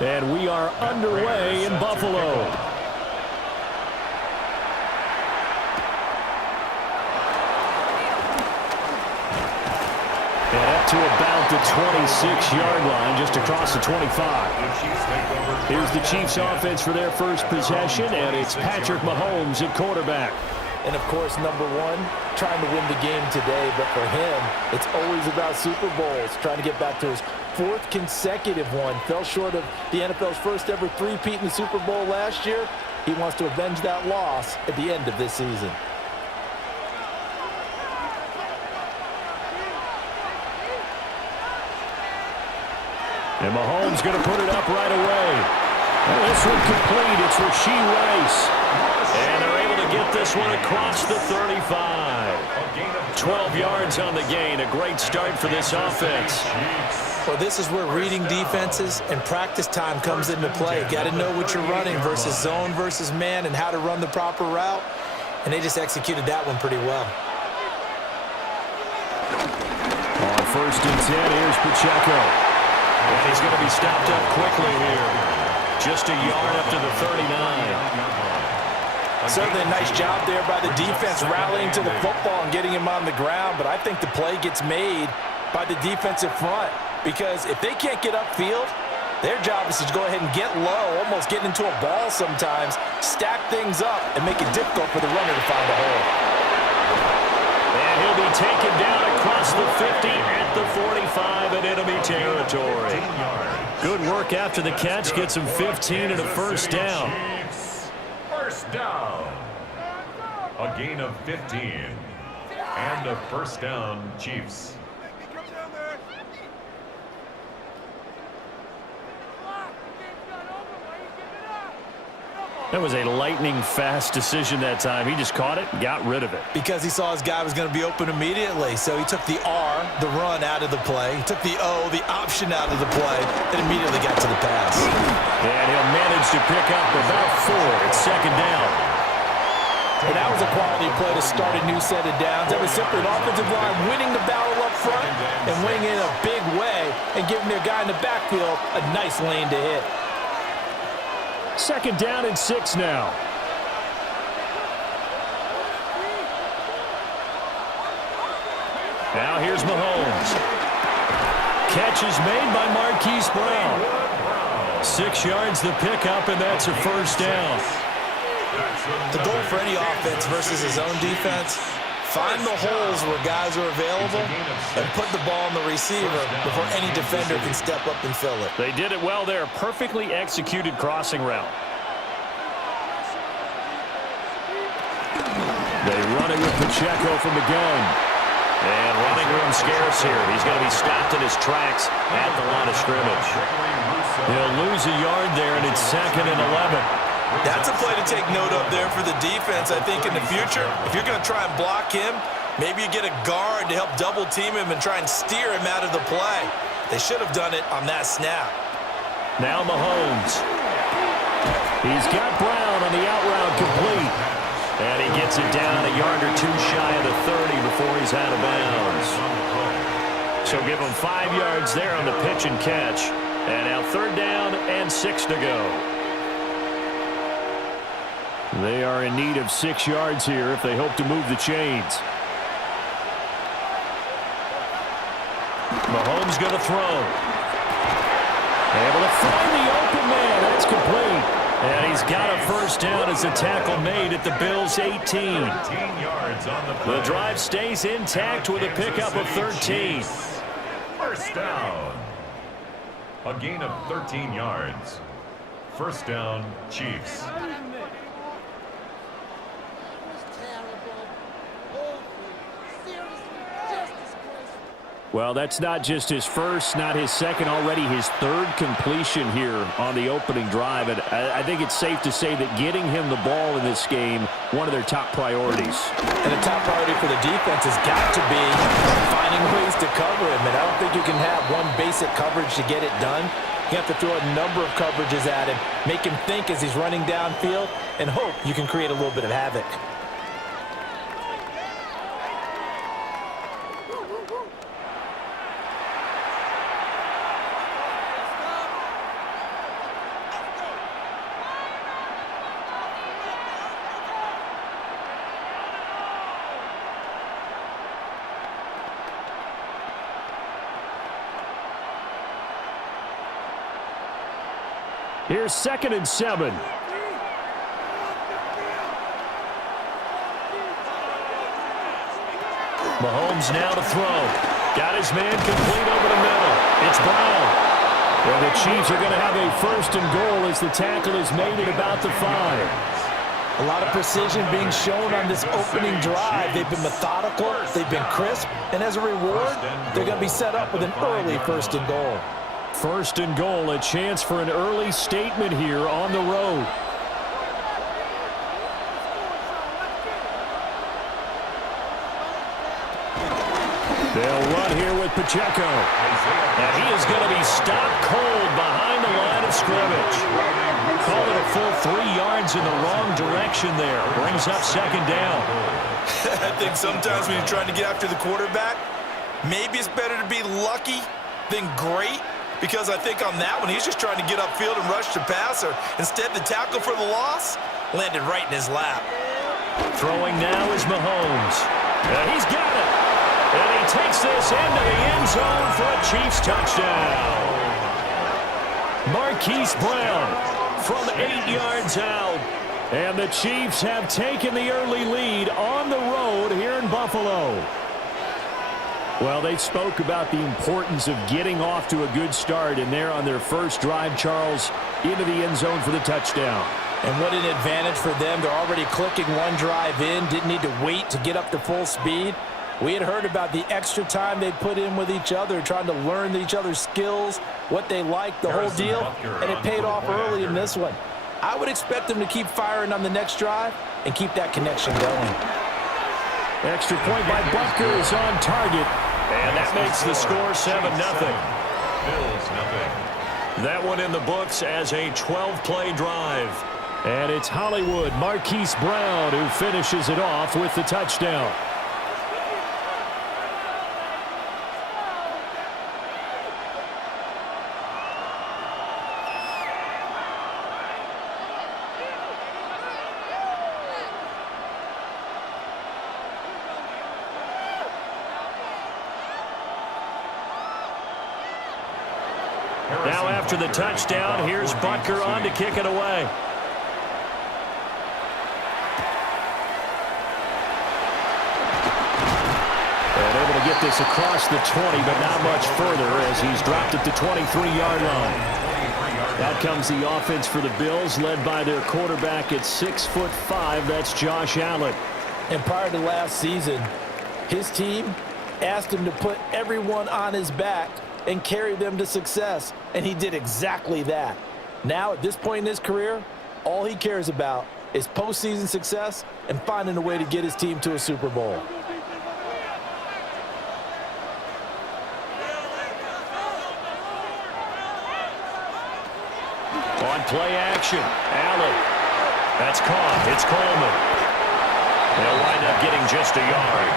And we are underway in Buffalo. And up to about the 26-yard line, just across the 25. Here's the Chiefs offense for their first possession, and it's Patrick Mahomes at quarterback. And, of course, number one, trying to win the game today. But for him, it's always about Super Bowls, trying to get back to his fourth consecutive one. Fell short of the NFL's first ever three-peat in the Super Bowl last year. He wants to avenge that loss at the end of this season. And Mahomes going to put it up right away. And this one complete. It's Rashee Rice. And they're able to get this one across the 35. 12 yards on the gain. A great start for this offense. Well, this is where reading defenses and practice time comes into play. Got to know what you're running versus zone versus man and how to run the proper route. And they just executed that one pretty well. On 1st and 10, here's Pacheco. And he's going to be stopped up quickly here. Just a yard up to the 39. Certainly a nice job there by the defense rallying to the football and getting him on the ground. But I think the play gets made by the defensive front. Because if they can't get upfield, their job is to go ahead and get low, almost get into a ball sometimes, stack things up, and make it difficult for the runner to find a hole. And he'll be taken down across the 50 at the 45 in enemy territory. Good work after the catch. Gets him 15 and a first down. First down. A gain of 15. And a first down, Chiefs. That was a lightning-fast decision that time. He just caught it and got rid of it. Because he saw his guy was going to be open immediately. So he took the R, the run, out of the play. He took the O, the option, out of the play, and immediately got to the pass. And he'll manage to pick up about 4. It's second down. And that was a quality play to start a new set of downs. That was simply an offensive line winning the battle up front and winning in a big way and giving their guy in the backfield a nice lane to hit. Second down and 6 now. Now here's Mahomes. Catch is made by Marquise Brown. 6 yards the pickup, and that's a first down. The goal for any offense versus his own defense, find the holes where guys are available and put the ball on the receiver before any defender can step up and fill it. They did it well there. Perfectly executed crossing route. They run it with Pacheco from the gun. And running room scarce here. He's going to be stopped in his tracks at the line of scrimmage. He'll lose a yard there, and it's 2nd and 11. That's a play to take note of there for the defense. I think in the future, if you're going to try and block him, maybe you get a guard to help double team him and try and steer him out of the play. They should have done it on that snap. Now Mahomes. He's got Brown on the out route complete. And he gets it down a yard or 2 shy of the 30 before he's out of bounds. So give him 5 yards there on the pitch and catch. And now 3rd down and 6 to go. They are in need of 6 yards here if they hope to move the chains. Mahomes going to throw. Able to find the open man. That's complete. And he's got a first down as a tackle made at the Bills' 18. The drive stays intact with a pickup of 13. First down. A gain of 13 yards. First down, Chiefs. Well, that's not just his first, not his second, already his 3rd completion here on the opening drive. And I think it's safe to say that getting him the ball in this game, one of their top priorities. And the top priority for the defense has got to be finding ways to cover him. And I don't think you can have one basic coverage to get it done. You have to throw a number of coverages at him, make him think as he's running downfield, and hope you can create a little bit of havoc. Here's 2nd and 7. Mahomes now to throw. Got his man complete over the middle. It's Brown. And the Chiefs are going to have a 1st and goal as the tackle is made at about the 5. A lot of precision being shown on this opening drive. They've been methodical, they've been crisp, and as a reward, they're going to be set up with an early 1st and goal. 1st and goal, a chance for an early statement here on the road. They'll run here with Pacheco. And he is going to be stopped cold behind the line of scrimmage. Call it a full 3 yards in the wrong direction there. Brings up 2nd down. I think sometimes when you're trying to get after the quarterback, maybe it's better to be lucky than great. Because I think on that one, he's just trying to get upfield and rush the passer. Instead, the tackle for the loss landed right in his lap. Throwing now is Mahomes. And he's got it. And he takes this into the end zone for a Chiefs touchdown. Marquise Brown from 8 yards out. And the Chiefs have taken the early lead on the road here in Buffalo. Well, they spoke about the importance of getting off to a good start, and they're on their first drive, Charles, into the end zone for the touchdown. And what an advantage for them. They're already clicking one drive in, didn't need to wait to get up to full speed. We had heard about the extra time they put in with each other, trying to learn each other's skills, what they liked, the whole deal, and it paid off early in this one. I would expect them to keep firing on the next drive and keep that connection going. Extra point by Butker is on target. And that makes the score 7-0. Bills nothing. That one in the books as a 12-play drive. And it's Hollywood Marquise Brown who finishes it off with the touchdown. Now after the touchdown, here's Butker on to kick it away. And able to get this across the 20, but not much further as he's dropped at the 23-yard line. Out comes the offense for the Bills, led by their quarterback at 6'5". That's Josh Allen. And prior to last season, his team asked him to put everyone on his back and carry them to success, and he did exactly that. Now, at this point in his career, all he cares about is postseason success and finding a way to get his team to a Super Bowl. On play action, Allen. That's caught. It's Coleman. They'll wind up getting just a yard,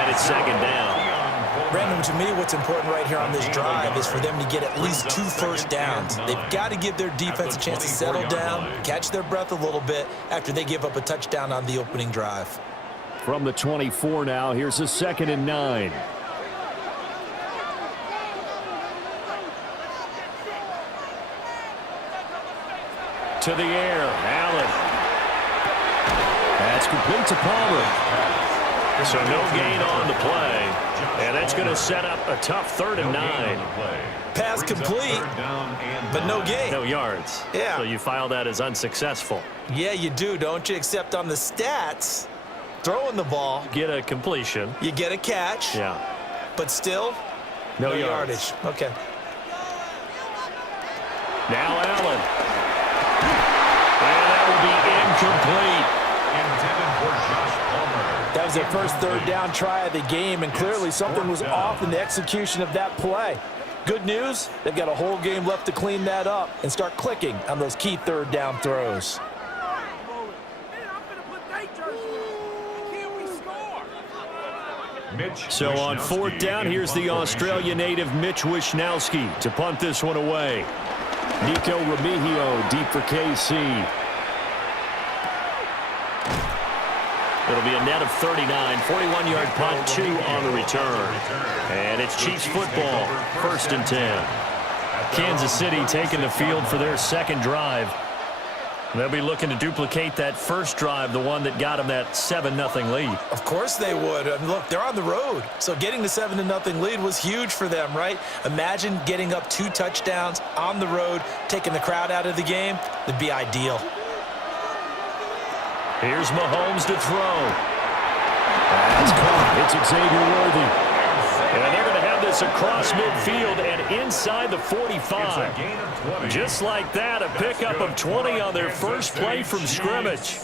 and it's 2nd down. Brandon, to me, what's important right here on this drive is for them to get at least 2 first downs. They've got to give their defense a chance to settle down, catch their breath a little bit after they give up a touchdown on the opening drive. From the 24 now, here's a 2nd and 9. To the air, Allen. That's complete to Palmer. So no gain on the play. And that's going to set up a tough 3rd and 9. Pass complete, but no gain. No yards. Yeah. So you file that as unsuccessful. Yeah, you do, don't you? Except on the stats, throwing the ball, Get a completion. you get a catch, Yeah. but still, No no yards. yardage. Okay. Now Allen. And that will be incomplete. Intended for Josh Palmer. That was their first 3rd down try of the game, and clearly something was off in the execution of that play. Good news, they've got a whole game left to clean that up and start clicking on those key 3rd down throws. So on 4th down, here's the Australia native Mitch Wishnowsky to punt this one away. Nico Remigio deep for KC. It'll be a net of 39, 41-yard punt, 2 on the return. And it's Chiefs football, 1st and 10. Kansas City taking the field for their second drive. They'll be looking to duplicate that first drive, the one that got them that 7-0 lead. Of course they would. I mean, look, they're on the road. So getting the 7-0 lead was huge for them, right? Imagine getting up 2 touchdowns on the road, taking the crowd out of the game. That'd be ideal. Here's Mahomes to throw. That's caught. It's Xavier Worthy. And they're going to have this across midfield and inside the 45. Just like that, a pickup of 20 on their first play from scrimmage.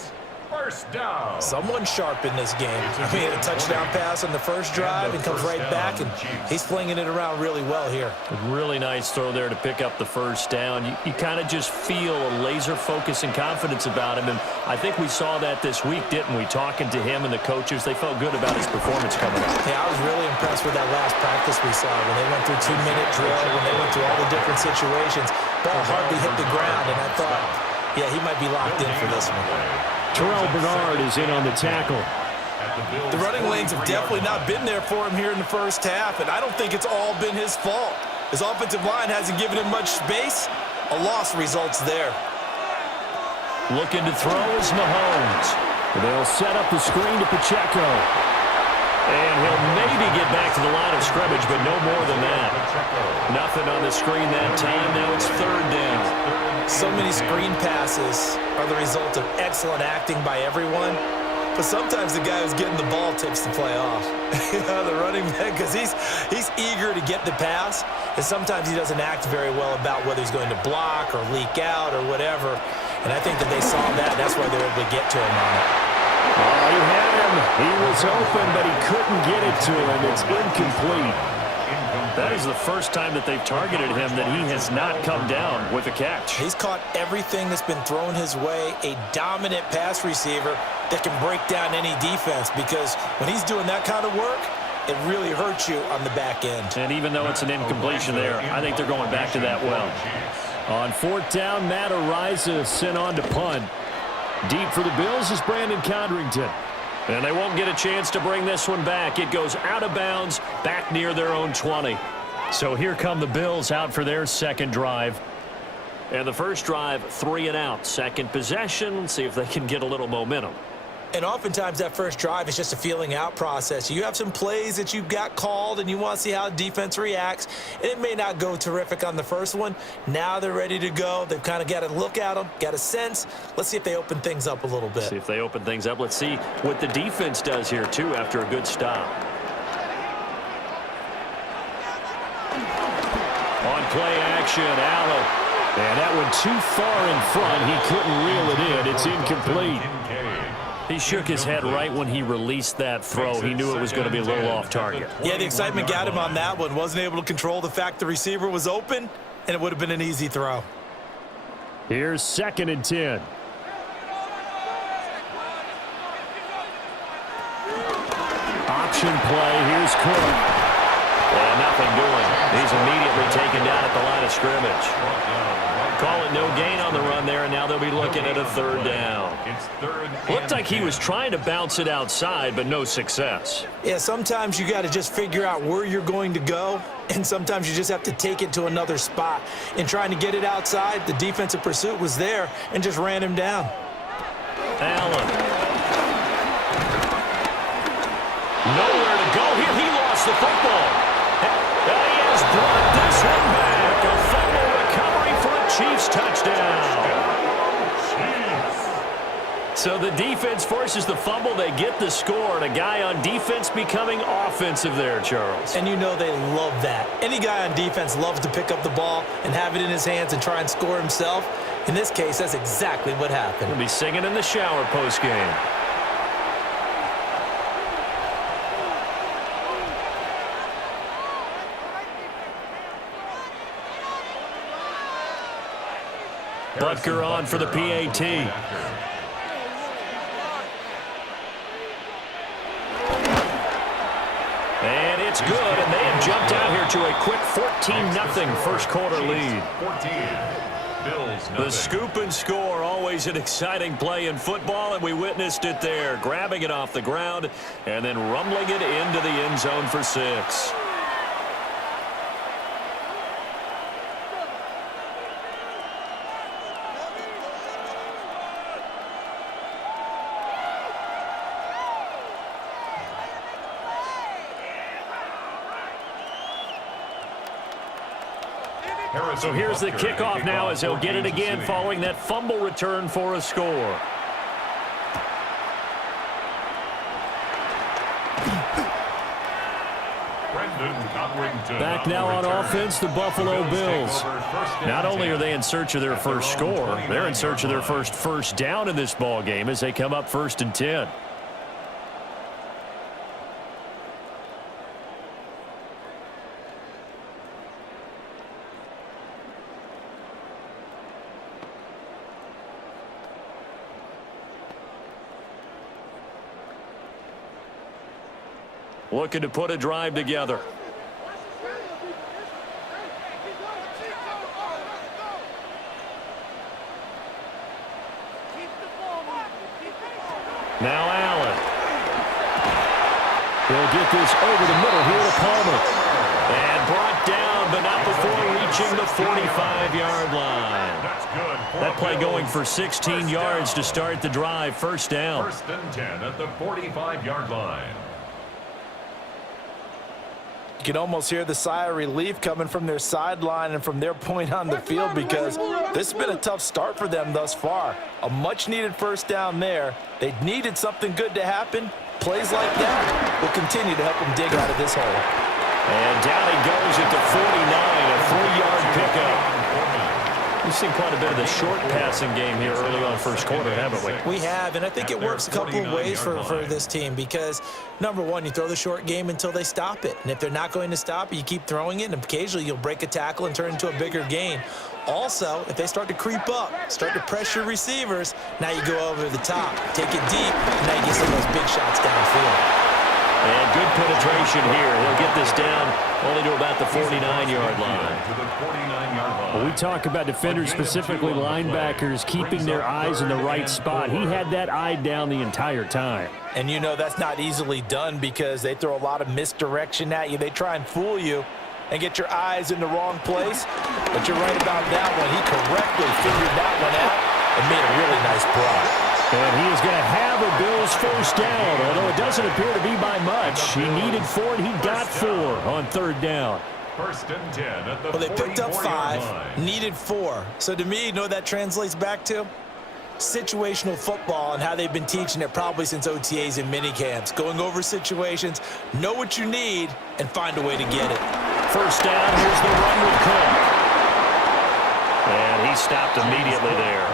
First down. Someone sharp in this game. I mean, a touchdown pass on the first drive and comes right back, and he's flinging it around really well here. A really nice throw there to pick up the first down. You kind of just feel a laser focus and confidence about him, and I think we saw that this week, didn't we? Talking to him and the coaches, they felt good about his performance coming up. Yeah, I was really impressed with that last practice we saw when they went through 2-minute drill, when they went through all the different situations. Ball hardly hit the ground, and I thought, yeah, he might be locked in for this one. Terrell Bernard is in on the tackle. The running lanes have definitely not been there for him here in the first half, and I don't think it's all been his fault. His offensive line hasn't given him much space. A loss results there. Looking to throw is Mahomes. They'll set up the screen to Pacheco. And he'll maybe get back to the line of scrimmage, but no more than that. Nothing on the screen that time. Now it's third down. So many screen passes are the result of excellent acting by everyone, but sometimes the guy who's getting the ball takes the play off. The running back, because he's eager to get the pass, and sometimes he doesn't act very well about whether he's going to block or leak out or whatever. And I think that they saw that. That's why they were able to get to him on it. Oh, he had him. He was open, but he couldn't get it to him. It's incomplete. That is the first time that they've targeted him that he has not come down with a catch. He's caught everything that's been thrown his way, a dominant pass receiver that can break down any defense, because when he's doing that kind of work, it really hurts you on the back end. And even though it's an incompletion there, I think they're going back to that well. On fourth down, Matt Araiza sent on to punt. Deep for the Bills is Brandon Codrington. And they won't get a chance to bring this one back. It goes out of bounds, back near their own 20. So here come the Bills out for their second drive. And the first drive, 3 and out. Second possession, see if they can get a little momentum. And oftentimes that first drive is just a feeling out process. You have some plays that you've got called and you want to see how the defense reacts. And it may not go terrific on the first one. Now they're ready to go. They've kind of got to look at them, got a sense. Let's see if they open things up a little bit. See if they open things up. Let's see what the defense does here, too, after a good stop. On play action, Allen. And that one too far in front. He couldn't reel it in. It's incomplete. He shook his head right when he released that throw. He knew it was going to be a little off target. Yeah, the excitement got him on that one. Wasn't able to control the fact the receiver was open, and it would have been an easy throw. Here's 2nd and 10. Option play. Here's Cook. And nothing doing. He's immediately taken down at the line of scrimmage. Call it no gain on the run there, and now they'll be looking at a third down. Looked like he was trying to bounce it outside, but no success. Yeah, sometimes you got to just figure out where you're going to go, and sometimes you just have to take it to another spot. In trying to get it outside, the defensive pursuit was there and just ran him down. Allen. Nowhere to go here. He lost the football. And he has brought this one back. A fumble recovery for a Chiefs touchdown. So the defense forces the fumble. They get the score, and a guy on defense becoming offensive there, Charles. And you know they love that. Any guy on defense loves to pick up the ball and have it in his hands and try and score himself. In this case, that's exactly what happened. He'll be singing in the shower postgame. Butker on for the PAT. And it's good, and they have jumped out here to a quick 14-0 first quarter lead. The scoop and score, always an exciting play in football, and we witnessed it there, grabbing it off the ground and then rumbling it into the end zone for 6. So here's the kickoff now as he'll get it again following that fumble return for a score. Back now on offense, the Buffalo Bills. Not only are they in search of their first score, they're in search of their first down in this ball game as they come up 1st and 10. Looking to put a drive together. Now Allen. He'll get this over the middle here to Palmer. And brought down, but not before reaching the 45-yard line. That play going for 16 yards to start the drive. First down. 1st and 10 at the 45-yard line. You can almost hear the sigh of relief coming from their sideline and from their point on the field because this has been a tough start for them thus far. A much-needed first down there. They needed something good to happen. Plays like that will continue to help them dig out of this hole. And down he goes at the 49, a 3-yard pickup. We've seen quite a bit of the short passing game here early on first quarter, haven't we? We have, and I think it works a couple of ways for this team because, number one, you throw the short game until they stop it. And if they're not going to stop it, you keep throwing it, and occasionally you'll break a tackle and turn it into a bigger gain. Also, if they start to creep up, start to pressure receivers, now you go over the top, take it deep, and now you get some of those big shots downfield. And good penetration here. He'll get this down only to about the 49-yard line. Well, we talk about defenders, specifically linebackers, keeping their eyes in the right spot. He had that eye down the entire time. And you know that's not easily done because they throw a lot of misdirection at you. They try and fool you and get your eyes in the wrong place. But you're right about that one. He correctly figured that one out and made a really nice play. And he is going to have a Bills first down, although it doesn't appear to be by much. He needed 4, and he got 4 on 3rd down. 1st and 10 at the Well, they picked up 44-yard 5, line. needed 4. So to me, you know what that translates back to? Situational football and how they've been teaching it probably since OTAs and minicamps. Going over situations, know what you need, and find a way to get it. First down, here's the run with Cook. And he stopped immediately there.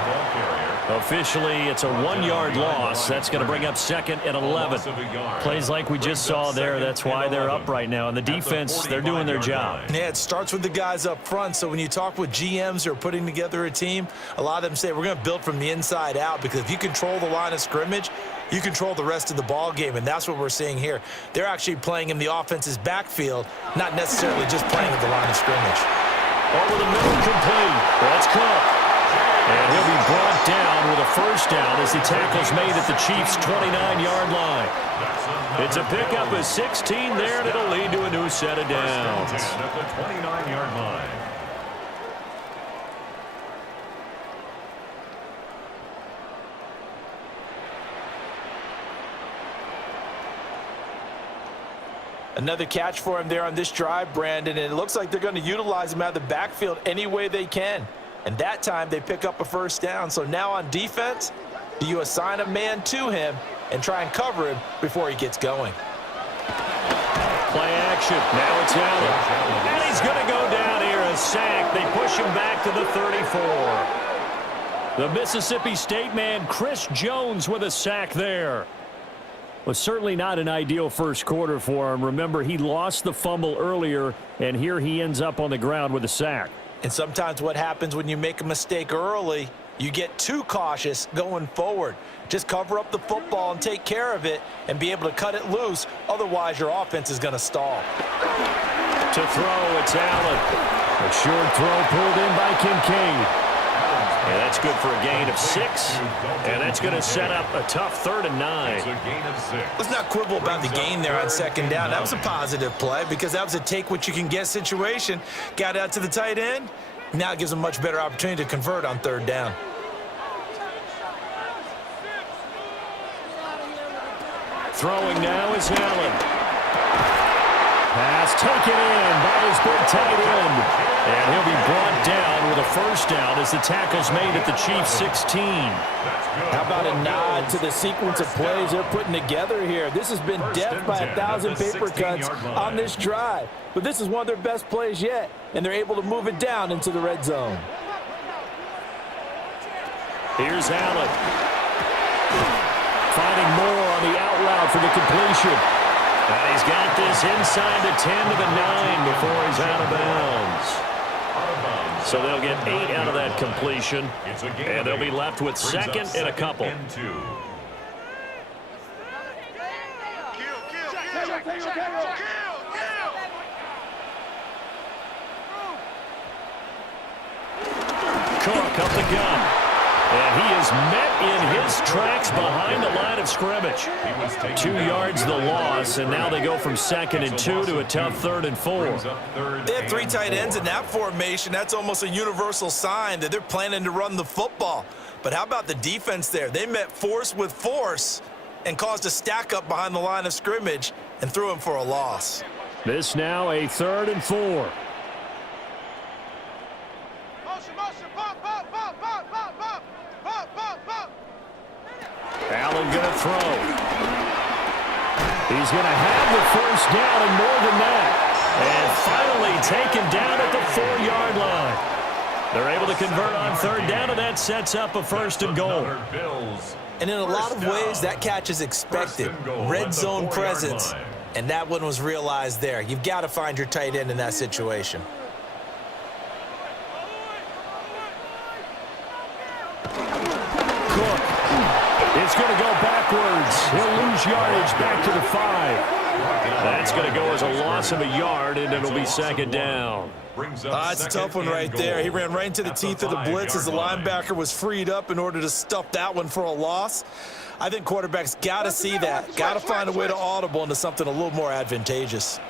Officially, it's a 1-yard loss. That's going to bring up 2nd and 11. Plays like we just saw there, that's why they're up right now. And the defense, they're doing their job. Yeah, it starts with the guys up front. So when you talk with GMs who are putting together a team, a lot of them say we're going to build from the inside out because if you control the line of scrimmage, you control the rest of the ball game, and that's what we're seeing here. They're actually playing in the offense's backfield, not necessarily just playing at the line of scrimmage. Over the middle, complete. That's Cook. And he'll be brought down with a first down as the tackle's made at the Chiefs' 29-yard line. It's a pickup of 16 there, and it'll lead to a new set of downs. At the 29-yard line. Another catch for him there on this drive, Brandon, and it looks like they're going to utilize him out of the backfield any way they can. And that time they pick up a first down. So now on defense, do you assign a man to him and try and cover him before he gets going? Play action. Now it's Allen. And he's going to go down here, a sack. They push him back to the 34. The Mississippi State man, Chris Jones, with a sack there. Well, certainly not an ideal first quarter for him. Remember, he lost the fumble earlier, and here he ends up on the ground with a sack. And sometimes what happens when you make a mistake early, you get too cautious going forward. Just cover up the football and take care of it and be able to cut it loose. Otherwise, your offense is going to stall. To throw, it's Allen. A short throw pulled in by Kincaid. And that's good for a gain of 6. And that's going to set up a tough 3rd and 9. It's a gain of 6. Let's not quibble about the gain there on 2nd down. That was a positive play because that was a take-what-you-can-get situation. Got out to the tight end. Now it gives them a much better opportunity to convert on 3rd down. Throwing now is Allen. Pass taken in by his big tight end. And he'll be brought down with a first down as the tackle's made at the Chiefs' 16. How about a nod to the sequence of plays they're putting together here? This has been death by 1,000 paper cuts on this drive. But this is one of their best plays yet, and they're able to move it down into the red zone. Here's Allen. Finding more on the out route for the completion. And he's got this inside the 10 to the 9 before he's out of bounds. So they'll get 8 out of that completion, and they'll be left with second and a couple. Cook up the gun. And he is met in his tracks behind the line of scrimmage. 2 yards the loss, and now they go from 2nd and 2 to a tough 3rd and 4. They have 3 tight ends in that formation. That's almost a universal sign that they're planning to run the football. But how about the defense there? They met force with force and caused a stack up behind the line of scrimmage and threw him for a loss. This now a 3rd and 4. Allen going to throw. He's going to have the first down and more than that. And finally taken down at the 4-yard line. They're able to convert on 3rd down, and that sets up a 1st and goal. And in a lot of ways, that catch is expected. Red zone presence. And that one was realized there. You've got to find your tight end in that situation. Cook. It's going to go backwards. He'll lose yardage back to the 5. That's going to go as a loss of a yard, and it'll be 2nd down. That's a tough one right there. He ran right into the teeth of the blitz as the linebacker was freed up in order to stuff that one for a loss. I think quarterbacks got to see that. Got to find a way to audible into something a little more advantageous.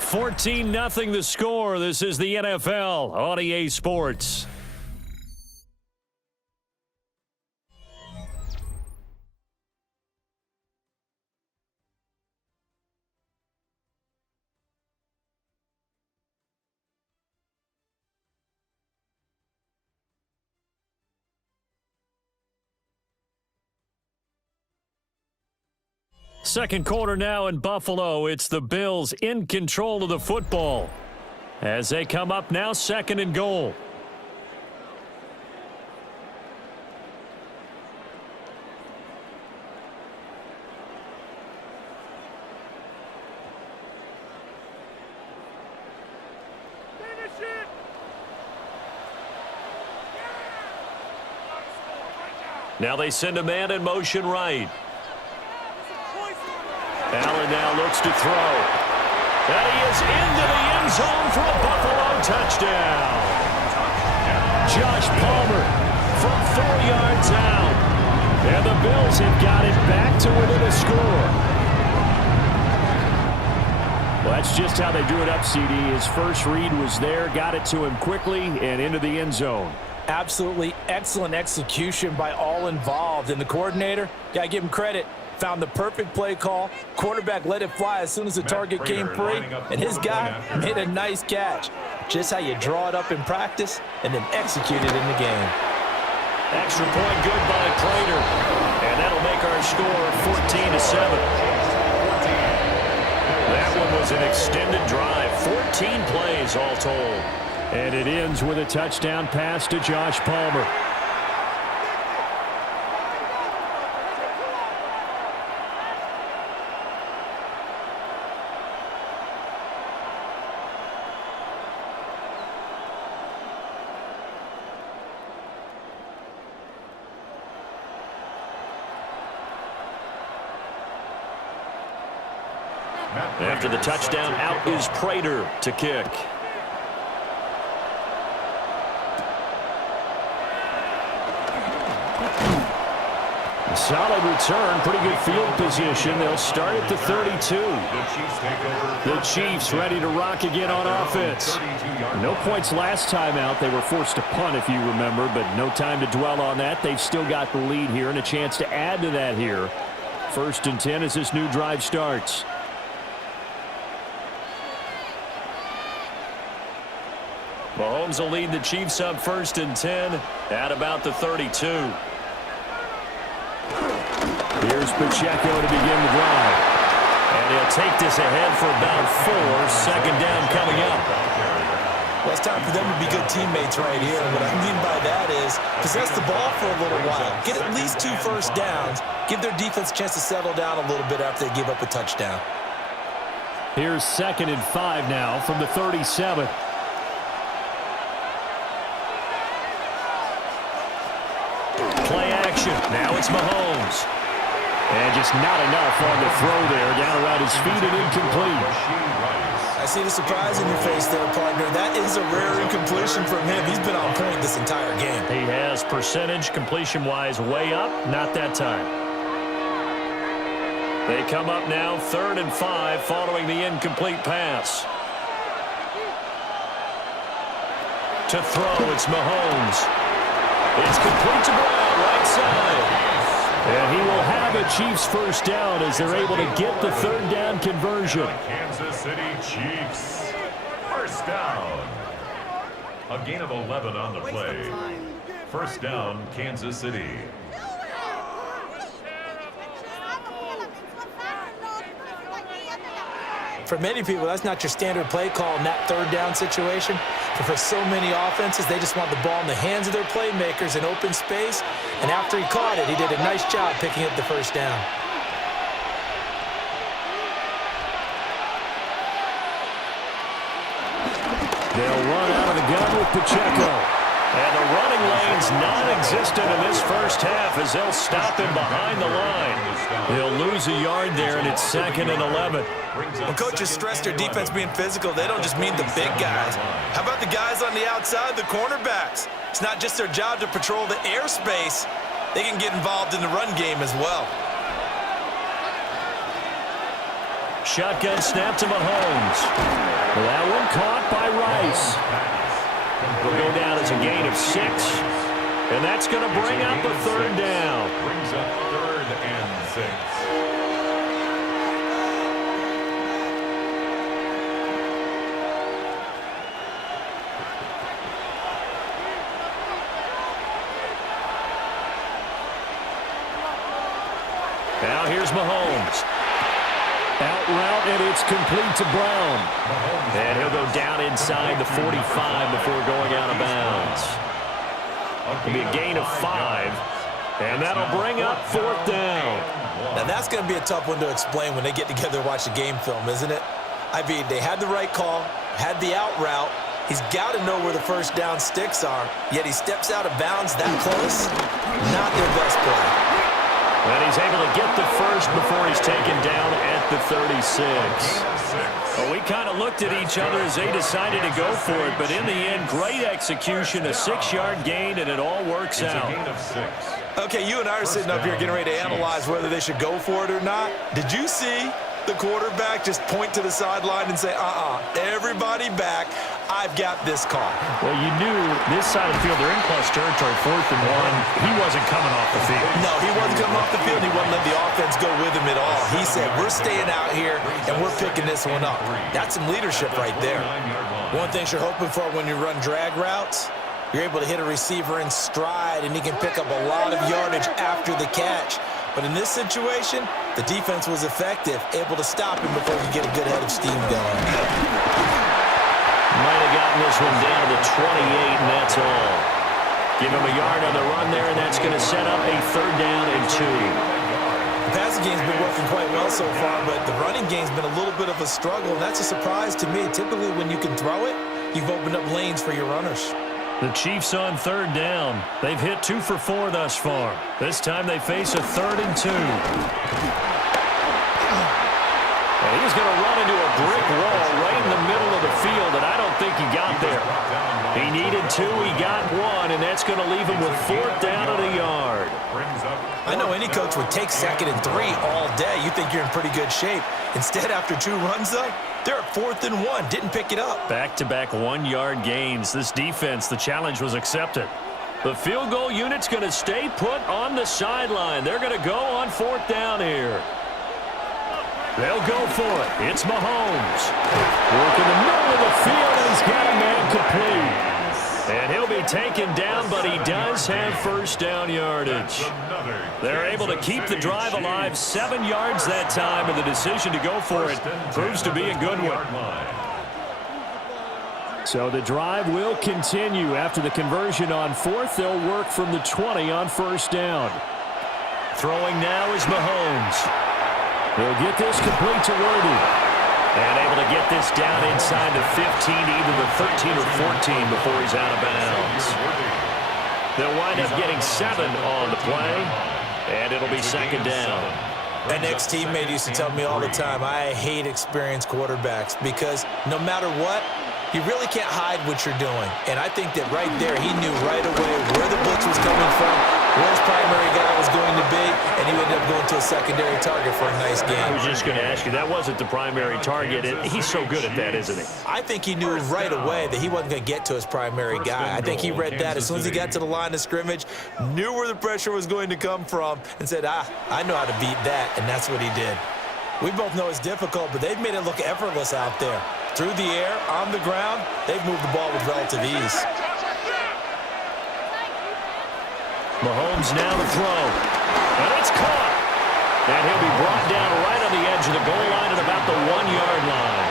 14-0 the score. This is the NFL on EA Sports. Second quarter now in Buffalo. It's the Bills in control of the football as they come up now 2nd and goal. Now they send a man in motion right. Allen now looks to throw. And he is into the end zone for a Buffalo touchdown. Josh Palmer from 4 yards out. And the Bills have got it back to within a score. Well, that's just how they do it up, CD. His first read was there, got it to him quickly, and into the end zone. Absolutely excellent execution by all involved. And the coordinator, got to give him credit, found the perfect play call. Quarterback let it fly as soon as the target came free, and his guy made a nice catch. Just how you draw it up in practice and then execute it in the game. Extra point good by Prater, and that'll make our score 14-7. That one was an extended drive, 14 plays all told. And it ends with a touchdown pass to Josh Palmer. After the touchdown, out is Prater to kick. Solid return, pretty good field position. They'll start at the 32. The Chiefs ready to rock again on offense. No points last time out. They were forced to punt, if you remember, but no time to dwell on that. They've still got the lead here and a chance to add to that here. 1st and 10 as this new drive starts. Mahomes will lead the Chiefs up 1st and 10 at about the 32. Here's Pacheco to begin the drive. And he'll take this ahead for about 4. 2nd down coming up. Well, it's time for them to be good teammates right here. And what I mean by that is possess the ball for a little while. Get at least 2 first downs. Give their defense a chance to settle down a little bit after they give up a touchdown. Here's 2nd and 5 now from the 37. Play action. Now it's Mahomes. And just not enough on the throw there. Down around his feet and incomplete. I see the surprise in your face there, partner. That is a rare incompletion from him. He's been on point this entire game. He has percentage completion-wise way up. Not that time. They come up now 3rd and 5 following the incomplete pass. To throw, it's Mahomes. It's complete to Brown, right side. And he will have a Chiefs first down as they're able to get the 3rd down conversion. Kansas City Chiefs. First down. A gain of 11 on the play. First down, Kansas City. For many people, that's not your standard play call in that 3rd down situation. But for so many offenses, they just want the ball in the hands of their playmakers in open space. And after he caught it, he did a nice job picking up the first down. They'll run out of the gun with Pacheco. And the running lane's non-existent in this first half as they'll stop him behind the line. They'll lose a yard there, and it's 2nd and 11. When coaches stress their defense being physical, they don't just mean the big guys. How about the guys on the outside, the cornerbacks? It's not just their job to patrol the airspace. They can get involved in the run game as well. Shotgun snap to Mahomes. That one caught by Rice. Will go down as a gain of 6. And that's going to bring up a 3rd down. Brings up 3rd and 6. Now here's Mahomes. Out route, and it's complete to Brown. And he'll go down inside the 45 before going out of bounds. It'll be a gain of 5, and that'll bring up 4th down. Now, that's going to be a tough one to explain when they get together and watch the game film, isn't it? I mean, they had the right call, had the out route. He's got to know where the first down sticks are, yet he steps out of bounds that close. Not their best play. And he's able to get the first before he's taken down at the 36. Well, we kind of looked at each other as they decided to go for it, but in the end, great execution, a 6-yard gain, and it all works out. Okay, you and I are sitting up here getting ready to analyze whether they should go for it or not. Did you see the quarterback just point to the sideline and say, everybody back, I've got this call? Well, you knew this side of the field, they're in close territory, 4th and 1. He wasn't coming off the field. No, he wasn't coming off the field. He wouldn't let the offense go with him at all. He said, we're staying out here, and we're picking this one up. That's some leadership right there. One thing you're hoping for when you run drag routes, you're able to hit a receiver in stride, and he can pick up a lot of yardage after the catch. But in this situation, the defense was effective, able to stop him before he could get a good head of steam going. Might have gotten this one down to the 28, and that's all. Give him a yard on the run there, and that's going to set up a 3rd down and 2. The passing game's been working quite well so far, but the running game's been a little bit of a struggle, and that's a surprise to me. Typically, when you can throw it, you've opened up lanes for your runners. The Chiefs on 3rd down. They've hit 2 for 4 thus far. This time they face a 3rd and 2. And he's going to run into a brick wall right in the middle of the field, and I don't think he got there. He needed 2, he got 1, and that's going to leave him with 4th down at a yard. I know any coach would take 2nd and 3 all day. You think you're in pretty good shape. Instead, after 2 runs, though, they're at 4th and 1. Didn't pick it up. Back-to-back 1-yard gains. This defense, the challenge was accepted. The field goal unit's going to stay put on the sideline. They're going to go on 4th down here. They'll go for it. It's Mahomes. Work in the middle of the field, and he's got a man complete. And he'll be taken down, but he does have 1st down yardage. They're able to keep the drive alive, 7 yards that time, and the decision to go for it proves to be a good one. So the drive will continue. After the conversion on 4th, they'll work from the 20 on 1st down. Throwing now is Mahomes. He'll get this complete to Worthy. And able to get this down inside the 15, either the 13 or 14 before he's out of bounds. They'll wind up getting 7 on the play, and it'll be 2nd down. An ex-teammate used to tell me all the time, I hate experienced quarterbacks because no matter what, you really can't hide what you're doing. And I think that right there, he knew right away where the blitz was coming from, where his primary guy was going to be, and he ended up going to a secondary target for a nice game. I was just going to ask you, that wasn't the primary target. He's so good at that, isn't he? I think he knew right away that he wasn't going to get to his primary guy. I think he read that as soon as he got to the line of scrimmage, knew where the pressure was going to come from, and said, I know how to beat that, and that's what he did. We both know it's difficult, but they've made it look effortless out there. Through the air, on the ground, they've moved the ball with relative ease. Mahomes now to throw. And it's caught. And he'll be brought down right on the edge of the goal line at about the 1-yard line.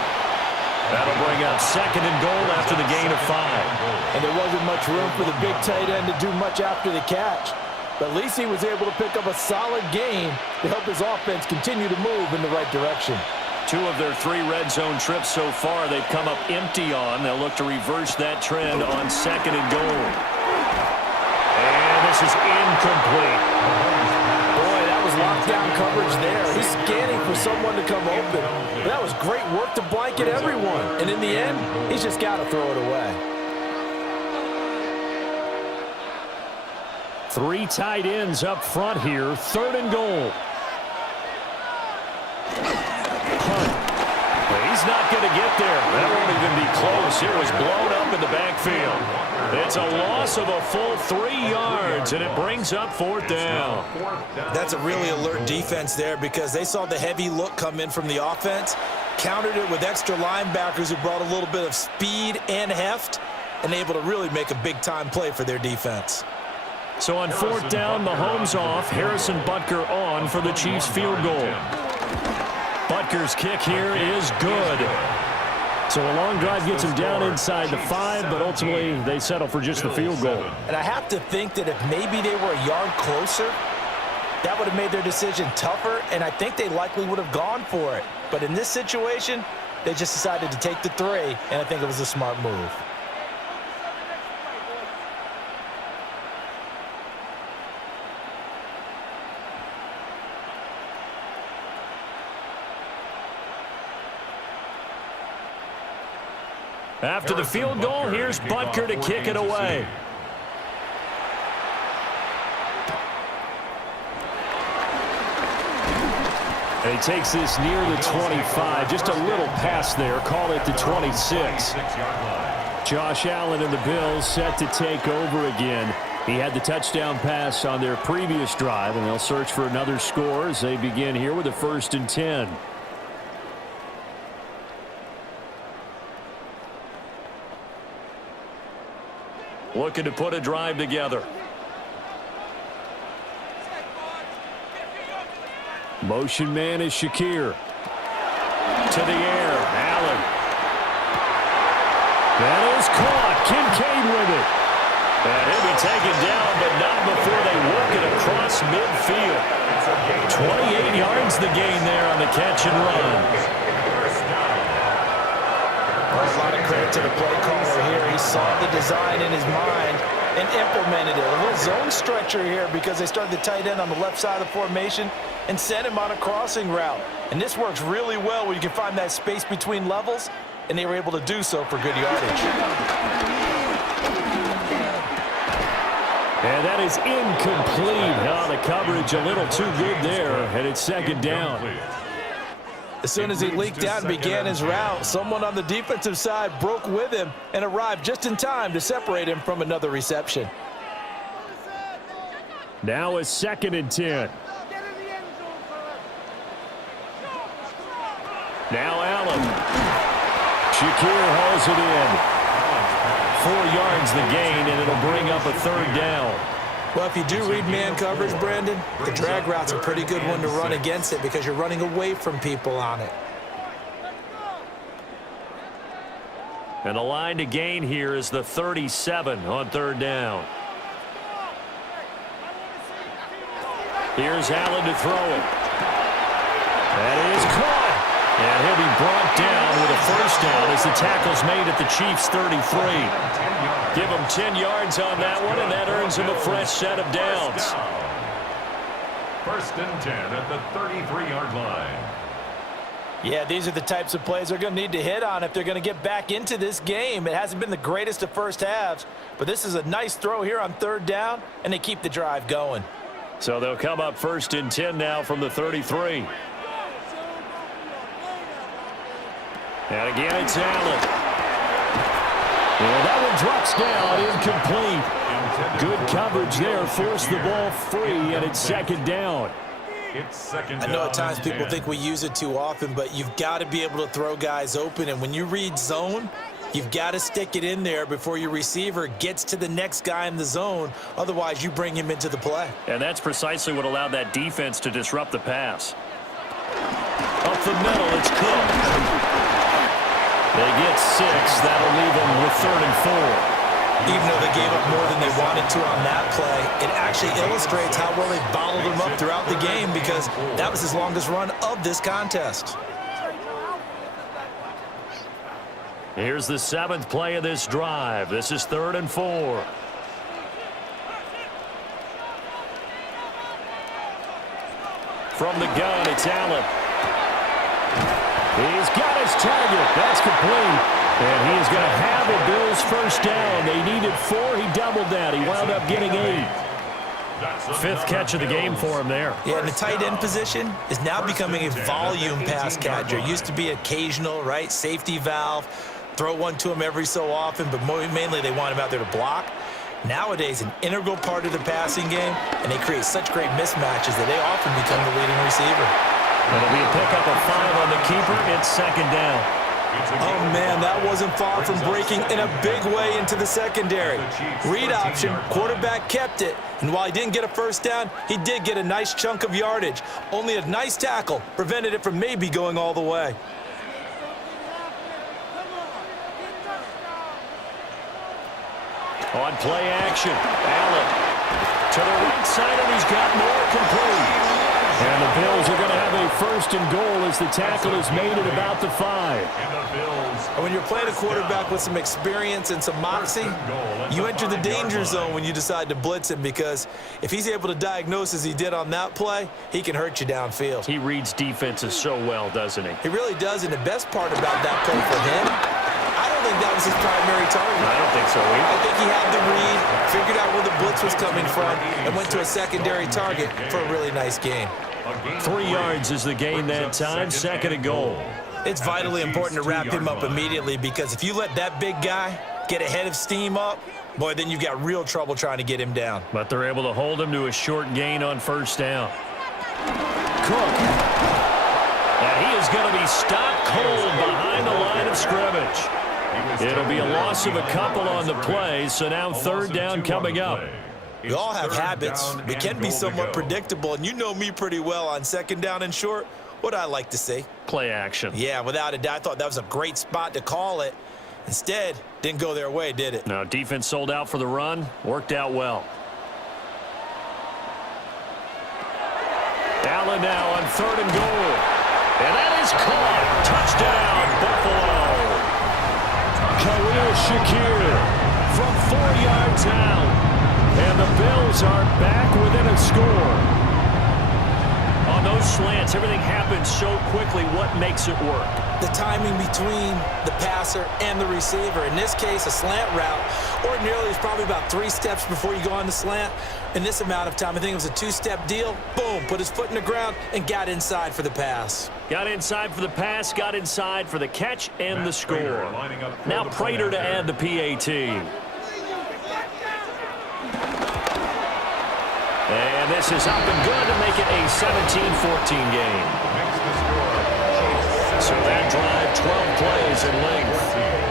That'll bring up 2nd and goal after the gain of 5. And there wasn't much room for the big tight end to do much after the catch. But at least he was able to pick up a solid gain to help his offense continue to move in the right direction. 2 of their 3 red zone trips so far they've come up empty on. They'll look to reverse that trend on 2nd and goal. And this is incomplete. Boy, that was lockdown coverage there. He's scanning for someone to come open. But that was great work to blanket everyone. And in the end, he's just got to throw it away. 3 tight ends up front here. 3rd and goal. He's not going to get there. That won't even be close. It was blown up in the backfield. It's a loss of a full 3 yards, and it brings up 4th down. That's a really alert defense there because they saw the heavy look come in from the offense, countered it with extra linebackers who brought a little bit of speed and heft, and able to really make a big-time play for their defense. So on 4th down, Mahomes off, Harrison Butker on for the Chiefs field goal. Butker's kick here is good. So a long drive gets him down inside the 5, but ultimately they settle for just the field goal. And I have to think that if maybe they were a yard closer, that would have made their decision tougher, and I think they likely would have gone for it. But in this situation, they just decided to take the 3, and I think it was a smart move. After the field goal, here's Butker to kick it away. And he takes this near the 25, just a little pass there, call it the 26. Josh Allen and the Bills set to take over again. He had the touchdown pass on their previous drive, and they'll search for another score as they begin here with a 1st and 10. Looking to put a drive together. Motion man is Shakir. To the air, Allen. That is caught. Kincaid with it. And he'll be taken down, but not before they work it across midfield. 28 yards the gain there on the catch and run. A lot of credit to the play caller here. He saw the design in his mind and implemented it. A little zone stretcher here because they started the tight end on the left side of the formation and sent him on a crossing route. And this works really well where you can find that space between levels, and they were able to do so for good yardage. And that is incomplete. Oh, the coverage a little too good there, and it's 2nd down. As soon as he leaked out and began his route, someone on the defensive side broke with him and arrived just in time to separate him from another reception. Now a 2nd and 10. Now Allen. Shakir hauls it in. 4 yards the gain, and it'll bring up a 3rd down. Well, if you do read man coverage, Brandon, the drag route's a pretty good one to run against it because you're running away from people on it. And the line to gain here is the 37 on 3rd down. Here's Allen to throw it. That is caught. And he'll be brought down with a 1st down as the tackle's made at the Chiefs' 33. Give him 10 yards on that one, and that earns him a fresh set of downs. 1st and 10 at the 33-yard line. Yeah, these are the types of plays they're going to need to hit on if they're going to get back into this game. It hasn't been the greatest of first halves, but this is a nice throw here on 3rd down, and they keep the drive going. So they'll come up 1st and 10 now from the 33. And again, it's Allen. And that one drops down, incomplete. Good coverage there, forced the ball free, and it's 2nd down. It's 2nd I know at down times people 10. think we use it too often, but you've got to be able to throw guys open. And when you read zone, you've got to stick it in there before your receiver gets to the next guy in the zone. Otherwise, you bring him into the play. And that's precisely what allowed that defense to disrupt the pass. Up the middle, it's Cook. They get 6. That'll leave them with 3rd and 4. Even though they gave up more than they wanted to on that play, it actually illustrates how well they bottled them up throughout the game because that was his longest run of this contest. Here's the 7th play of this drive. This is 3rd and 4. From the gun, it's Allen. He's got his target. That's complete. And he is going to have the Bills' 1st down. They needed 4. He doubled that. He wound up getting 8. 5th catch of the game for him there. Yeah, and the tight end position is now becoming a volume pass catcher. Used to be occasional, right? Safety valve. Throw one to him every so often, but mainly they want him out there to block. Nowadays, an integral part of the passing game, and they create such great mismatches that they often become the leading receiver. It'll be a pickup of 5 on the keeper. It's 2nd down. Oh, man, that wasn't far from breaking in a big way into the secondary. Read option, quarterback kept it, and while he didn't get a 1st down, he did get a nice chunk of yardage. Only a nice tackle prevented it from maybe going all the way. On play action, Allen to the right side, and he's got more complete. And the Bills are going to have a 1st and goal as the tackle is made at about the 5. And when you're playing a quarterback with some experience and some moxie, you enter the danger zone when you decide to blitz him because if he's able to diagnose as he did on that play, he can hurt you downfield. He reads defenses so well, doesn't he? He really does, and the best part about that play for him, I don't think that was his primary target. I don't think so either. I think he had the read, figured out where the blitz was coming from, and went to a secondary target for a really nice gain. 3 yards is the gain that time, 2nd and goal. It's vitally important to wrap him up immediately because if you let that big guy get a head of steam up, boy, then you've got real trouble trying to get him down. But they're able to hold him to a short gain on 1st down. Cook. And he is going to be stopped cold behind the line of scrimmage. It'll be a loss of a couple on the play, so now 3rd down coming up. We all have habits. We can be somewhat predictable, and you know me pretty well on 2nd down and short. What I like to see. Play action. Yeah, without a doubt, I thought that was a great spot to call it. Instead, didn't go their way, did it? Now, defense sold out for the run. Worked out well. Allen now on 3rd and goal. And that is caught. Touchdown, Buffalo. Khalil Shakir from 4 yards out. And the Bills are back within a score. On those slants, everything happens so quickly. What makes it work? The timing between the passer and the receiver. In this case, a slant route. Ordinarily, it's probably about 3 steps before you go on the slant. In this amount of time, I think it was a 2-step deal. Boom, put his foot in the ground and got inside for the pass. Got inside for the pass, got inside for the catch and the score. Now Prater to add the PAT. And this is up and good to make it a 17-14 game. So that drive, 12 plays in length.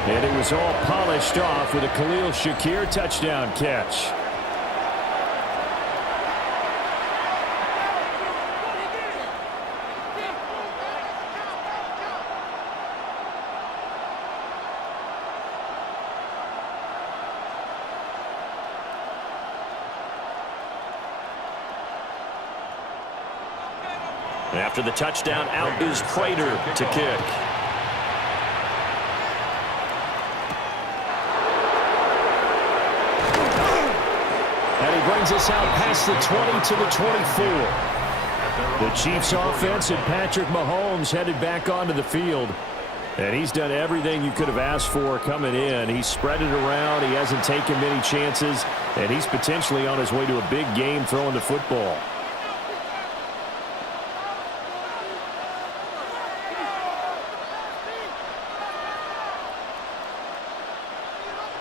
And it was all polished off with a Khalil Shakir touchdown catch. After the touchdown, out is Prater to kick. And he brings us out past the 20 to the 24. The Chiefs offense and Patrick Mahomes headed back onto the field. And he's done everything you could have asked for coming in. He's spread it around. He hasn't taken many chances. And he's potentially on his way to a big game throwing the football.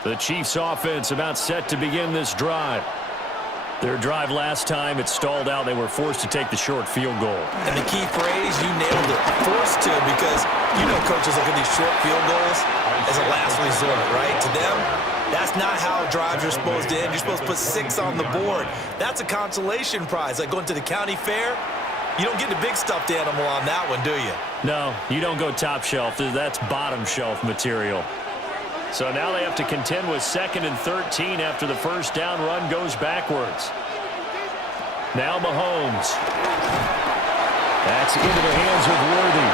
The Chiefs offense about set to begin this drive. Their drive last time, it stalled out. They were forced to take the short field goal. And the key phrase, you nailed it. Forced to, because you know coaches look at these short field goals as a last resort, right? To them, that's not how drives are supposed to end. You're supposed to put 6 on the board. That's a consolation prize. Like going to the county fair, you don't get the big stuffed animal on that one, do you? No, you don't go top shelf. That's bottom shelf material. So now they have to contend with 2nd and 13 after the first down run goes backwards. Now Mahomes. That's into the hands of Worthy.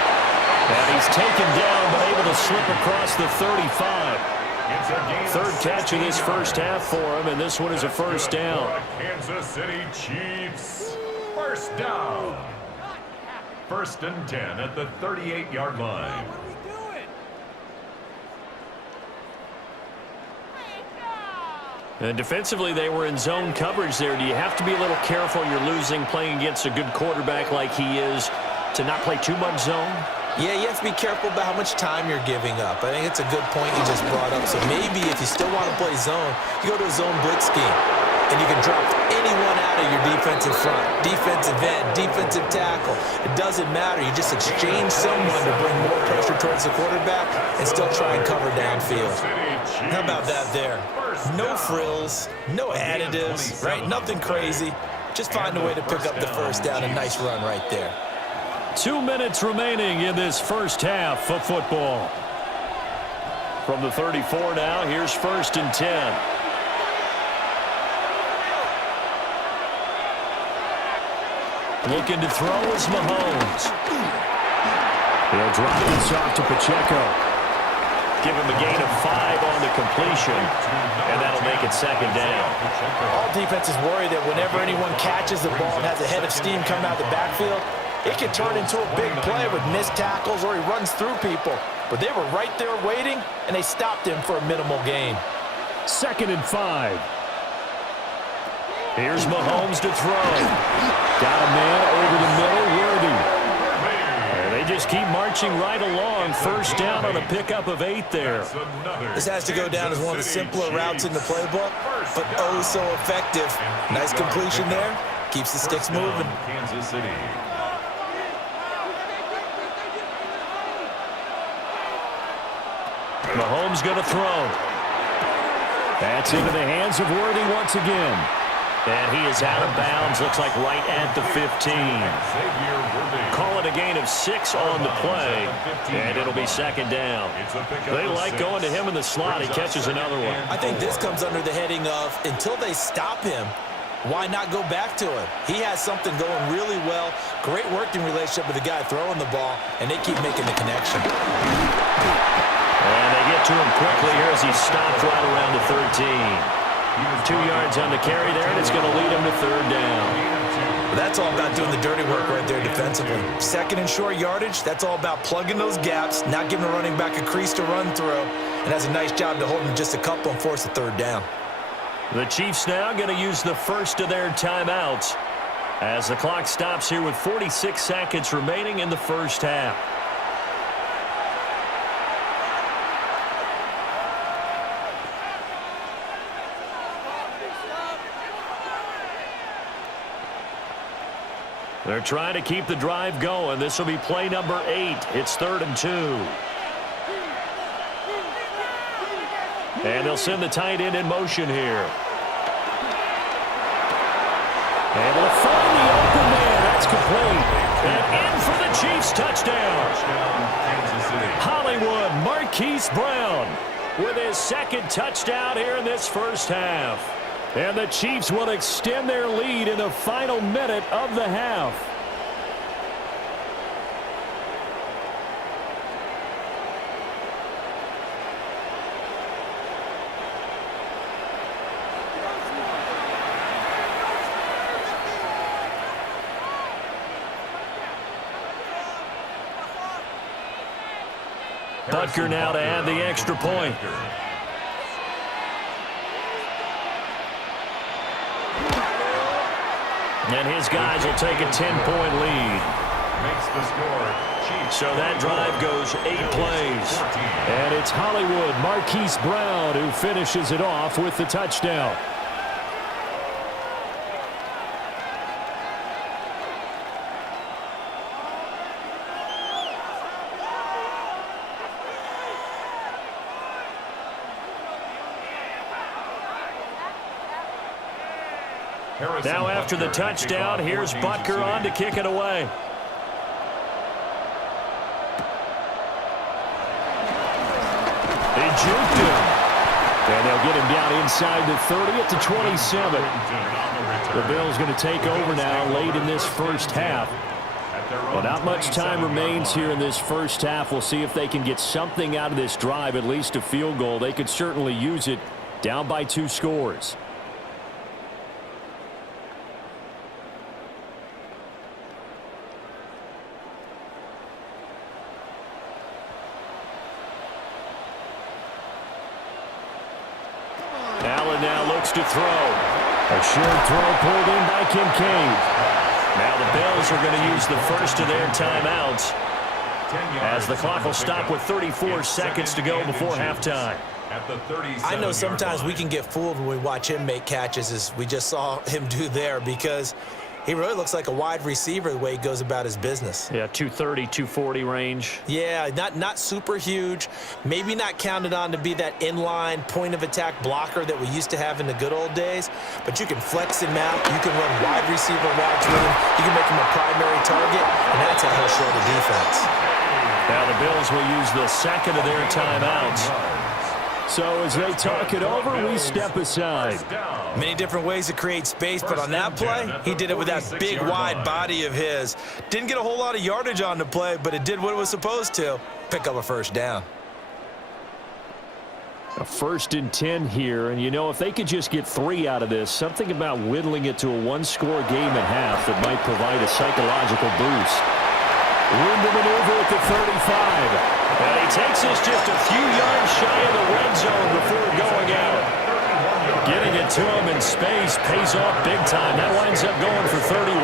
And he's taken down but able to slip across the 35. Third catch of this first half for him, and this one is a first down. Kansas City Chiefs. First down. 1st and 10 at the 38-yard line. And defensively, they were in zone coverage there. Do you have to be a little careful? You're losing, playing against a good quarterback like he is, to not play too much zone? Yeah, you have to be careful about how much time you're giving up. I think it's a good point you just brought up. So maybe if you still want to play zone, you go to a zone blitz scheme. And you can drop anyone out of your defensive front, defensive end, defensive tackle. It doesn't matter. You just exchange someone to bring more pressure towards the quarterback and still try and cover downfield. How about that there? No frills, no additives, right? Nothing crazy. Just find a way to pick up the first down. A nice run right there. 2 minutes remaining in this first half of football. From the 34 now, here's 1st and 10. Looking to throw is Mahomes. He'll drop this off to Pacheco. Give him a gain of 5 on the completion, and that'll make it 2nd down. All defenses worry that whenever anyone catches the ball and has a head of steam come out of the backfield, it can turn into a big play with missed tackles or he runs through people. But they were right there waiting, and they stopped him for a minimal gain. 2nd and 5. Here's Mahomes to throw. Got a man over the middle, Worthy. And they just keep marching right along. First down on a pickup of 8 there. This has to go down as one of the simpler routes in the playbook, but oh so effective. Nice completion there. Keeps the sticks moving. Kansas City. Mahomes going to throw. That's into the hands of Worthy once again. And he is out of bounds. Looks like right at the 15. Call it a gain of 6 on the play. And it'll be 2nd down. They like going to him in the slot. He catches another one. I think this comes under the heading of, until they stop him, why not go back to him? He has something going really well. Great working relationship with the guy throwing the ball, and they keep making the connection. And they get to him quickly here as he stopped right around the 13. 2 yards on the carry there, and it's going to lead him to 3rd down. That's all about doing the dirty work right there defensively. 2nd and short yardage, that's all about plugging those gaps, not giving a running back a crease to run through, and has a nice job to hold him just a couple and force a 3rd down. The Chiefs now going to use the first of their timeouts as the clock stops here with 46 seconds remaining in the first half. They're trying to keep the drive going. This will be play number 8. It's 3rd and 2. And they'll send the tight end in motion here. Able to find the open man. That's complete. And in for the Chiefs touchdown. Hollywood Marquise Brown with his 2nd touchdown here in this first half. And the Chiefs will extend their lead in the final minute of the half. Butker now to add the extra point. And his guys will take a 10-point lead. Makes the score. Chiefs. So that drive goes 8 plays. And it's Hollywood Marquise Brown who finishes it off with the touchdown. Now after the touchdown, here's Butker on to kick it away. They juked him. And they'll get him down inside the 30 at the 27. The Bills going to take over now late in this first half. Well, not much time remains here in this first half. We'll see if they can get something out of this drive, at least a field goal. They could certainly use it down by 2 scores. Allen now looks to throw. A short throw pulled in by Kincaid. Now the Bills are going to use the first of their timeouts as the clock will stop with 34 seconds to go before halftime. I know sometimes we can get fooled when we watch him make catches, as we just saw him do there, because he really looks like a wide receiver the way he goes about his business. Yeah, 230, 240 range. Yeah, not super huge. Maybe not counted on to be that inline point-of-attack blocker that we used to have in the good old days, but you can flex him out. You can run wide receiver routes with him. You can make him a primary target, and that's how he'll show the defense. Now the Bills will use the second of their timeouts. So as they talk it over, we step aside. Many different ways to create space, but on that play, he did it with that big, wide body of his. Didn't get a whole lot of yardage on the play, but it did what it was supposed to. Pick up a first down. A 1st and 10 here, and you know, if they could just get 3 out of this, something about whittling it to a 1-score game at half that might provide a psychological boost. Room to maneuver at the 35. And he takes us just a few yards shy of the red zone before going out. Getting it to him in space pays off big time. That winds up going for 31.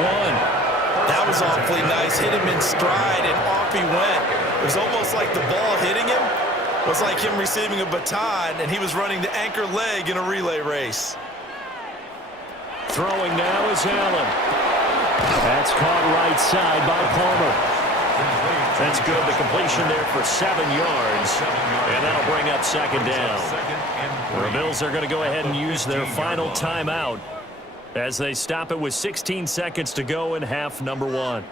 That was awfully nice. Hit him in stride, and off he went. It was almost like the ball hitting him was like him receiving a baton, and he was running the anchor leg in a relay race. Throwing now is Allen. That's caught right side by Palmer. That's good. The completion there for 7 yards. And that'll bring up 2nd down. The Bills are going to go ahead and use their final timeout as they stop it with 16 seconds to go in half number 1.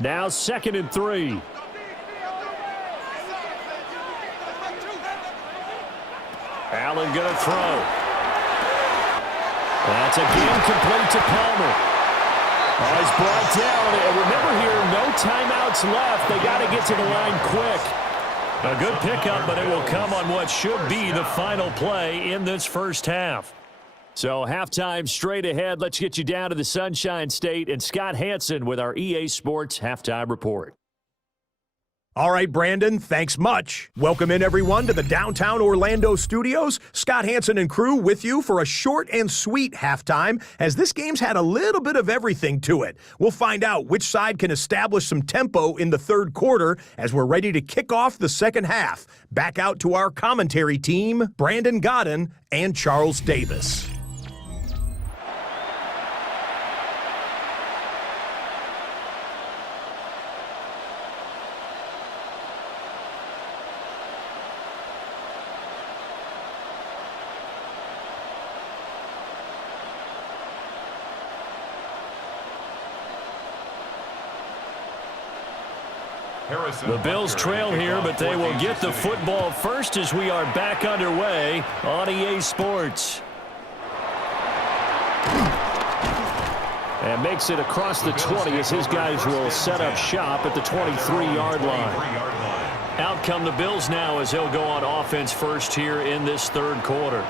Now 2nd and 3. Allen going to throw. That's again complete to Palmer. Oh, he's brought down. And remember here, no timeouts left. They got to get to the line quick. A good pickup, but it will come on what should be the final play in this first half. So halftime straight ahead. Let's get you down to the Sunshine State and Scott Hansen with our EA Sports Halftime Report. All right, Brandon, thanks much. Welcome in, everyone, to the downtown Orlando studios. Scott Hansen and crew with you for a short and sweet halftime, as this game's had a little bit of everything to it. We'll find out which side can establish some tempo in the third quarter as we're ready to kick off the second half. Back out to our commentary team, Brandon Godden and Charles Davis. The Bills trail here, but they will get the football first as we are back underway on EA Sports. And makes it across the 20 as his guys will set up shop at the 23-yard line. Out come the Bills now as they'll go on offense first here in this third quarter.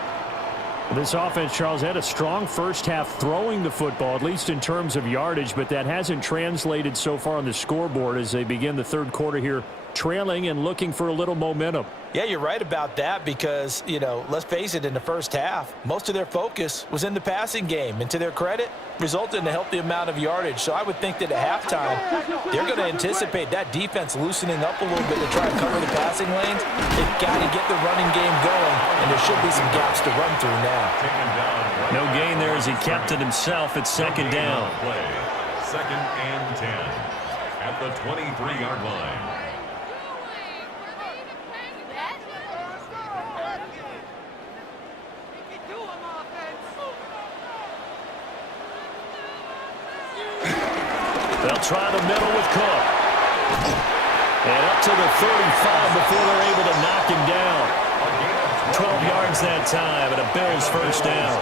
This offense, Charles, had a strong first half throwing the football, at least in terms of yardage, but that hasn't translated so far on the scoreboard as they begin the third quarter here trailing and looking for a little momentum. Yeah, you're right about that because, let's face it, in the first half, most of their focus was in the passing game. And to their credit, resulted in a healthy amount of yardage. So I would think that at halftime, they're going to anticipate that defense loosening up a little bit to try to cover the passing lanes. They've got to get the running game going, and there should be some gaps to run through now. No gain there as he kept it himself at second down. Second and 10 at the 23-yard line. They'll try the middle with Cook. And up to the 35 before they're able to knock him down. 12 yards that time and a Bills first down.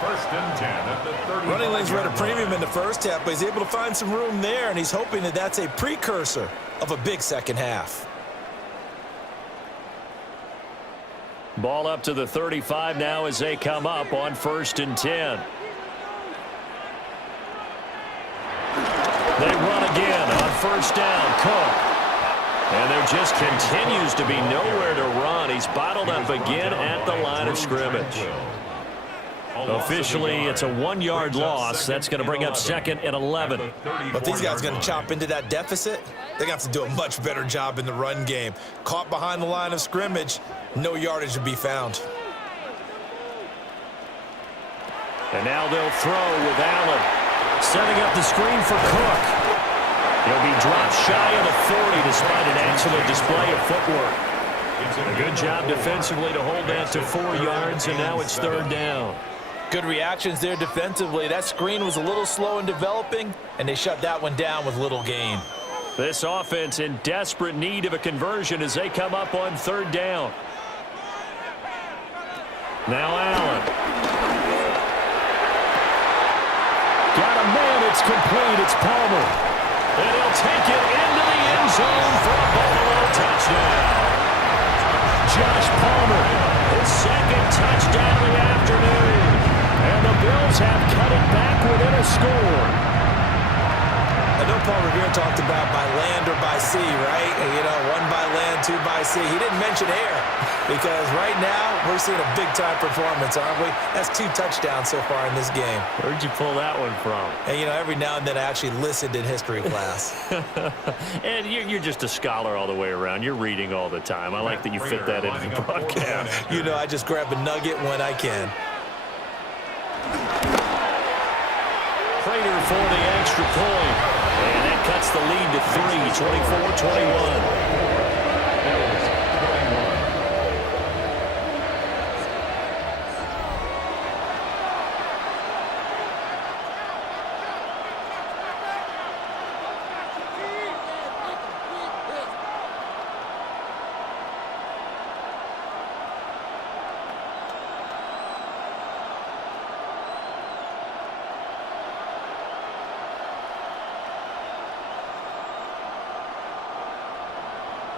First and 10 at the 30. Running lanes were at a premium in the first half, but he's able to find some room there, and he's hoping that that's a precursor of a big second half. Ball up to the 35 now as they come up on first and 10. They run again on first down. Cook. And there just continues to be nowhere to run. He's bottled up again at the line of scrimmage. Officially, it's a 1-yard loss. That's going to bring up second and 11. But these guys are going to chop into that deficit. They're going to have to do a much better job in the run game. Caught behind the line of scrimmage, no yardage to be found. And now they'll throw with Allen. Setting up the screen for Cook. He'll be dropped shy of the 40 despite an excellent display of footwork. A good job defensively to hold that to 4 yards, and now it's third down. Good reactions there defensively. That screen was a little slow in developing, and they shut that one down with little gain. This offense in desperate need of a conversion as they come up on third down. Now Allen. Got a man, it's complete, it's Palmer. And he'll take it into the end zone for a Buffalo touchdown. Josh Palmer, his second touchdown of the afternoon. And the Bills have cut it back within a score. I know Paul Revere talked about by land or by sea, right? One by land, two by sea. He didn't mention air because right now we're seeing a big-time performance, aren't we? That's 2 touchdowns so far in this game. Where'd you pull that one from? And, every now and then I actually listened in history class. And you're just a scholar all the way around. You're reading all the time. I like that you fit that into the broadcast. I just grab a nugget when I can. Prater for the extra point. And that cuts the lead to 3, 24-21.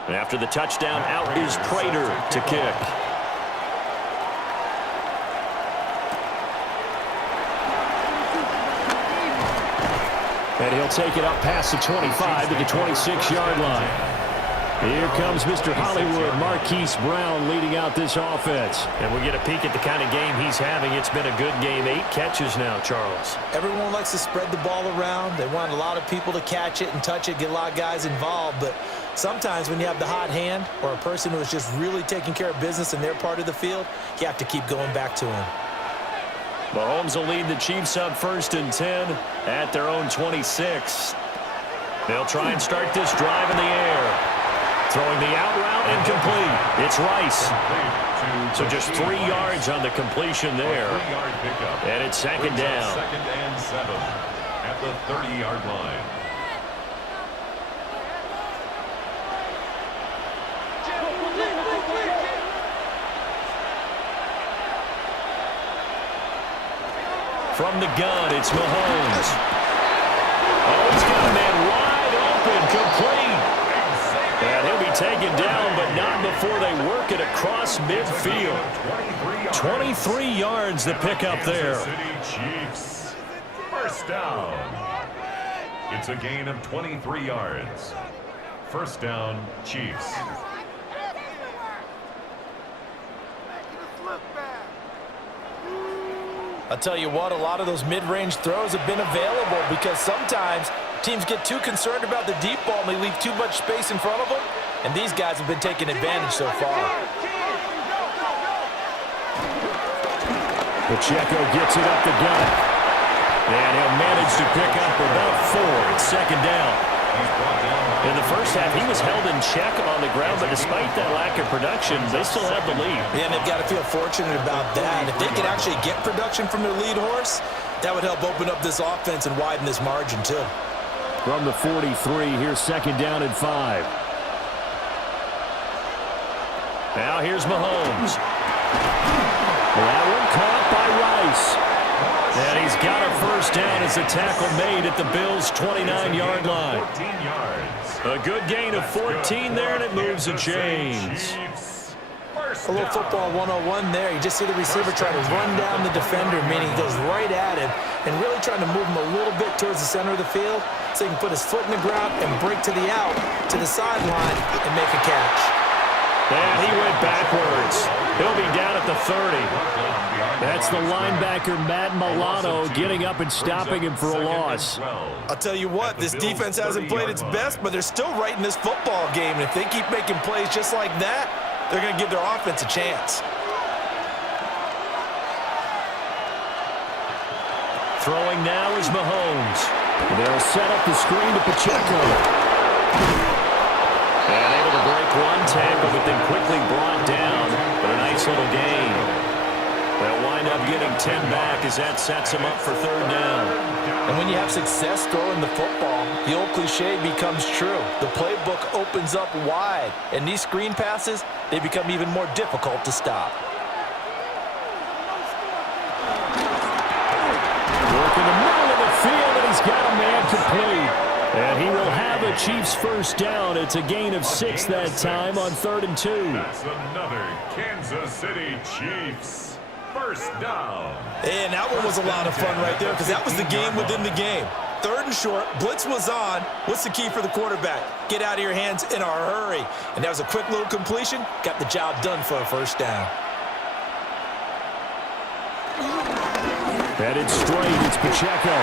After the touchdown, out is Prater to kick. And he'll take it up past the 25 to the 26-yard line. Here comes Mr. Hollywood, Marquise Brown, leading out this offense. And we get a peek at the kind of game he's having. It's been a good game. 8 catches now, Charles. Everyone likes to spread the ball around. They want a lot of people to catch it and touch it, get a lot of guys involved. But sometimes when you have the hot hand or a person who is just really taking care of business in their part of the field, you have to keep going back to him. Mahomes will lead the Chiefs up 1st and 10 at their own 26. They'll try and start this drive in the air. Throwing the out route incomplete. It's Rice. So just 3 yards on the completion there. And it's 2nd down. 2nd and 7 at the 30-yard line. From the gun, it's Mahomes. Oh, he's got a man wide open, complete. And he'll be taken down, but not before they work it across midfield. 23 yards the pickup there. Chiefs. 1st down. It's a gain of 23 yards. 1st down, Chiefs. I'll tell you what, a lot of those mid-range throws have been available because sometimes teams get too concerned about the deep ball and they leave too much space in front of them, and these guys have been taking advantage so far. Pacheco gets it up the gut. And he'll manage to pick up about 4. It's 2nd down. In the first half, he was held in check on the ground, but despite that lack of production, they still have the lead. Yeah, and they've got to feel fortunate about that. If they can actually get production from their lead horse, that would help open up this offense and widen this margin too. From the 43, here's 2nd down and 5. Now here's Mahomes. That one caught by Rice. And he's got a 1st down as the tackle made at the Bills' 29-yard line. 14 yards. A good gain of 14 there, and it moves the chains. A little football 101 there. You just see the receiver try to run down the defender, meaning he goes right at him and really trying to move him a little bit towards the center of the field so he can put his foot in the ground and break to the out, to the sideline, and make a catch. And he went backwards. He'll be down at the 30. That's the linebacker, Matt Milano, getting up and stopping him for a loss. I'll tell you what, this defense hasn't played its best, but they're still right in this football game. And if they keep making plays just like that, they're going to give their offense a chance. Throwing now is Mahomes. They'll set up the screen to Pacheco. And able to break one tackle, but then quickly brought down. But a nice little gain. They'll wind up getting 10 back as that sets them up for 3rd down. And when you have success throwing the football, the old cliche becomes true. The playbook opens up wide, and these screen passes, they become even more difficult to stop. Work in the middle of the field, and he's got a man complete. And he will have a Chiefs 1st down. It's a gain of 6 that time on 3rd and 2. That's another Kansas City Chiefs 1st down. And that one was a lot of fun right there because that was the game within the game. 3rd and short, blitz was on. What's the key for the quarterback? Get out of your hands in a hurry. And that was a quick little completion. Got the job done for a 1st down. Headed straight, it's Pacheco.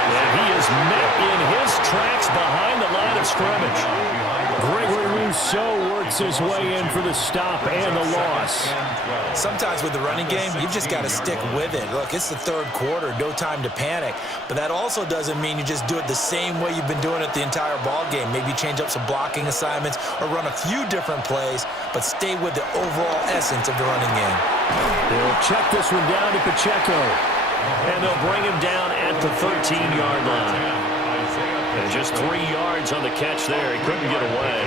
And he is met in his tracks behind the line of scrimmage. Gregory Rousseau works his way in for the stop and the loss. Sometimes with the running game, you've just got to stick with it. Look, it's the 3rd quarter, no time to panic. But that also doesn't mean you just do it the same way you've been doing it the entire ball game. Maybe change up some blocking assignments or run a few different plays, but stay with the overall essence of the running game. They'll check this one down to Pacheco. And they'll bring him down at the 13-yard line. And just 3 yards on the catch there. He couldn't get away.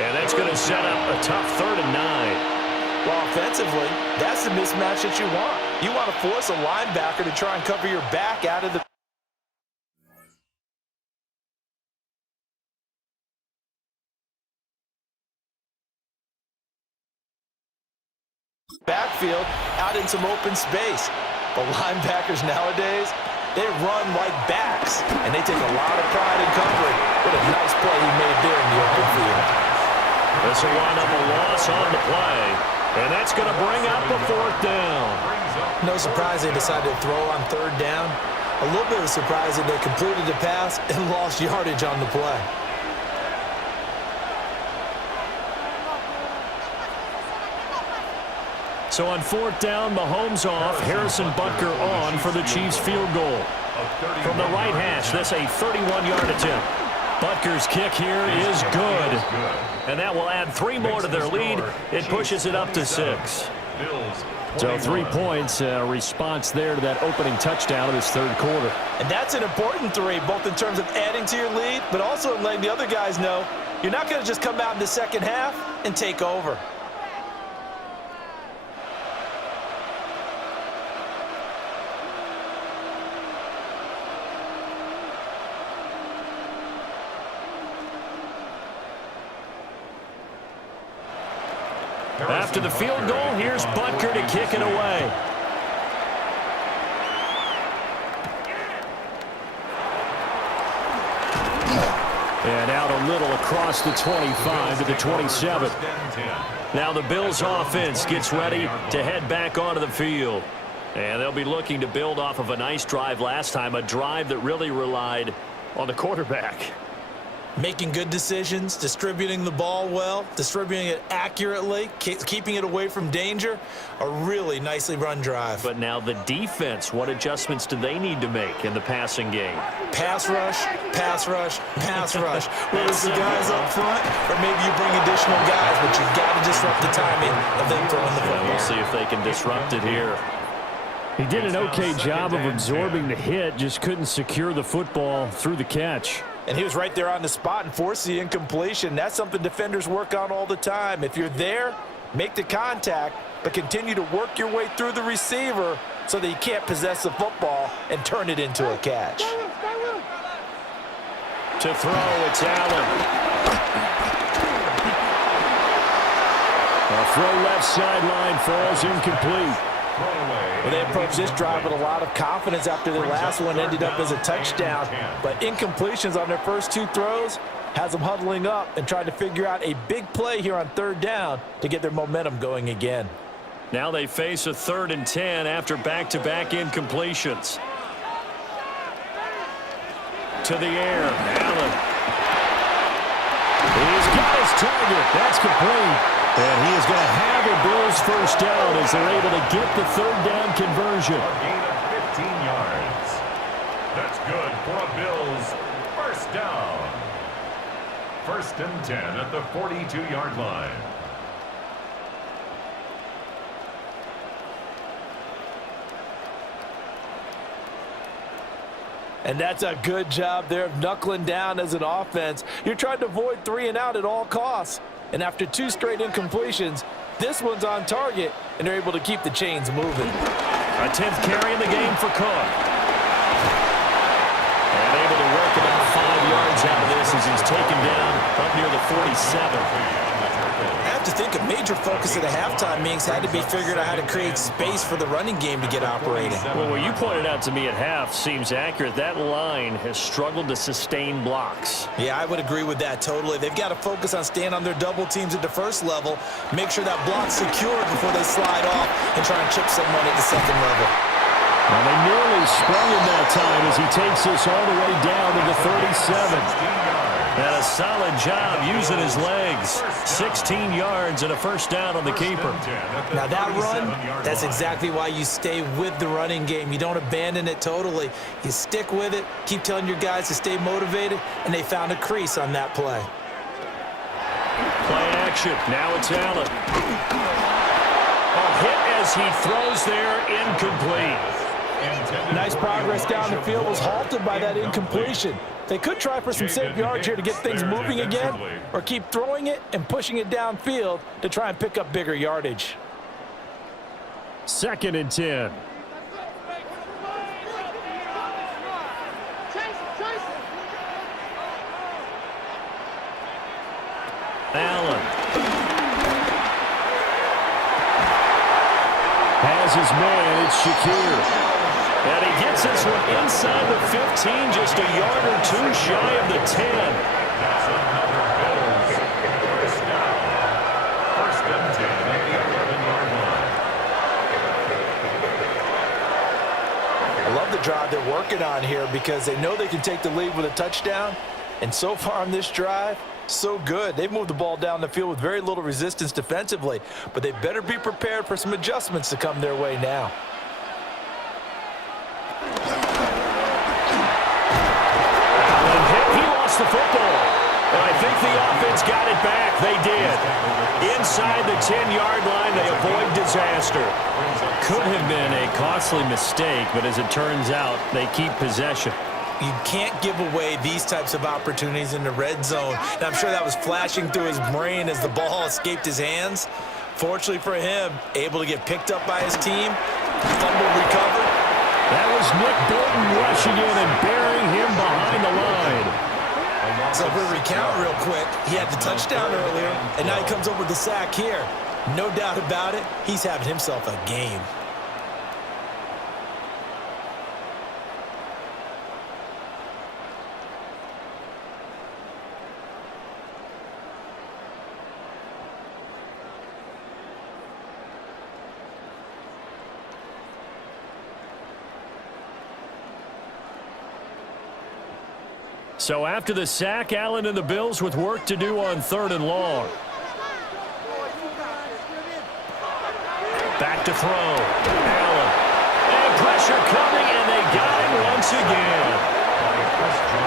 And that's going to set up a tough 3rd and 9. Well, offensively, that's the mismatch that you want. You want to force a linebacker to try and cover your back out of the backfield out in some open space. But linebackers nowadays, They run like backs, and they take a lot of pride in covering. What a nice play he made there in the open field. This will wind up a loss on the play, and that's going to bring up a 4th down. No surprise they decided to throw on 3rd down. A little bit of a surprise that they completed the pass and lost yardage on the play. So on 4th down, Mahomes off, Harrison Butker on for the Chiefs field goal. From the right hash, this a 31-yard attempt. Butker's kick here is good. And that will add 3 more to their lead. It pushes it up to 6. So 3 points, response there to that opening touchdown of this 3rd quarter. And that's an important 3, both in terms of adding to your lead, but also in letting the other guys know you're not going to just come out in the second half and take over. After the field goal, here's Butker to kick it away. And out a little across the 25 to the 27. Now the Bills offense gets ready to head back onto the field. And they'll be looking to build off of a nice drive last time, a drive that really relied on the quarterback. Making good decisions, distributing the ball well, distributing it accurately, keeping it away from danger. A really nicely run drive. But now the defense, what adjustments do they need to make in the passing game? Pass rush, pass rush, pass rush. Whether it's the guys up front or maybe you bring additional guys, but you've got to disrupt the timing of them throwing the football. We'll see if they can disrupt it here. He did an okay job of absorbing the hit, just couldn't secure the football through the catch. And he was right there on the spot and forced the incompletion. That's something defenders work on all the time. If you're there, make the contact, but continue to work your way through the receiver so that you can't possess the football and turn it into a catch. To throw, it's Allen. A throw left sideline falls incomplete. Well, they approached this drive with a lot of confidence after their last one ended up as a touchdown. But incompletions on their first 2 throws has them huddling up and trying to figure out a big play here on 3rd down to get their momentum going again. Now they face a 3rd and 10 after back-to-back incompletions. To the air, Allen. He's got his target. That's complete. And he is going to have a Bills first down as they're able to get the 3rd down conversion. A gain of 15 yards. That's good for a Bills first down. 1st and 10 at the 42-yard line. And that's a good job there of knuckling down as an offense. You're trying to avoid 3 and out at all costs. And after 2 straight incompletions, this one's on target, and they're able to keep the chains moving. A 10th carry in the game for Cook. And able to work about 5 yards out of this as he's taken down up near the 47. I have to think a major focus of the halftime meetings had to be figuring out how to create space for the running game to get operating. Well, what you pointed out to me at half seems accurate. That line has struggled to sustain blocks. Yeah, I would agree with that totally. They've got to focus on staying on their double teams at the first level, make sure that block's secured before they slide off and try and chip someone at the second level. Well, they nearly sprung him that time as he takes this all the way down to the 37. And a solid job using his legs. 16 yards and a first down on the keeper. Now that run, that's exactly why you stay with the running game. You don't abandon it totally. You stick with it, keep telling your guys to stay motivated, and they found a crease on that play. Play action. Now it's Allen. A hit as he throws there, incomplete. Nice progress down the field was halted by that incompletion. They could try for some safe yards here to get things moving again, or keep throwing it and pushing it downfield to try and pick up bigger yardage. 2nd and 10. Allen Has his man, it's Shakir. And he gets this one inside the 15, just a yard or two shy of the 10. That's another Bills first down. First and 10 at the 11-yard line. I love the drive they're working on here because they know they can take the lead with a touchdown. And so far on this drive, so good. They've moved the ball down the field with very little resistance defensively, but they better be prepared for some adjustments to come their way now. He lost the football. And I think the offense got it back. They did. Inside the 10-yard line, they avoid disaster. Could have been a costly mistake, but as it turns out, they keep possession. You can't give away these types of opportunities in the red zone. And I'm sure that was flashing through his brain as the ball escaped his hands. Fortunately for him, able to get picked up by his team, fumble recovered. That was Nick Bolton rushing in and burying him behind the line. So if we recount real quick, he had the touchdown earlier, and now he comes up with the sack here. No doubt about it, he's having himself a game. So after the sack, Allen and the Bills with work to do on 3rd and long. Back to throw. Allen. And pressure coming, and they got him once again.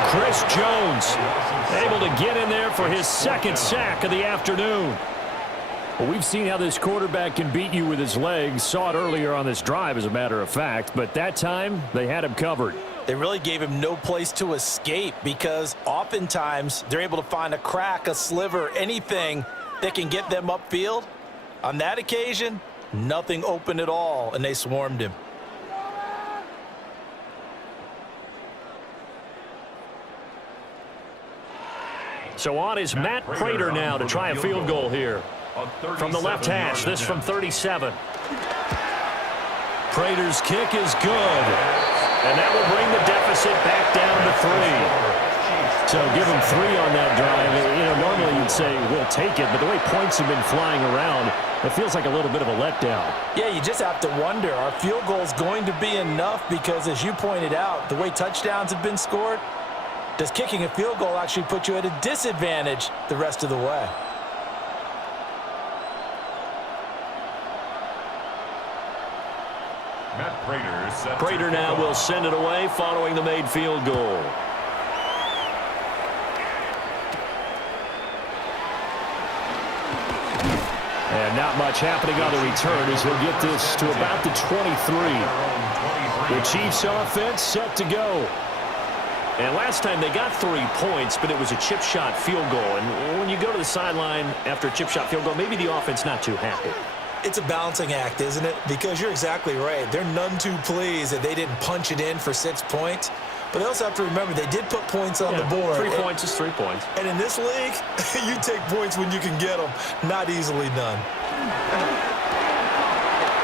Chris Jones able to get in there for his 2nd sack of the afternoon. Well, we've seen how this quarterback can beat you with his legs. Saw it earlier on this drive, as a matter of fact. But that time, they had him covered. They really gave him no place to escape because oftentimes they're able to find a crack, a sliver, anything that can get them upfield. On that occasion, nothing open at all, and they swarmed him. So on is Matt Prater now to try a field goal here. From the left hash, this from 37. Prater's kick is good. And that will bring the deficit back down to 3. So give him 3 on that drive. You know, normally you'd say, we'll take it, but the way points have been flying around, it feels like a little bit of a letdown. Yeah, you just have to wonder, are field goals going to be enough? Because as you pointed out, the way touchdowns have been scored, does kicking a field goal actually put you at a disadvantage the rest of the way? Prater now will send it away following the made field goal. And not much happening on the return as he'll get this to about the 23. The Chiefs offense set to go. And last time they got 3 points, but it was a chip shot field goal. And when you go to the sideline after a chip shot field goal, maybe the offense not too happy. It's a balancing act, isn't it? Because you're exactly right. They're none too pleased that they didn't punch it in for 6 points. But they also have to remember they did put points on the board. 3 points is 3 points. And in this league, you take points when you can get them. Not easily done.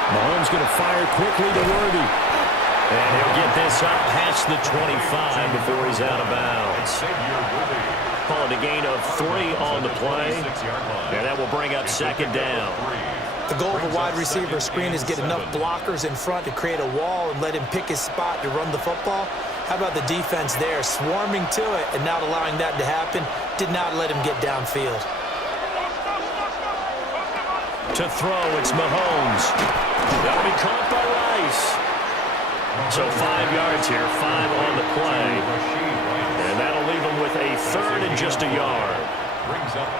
Mahomes going to fire quickly to Worthy. And he'll get this up past the 25 before he's out of bounds. Call it a gain of 3 on the play. And that will bring up 2nd down. The goal of a wide receiver screen is get enough blockers in front to create a wall and let him pick his spot to run the football. How about the defense there, swarming to it and not allowing that to happen? Did not let him get downfield. To throw, it's Mahomes. That'll be caught by Rice. So 5 yards here, 5 on the play. And that'll leave him with a 3rd and just a yard.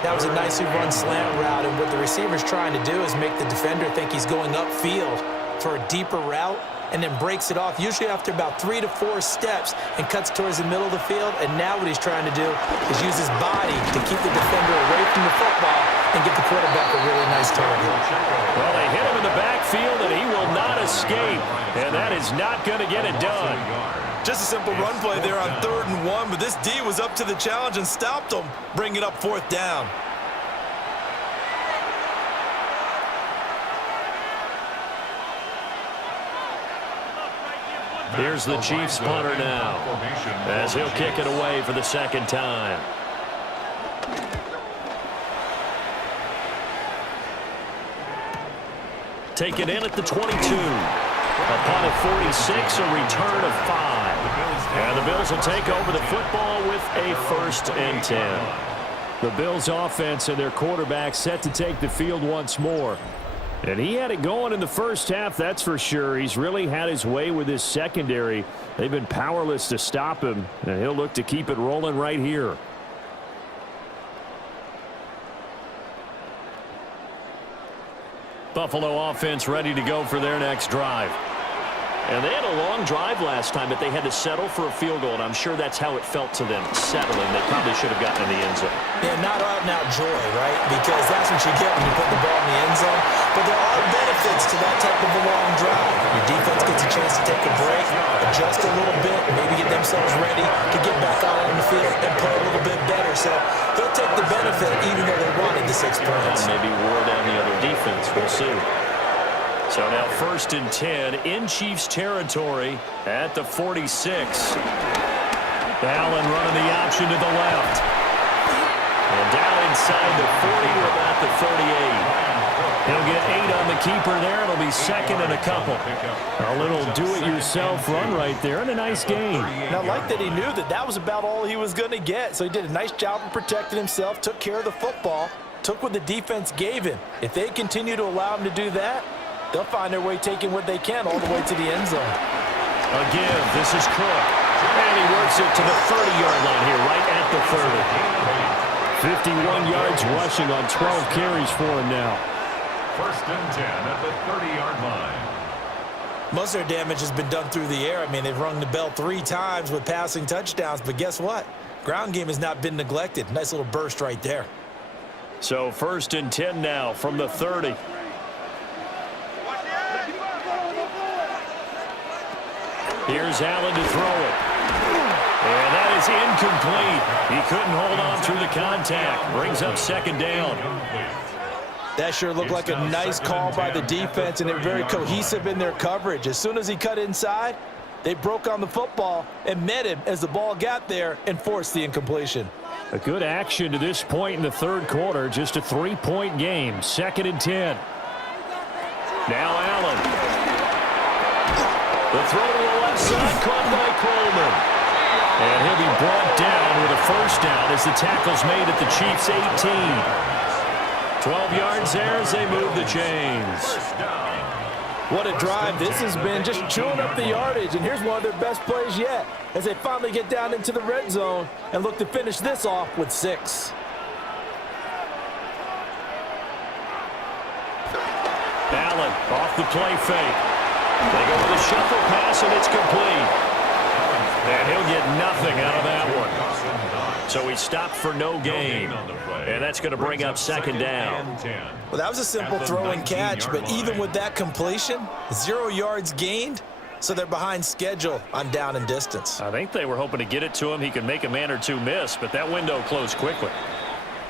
That was a nicely run slant route, and what the receiver's trying to do is make the defender think he's going upfield for a deeper route and then breaks it off, usually after about 3 to 4 steps, and cuts towards the middle of the field. And now what he's trying to do is use his body to keep the defender away from the football and get the quarterback a really nice target. Well, they hit him in the backfield, and he will not escape, and that is not going to get it done. Just a simple run play there on 3rd and 1, but this D was up to the challenge and stopped him, bringing up 4th down. Here's the Chiefs punter now, as he'll kick it away for the second time. Taken in at the 22. A punt of 46, a return of 5. And the Bills will take over the football with a 1st and 10. The Bills offense and their quarterback set to take the field once more. And he had it going in the first half, that's for sure. He's really had his way with his secondary. They've been powerless to stop him, and he'll look to keep it rolling right here. Buffalo offense ready to go for their next drive. And they had a long drive last time, but they had to settle for a field goal, and I'm sure that's how it felt to them, settling. They probably should have gotten in the end zone. Yeah, not out and out joy, right? Because that's what you get when you put the ball in the end zone. But there are benefits to that type of a long drive. Your defense gets a chance to take a break, adjust a little bit, maybe get themselves ready to get back out on the field and play a little bit better. So they'll take the benefit even though they wanted the 6 points. Maybe wore down the other defense. We'll see. So now 1st and 10 in Chiefs territory at the 46. Allen running the option to the left. And down inside the 40, we're about the 38. He'll get 8 on the keeper there. It'll be 2nd and a couple. A little do-it-yourself run right there and a nice gain. And I like that he knew that that was about all he was going to get. So he did a nice job of protecting himself, took care of the football, took what the defense gave him. If they continue to allow him to do that, they'll find their way taking what they can all the way to the end zone. Again, this is Cook. And he works it to the 30-yard line here, right at the 30. 51 yards rushing on 12 carries for him now. 1st and 10 at the 30-yard line. Most of their damage has been done through the air. I mean, they've rung the bell 3 times with passing touchdowns, but guess what? Ground game has not been neglected. Nice little burst right there. So 1st and 10 now from the 30. Here's Allen to throw it. And that is incomplete. He couldn't hold on through the contact. Brings up 2nd down. That sure looked like a nice call by the defense, and they're very cohesive in their coverage. As soon as he cut inside, they broke on the football and met him as the ball got there and forced the incompletion. A good action to this point in the 3rd quarter. Just a 3-point game. 2nd and 10. Now Allen. The throw to the left side, caught by Coleman. And he'll be brought down with a 1st down as the tackle's made at the Chiefs' 18. 12 yards there as they move the chains. What a drive this has been, just chewing up the yardage. And here's one of their best plays yet as they finally get down into the red zone and look to finish this off with 6. Allen off the play fake. They go with a shuffle pass, and it's complete. And he'll get nothing out of that one. So he stopped for no gain. And that's going to bring up 2nd down. Well, that was a simple throw and catch, but even with that completion, 0 yards gained, so they're behind schedule on down and distance. I think they were hoping to get it to him. He could make a man or two miss, but that window closed quickly.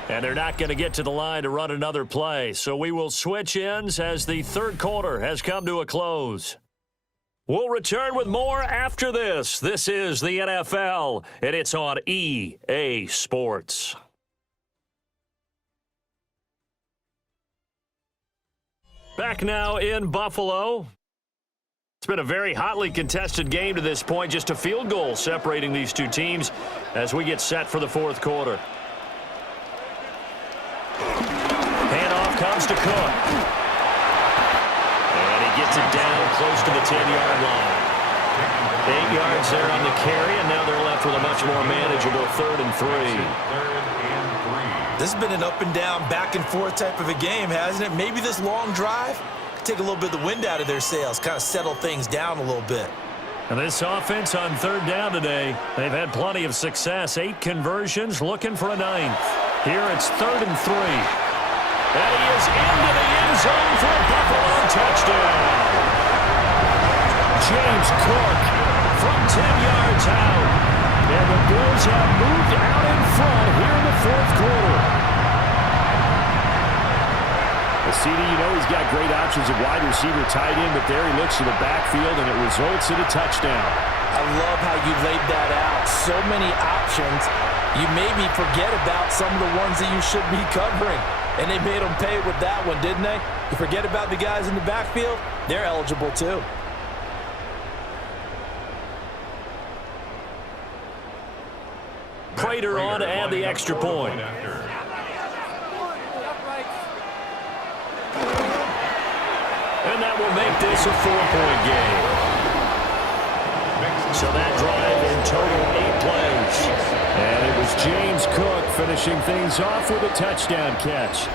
And they're not going to get to the line to run another play. So we will switch ends as the 3rd quarter has come to a close. We'll return with more after this. This is the NFL, and it's on EA Sports. Back now in Buffalo. It's been a very hotly contested game to this point. Just a field goal separating these two teams as we get set for the 4th quarter. Handoff comes to Cook. And he gets it down close to the 10-yard line. 8 yards there on the carry, and now they're left with a much more manageable 3rd and 3. This has been an up and down, back and forth type of a game, hasn't it? Maybe this long drive could take a little bit of the wind out of their sails, kind of settle things down a little bit. And this offense on 3rd down today, they've had plenty of success. 8 conversions, looking for a 9th. Here it's 3rd and 3. And he is into the end zone for a Buffalo touchdown. James Cook from 10 yards out. And the Bills have moved out in front here in the 4th quarter. CD, you know he's got great options of wide receiver, tight end, but there he looks to the backfield, and it results in a touchdown. I love how you laid that out. So many options. You maybe forget about some of the ones that you should be covering. And they made them pay with that one, didn't they? You forget about the guys in the backfield, they're eligible too. Prater on to add the extra point. And that will make this a 4-point game. So that drive in total 8 plays. And it was James Cook finishing things off with a touchdown catch.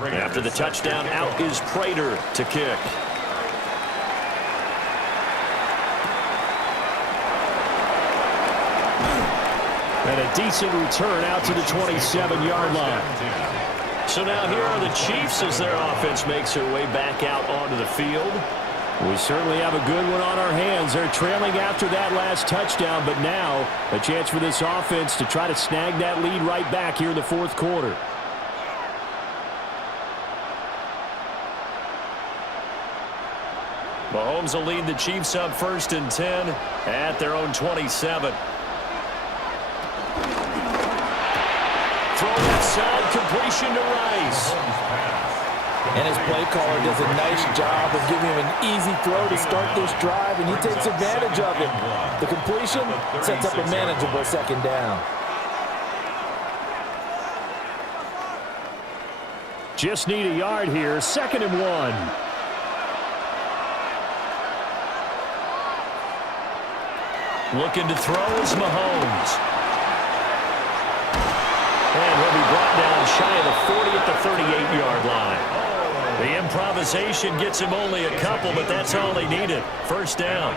After the touchdown, out is Prater to kick. And a decent return out to the 27-yard line. So now here are the Chiefs as their offense makes their way back out onto the field. We certainly have a good one on our hands. They're trailing after that last touchdown, but now a chance for this offense to try to snag that lead right back here in the fourth quarter. Mahomes will lead the Chiefs up 1st and 10 at their own 27. Throw inside, completion to Rice. And his play caller does a nice job of giving him an easy throw to start this drive, and he takes advantage of it. The completion sets up a manageable 2nd down. Just need a yard here, 2nd and 1. Looking to throw is Mahomes. And he'll be brought down shy of the 40 at the 38-yard line. The improvisation gets him only a couple, but that's all he needed. 1st down.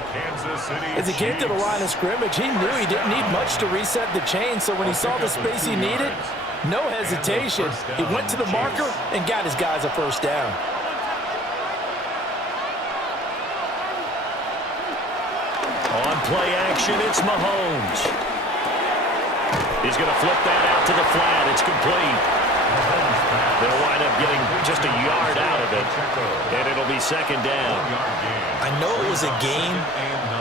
As he came to the line of scrimmage, he knew he didn't need much to reset the chain, so when he saw the space he needed, no hesitation. He went to the marker and got his guys a 1st down. On play action, it's Mahomes. He's going to flip that out to the flat. It's complete. They'll wind up getting just a yard out of it, and it'll be 2nd down. I know it was a game,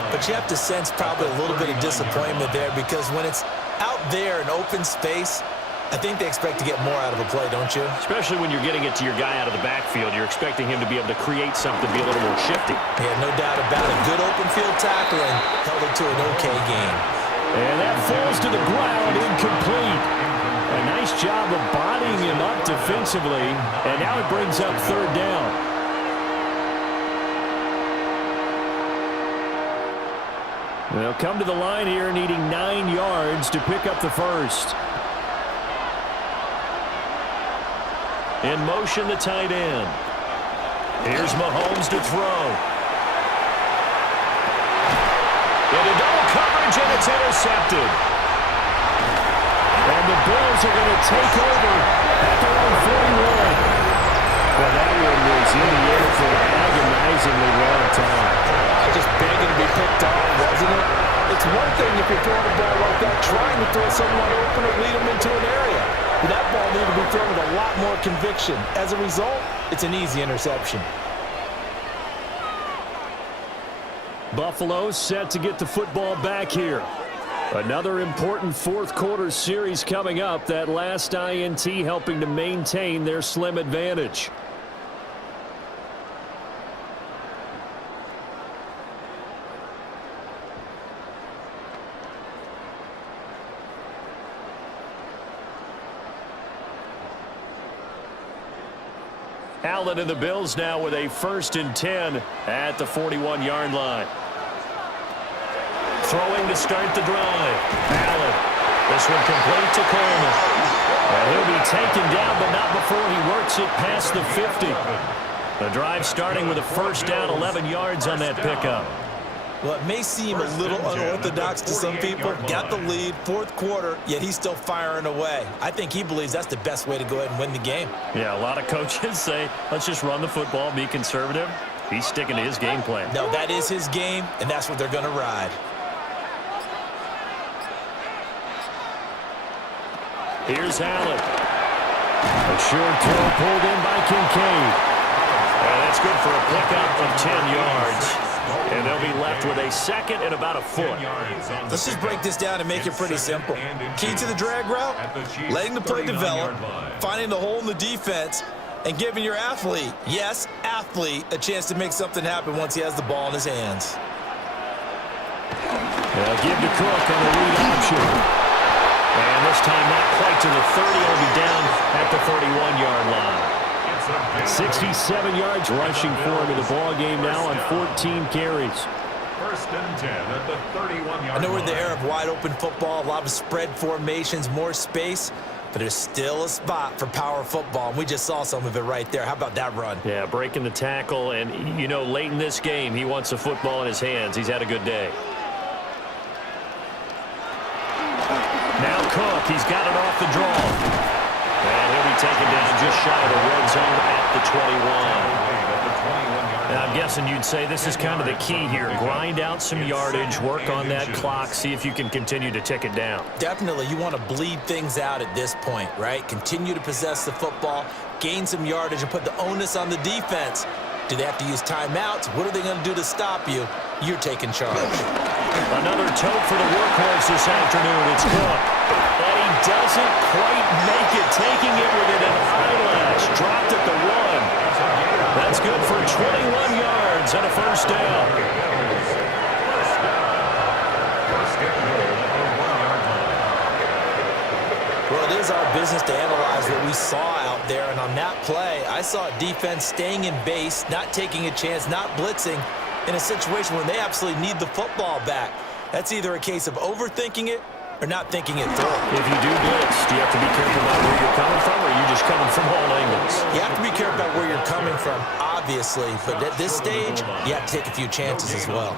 but you have to sense probably a little bit of disappointment there because when it's out there in open space, I think they expect to get more out of a play, don't you? Especially when you're getting it to your guy out of the backfield. You're expecting him to be able to create something, be a little more shifty. Yeah, no doubt about it. Good open field tackle and held it to an okay game. And that falls to the ground, incomplete. A nice job of bodying him up defensively, and now it brings up 3rd down. They'll come to the line here needing 9 yards to pick up the 1st. In motion, the tight end. Here's Mahomes to throw. Into double coverage, and it's intercepted. And the Bills are going to take over at their own 41. Well, that one was in the air for an agonizingly long time. Just begging to be picked off, wasn't it? It's one thing if you're throwing a ball like that, trying to throw someone open or lead them into an area. But that ball needed to be thrown with a lot more conviction. As a result, it's an easy interception. Buffalo set to get the football back here. Another important fourth quarter series coming up. That last INT helping to maintain their slim advantage. Allen and the Bills now with a 1st and 10 at the 41-yard line. Throwing to start the drive. Allen. This one complete to Coleman. And he'll be taken down, but not before he works it past the 50. The drive starting with a 1st down, 11 yards on that pickup. Well, it may seem a little unorthodox to some people. Got the lead, fourth quarter, yet he's still firing away. I think he believes that's the best way to go ahead and win the game. Yeah, a lot of coaches say, let's just run the football, be conservative. He's sticking to his game plan. No, that is his game, and that's what they're going to ride. Here's Allen. A short throw pulled in by Kincaid. And that's good for a pickup of 10 yards. And they'll be left with a second and about a foot. Let's just break this down and make it pretty simple. Key to the drag route, letting the play develop, finding the hole in the defense, and giving your athlete, yes, athlete, a chance to make something happen once he has the ball in his hands. They'll give to Cook on the read option. And this time not quite to the 30. He'll be down at the 31-yard line. 67 yards rushing for him in the ball game now on 14 carries. First and 10 at the 31-yard line. I know we're in the era of wide-open football, a lot of spread formations, more space, but there's still a spot for power football, and we just saw some of it right there. How about that run? Yeah, breaking the tackle, and, you know, late in this game, he wants the football in his hands. He's had a good day. Now Cook, he's got it off the draw. And he'll be taken down just shy of the red zone at the 21. And I'm guessing you'd say this is kind of the key here. Grind out some yardage, work on that clock, see if you can continue to tick it down. Definitely, you want to bleed things out at this point, right? Continue to possess the football, gain some yardage, and put the onus on the defense. Do they have to use timeouts? What are they going to do to stop you? You're taking charge. Another tote for the workhorse this afternoon. It's Cook. And he doesn't quite make it, taking it within an eyelash. Dropped at the 1. That's good for 21 yards and a first down. Well, it is our business to analyze what we saw out there, and on that play, I saw a defense staying in base, not taking a chance, not blitzing, in a situation where they absolutely need the football back. That's either a case of overthinking it or not thinking it through. If you do blitz, do you have to be careful about where you're coming from, or are you just coming from all angles? You have to be careful about where you're coming from, obviously, but at this stage, you have to take a few chances as well.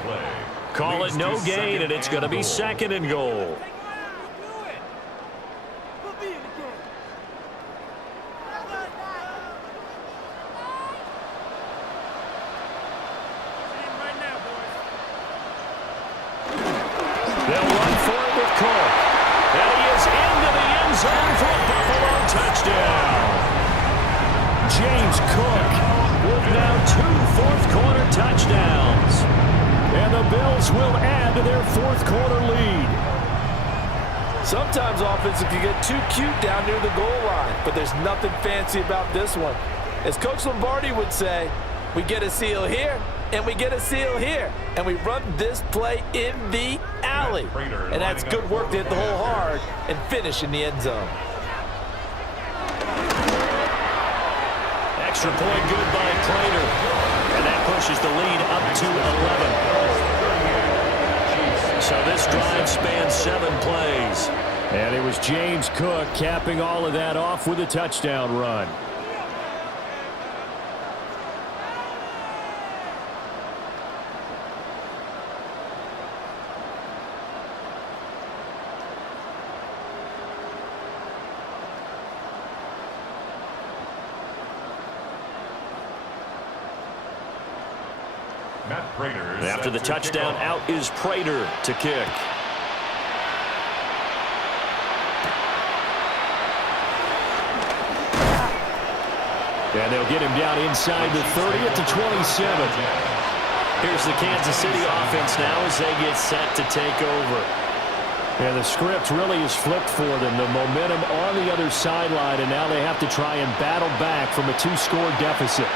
Call it no gain, and it's going to be second and goal. They'll run for it with Cook. And he is into the end zone for a Buffalo touchdown. James Cook with now 2 fourth-quarter touchdowns. And the Bills will add to their fourth-quarter lead. Sometimes offenses can get too cute down near the goal line, but there's nothing fancy about this one. As Coach Lombardi would say, we get a seal here, and we get a seal here, and we run this play in the alley. And that's good work to hit the hole hard and finish in the end zone. Extra point good by Prater. And that pushes the lead up to 11. So this drive spans 7 plays. And it was James Cook capping all of that off with a touchdown run. After the touchdown, out is Prater to kick. And they'll get him down inside the 30 at the 27. Here's the Kansas City offense now as they get set to take over. And the script really is flipped for them. The momentum on the other sideline, and now they have to try and battle back from a 2-score deficit.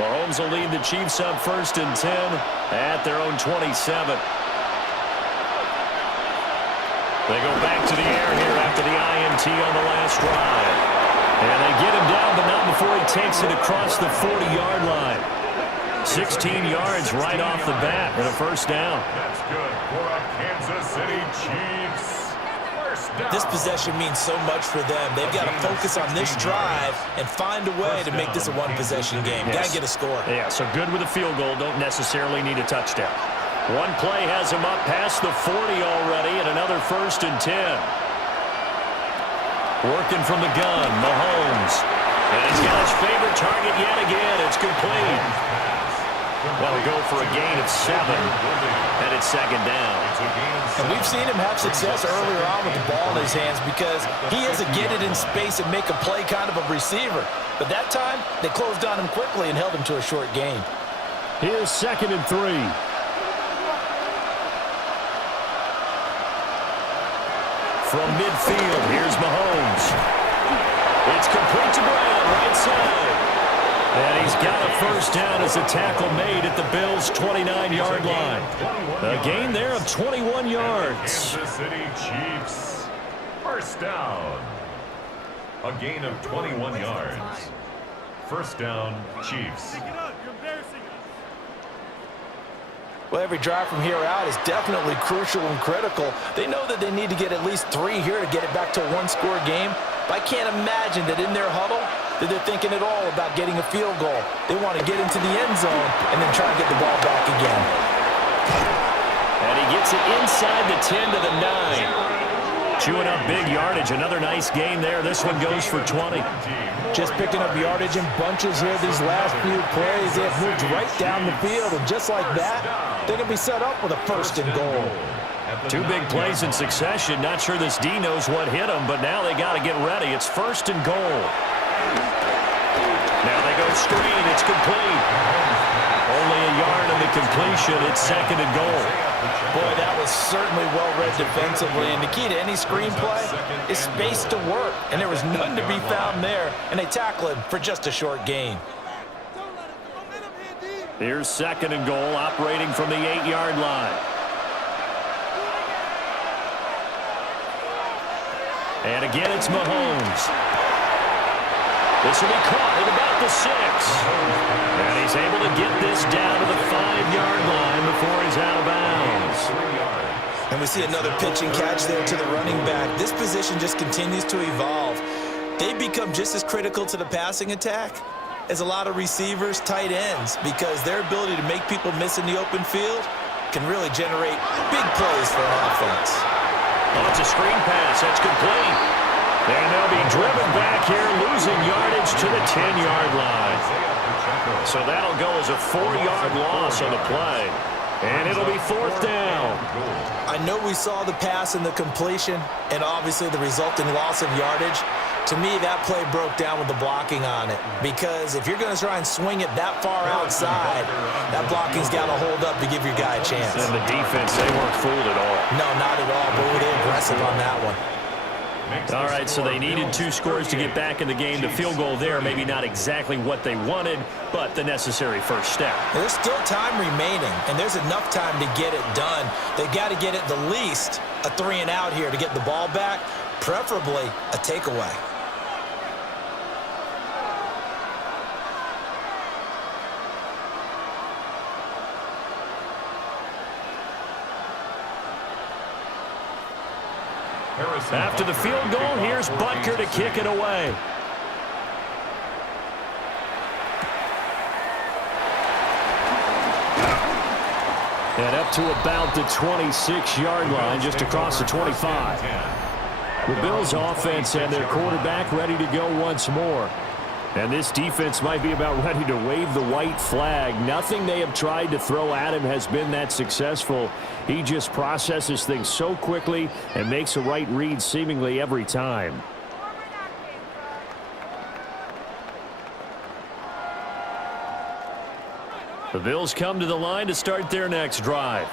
Mahomes will lead the Chiefs up 1st and 10 at their own 27. They go back to the air here after the INT on the last drive. And they get him down, but not before he takes it across the 40-yard line. 16 yards right off the bat and a first down. That's good for a Kansas City Chiefs. First down. This possession means so much for them. They've got to focus on this drive and find a way to make this a one-possession game. Got to get a score. Yeah, so good with a field goal. Don't necessarily need a touchdown. One play has him up past the 40 already, and another 1st and 10. Working from the gun, Mahomes. And he's got his favorite target yet again. It's complete. That'll go for a gain of 7, and it's 2nd down. And we've seen him have success earlier on with the ball in his hands because he is a get it in space and make a play kind of a receiver. But that time, they closed on him quickly and held him to a short gain. Here's 2nd and 3. From midfield, here's Mahomes. It's complete to Brown, right side. And he's got a first down as a tackle made at the Bills' 29-yard line. A gain there of 21 yards. Kansas City Chiefs. First down. A gain of 21 yards. First down, Chiefs. Well, every drive from here out is definitely crucial and critical. They know that they need to get at least 3 here to get it back to a one-score game. But I can't imagine that in their huddle that they're thinking at all about getting a field goal. They want to get into the end zone and then try and get the ball back again. And he gets it inside the 10 to the 9. Chewing up big yardage. Another nice gain there. This one goes for 20. Just picking up yardage in bunches here these last few plays. They have moved right down the field, and just like that, they're going to be set up with a 1st and goal. 2 big plays in succession. Not sure this D knows what hit him, but now they got to get ready. It's 1st and goal. Now they go screen. It's complete. Only a yard on the completion. It's 2nd and goal. Boy, that was certainly well-read defensively, and the key to any screenplay is space to work, and there was none to be found there, and they tackle him for just a short gain. Here's 2nd and goal, operating from the 8-yard line. And again, it's Mahomes. This will be caught at about the 6. And he's able to get this down to the 5-yard line before he's out of bounds. And we see another pitch and catch there to the running back. This position just continues to evolve. They become just as critical to the passing attack as a lot of receivers, tight ends, because their ability to make people miss in the open field can really generate big plays for an offense. Oh, it's a screen pass. That's complete. And they'll be driven back here, losing yardage to the 10-yard line. So that'll go as a 4-yard loss on the play. And it'll be 4th down. I know we saw the pass and the completion and obviously the resulting loss of yardage. To me, that play broke down with the blocking on it, because if you're going to try and swing it that far outside, that blocking's got to hold up to give your guy a chance. And the defense, they weren't fooled at all. No, not at all, but were they aggressive on that one. All right, so they needed 2 scores to get back in the game. The field goal there, maybe not exactly what they wanted, but the necessary first step. There's still time remaining, and there's enough time to get it done. They've got to get at the least a 3-and-out here to get the ball back, preferably a takeaway. After the field goal, here's Butker to kick it away. And up to about the 26-yard line, just across the 25. The Bills' offense and their quarterback ready to go once more. And this defense might be about ready to wave the white flag. Nothing they have tried to throw at him has been that successful. He just processes things so quickly and makes a right read seemingly every time. The Bills come to the line to start their next drive.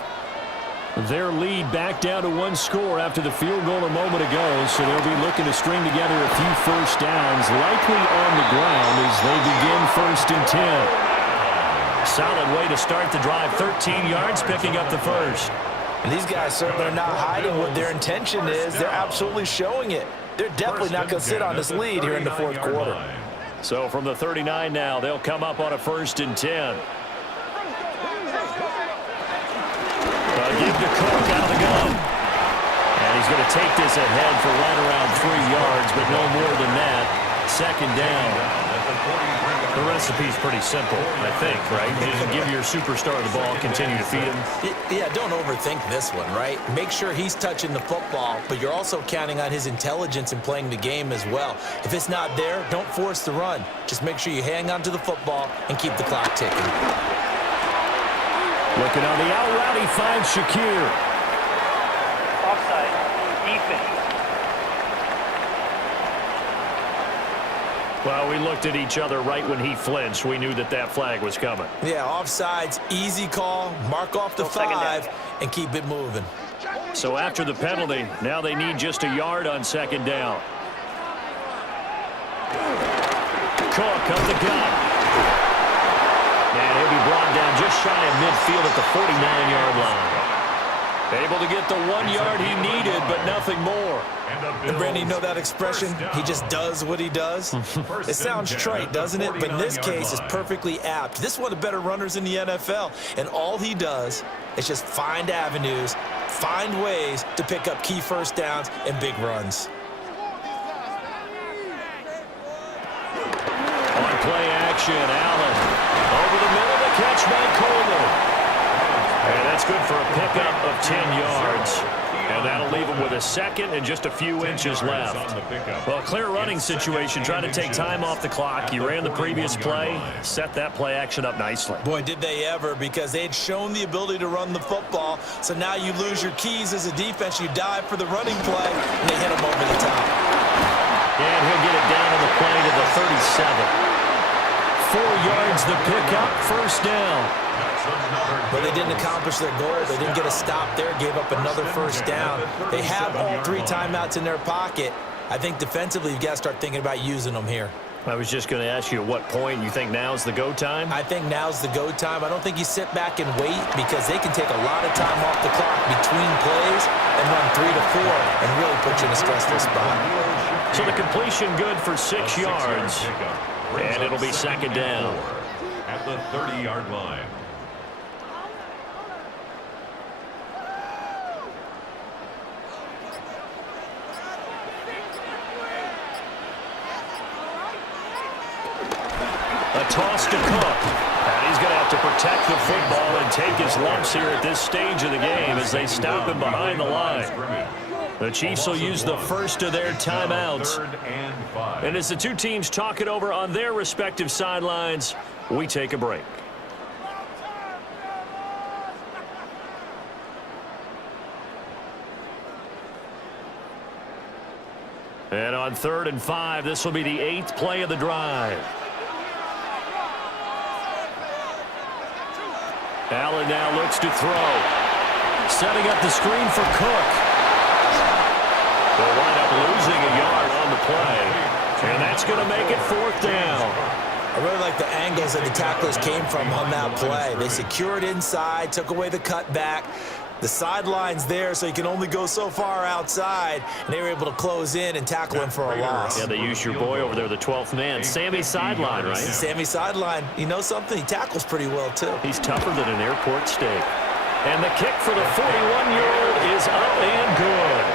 Their lead back down to 1 score after the field goal a moment ago, so they'll be looking to string together a few first downs, likely on the ground as they begin 1st and 10. Solid way to start the drive, 13 yards, picking up the first. And these guys certainly are not hiding what their intention is. They're absolutely showing it. They're definitely not going to sit on this lead here in the 4th quarter. So from the 39 now, they'll come up on a 1st and 10. give to Cook out of the gun. And he's going to take this ahead for right around 3 yards, but no more than that. Second down. The recipe's pretty simple, I think, right? You just give your superstar the ball, continue to feed him. Yeah, don't overthink this one, right? Make sure he's touching the football, but you're also counting on his intelligence in playing the game as well. If it's not there, don't force the run. Just make sure you hang on to the football and keep the clock ticking. Looking on the out route, he finds Shakir. Offside. Defense. Well, we looked at each other right when he flinched. We knew that that flag was coming. Yeah, offsides, easy call, mark off the 5, and keep it moving. So after the penalty, now they need just a yard on second down. Cook up the gut. And he'll be brought down just shy of midfield at the 49-yard line. Able to get the 1 yard he needed, but nothing more. And Brandon, you know that expression? He just does what he does. It sounds trite, doesn't it? But in this case, it's perfectly apt. This is one of the better runners in the NFL. And all he does is just find avenues, find ways to pick up key first downs and big runs. On play action, Allen. Over the middle, the catch by Coleman. And that's good for a pickup of 10 yards. And that'll leave him with a second and just a few inches left. Well, clear running situation, trying to take time off the clock. You ran the previous play, set that play action up nicely. Boy, did they ever, because they had shown the ability to run the football. So now you lose your keys as a defense. You dive for the running play, and they hit him over the top. And he'll get it down on the play to the 37. 4 yards the pickup, first down. But they didn't accomplish their goal. They didn't get a stop there, gave up another first down. They have all 3 timeouts in their pocket. I think defensively you've got to start thinking about using them here. I was just going to ask you at what point you think now's the go time? I think now's the go time. I don't think you sit back and wait, because they can take a lot of time off the clock between plays and run 3 to 4 and really put you in a stressful spot. So the completion good for 6 yards. And it'll be second down. At the 30-yard line. A toss to Cook. And he's going to have to protect the football and take his lumps here at this stage of the game as they stop him behind the line. The Chiefs will use the first of their timeouts. And as the two teams talk it over on their respective sidelines, we take a break. And on 3rd and 5, this will be the 8th play of the drive. Allen now looks to throw. Setting up the screen for Cook. They'll wind up losing a yard on the play. And that's going to make it 4th down. I really like the angles that the tacklers came from on that play. They secured inside, took away the cutback. The sideline's there, so you can only go so far outside, and they were able to close in and tackle him for a loss. Yeah, they used your boy over there, the 12th man. Sammy Sideline, right? Sammy Sideline. You know something? He tackles pretty well, too. He's tougher than an airport steak. And the kick for the 41-year-old is up and good.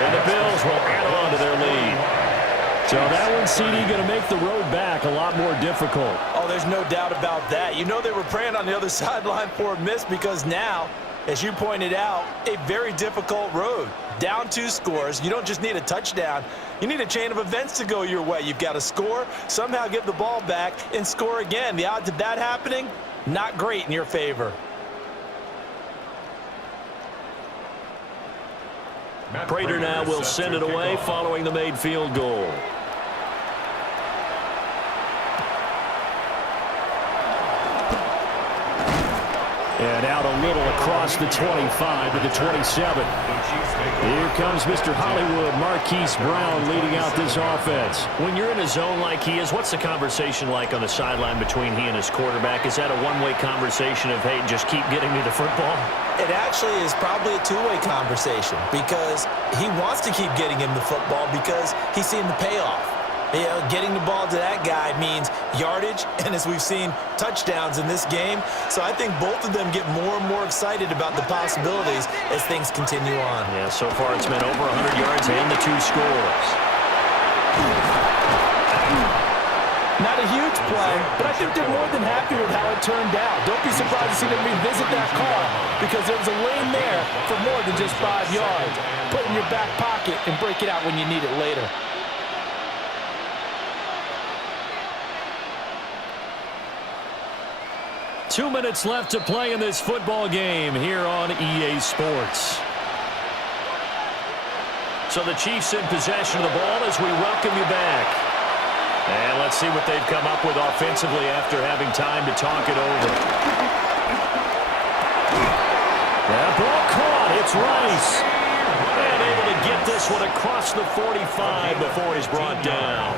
And the Bills will add on to their lead. So that one, CD, going to make the road back a lot more difficult. Oh, there's no doubt about that. You know they were praying on the other sideline for a miss, because now, as you pointed out, a very difficult road. Down 2 scores. You don't just need a touchdown. You need a chain of events to go your way. You've got to score, somehow get the ball back, and score again. The odds of that happening, not great in your favor. Prater now will send it away following the made field goal. And out a little across the 25 to the 27. Here comes Mr. Hollywood, Marquise Brown, leading out this offense. When you're in a zone like he is, what's the conversation like on the sideline between he and his quarterback? Is that a one-way conversation of, hey, just keep getting me the football? It actually is probably a two-way conversation, because he wants to keep getting him the football because he's seen the payoff. Getting the ball to that guy means yardage, and as we've seen, touchdowns in this game. So I think both of them get more and more excited about the possibilities as things continue on. Yeah, so far it's been over 100 yards and the 2 scores. Not a huge play, but I think they're more than happy with how it turned out. Don't be surprised to see them revisit that call because there was a lane there for more than just 5 yards. Put it in your back pocket and break it out when you need it later. Two minutes left to play in this football game here on EA Sports. So the Chiefs in possession of the ball as we welcome you back. And let's see what they've come up with offensively after having time to talk it over. That ball caught. It's Rice. And able to get this one across the 45 before he's brought down.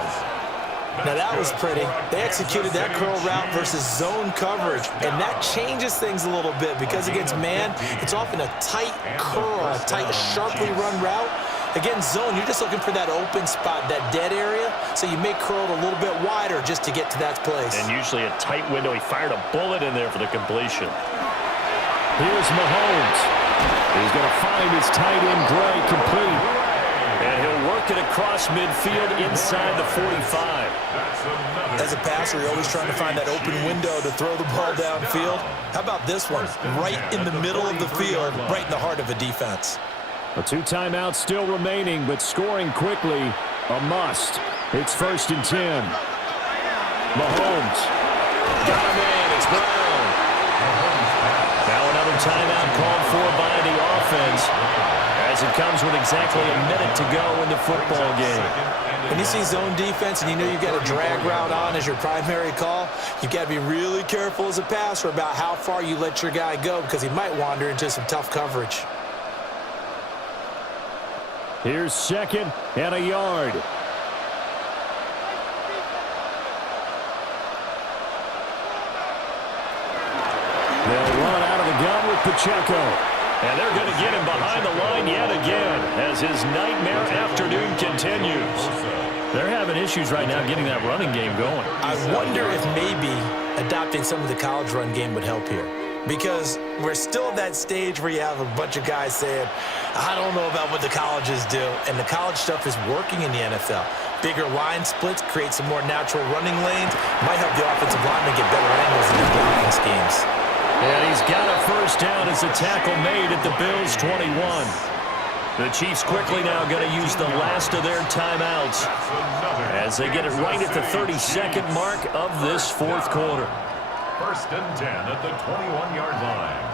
Now that was pretty. They executed that curl route versus zone coverage, and that changes things a little bit because against man, it's often a tight curl, a tight, sharply run route. Against zone, you're just looking for that open spot, that dead area, so you may curl it a little bit wider just to get to that place. And usually a tight window. He fired a bullet in there for the completion. Here's Mahomes. He's going to find his tight end Gray complete. And he'll work it across midfield inside the 45. As a passer, you're always trying to find that open window to throw the ball downfield. How about this one? Right in the middle of the field, right in the heart of a defense. A 2 timeouts still remaining, but scoring quickly, a must. It's 1st and 10. Mahomes. Got him in. It's Brown. Now another timeout called for by the offense, as it comes with exactly a minute to go in the football game. When you see zone defense and you know you've got a drag route on as your primary call, you've got to be really careful as a passer about how far you let your guy go because he might wander into some tough coverage. Here's 2nd and a yard. They'll run out of the gun with Pacheco. And they're going to get him behind the line yet again as his nightmare afternoon continues. They're having issues right now getting that running game going. I wonder if maybe adopting some of the college run game would help here. Because we're still at that stage where you have a bunch of guys saying, I don't know about what the colleges do. And the college stuff is working in the NFL. Bigger line splits, create some more natural running lanes. Might help the offensive linemen get better angles in their blocking schemes. And he's got a first down as the tackle made at the Bills' 21. The Chiefs quickly now going to use the last of their timeouts as they get it right at the 32nd mark of this 4th quarter. 1st and 10 at the 21-yard line.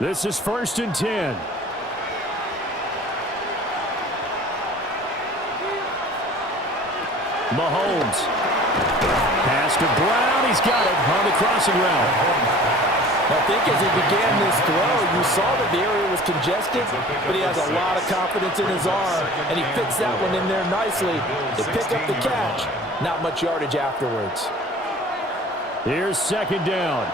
This is 1st and 10. Mahomes. Pass to Brown. He's got it on the crossing route. I think as he began this throw, you saw that the area was congested, but he has a lot of confidence in his arm, and he fits that one in there nicely to pick up the catch. Not much yardage afterwards. Here's 2nd down.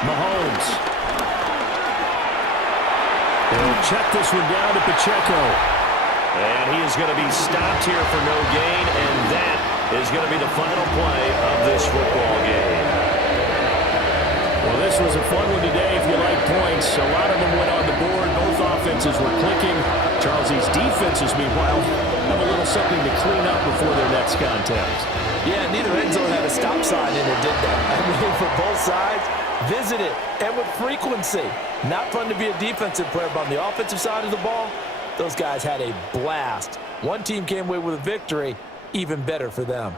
Mahomes. He'll check this one down to Pacheco. And he is going to be stopped here for no gain, and that is going to be the final play of this football game. Well, this was a fun one today if you like points. A lot of them went on the board. Both offenses were clicking. Charles, these defenses, meanwhile, have a little something to clean up before their next contest. Yeah, neither end zone had a stop sign in it, did they? I mean, for both sides, visit it, and with frequency. Not fun to be a defensive player, but on the offensive side of the ball, those guys had a blast. One team came away with a victory, even better for them.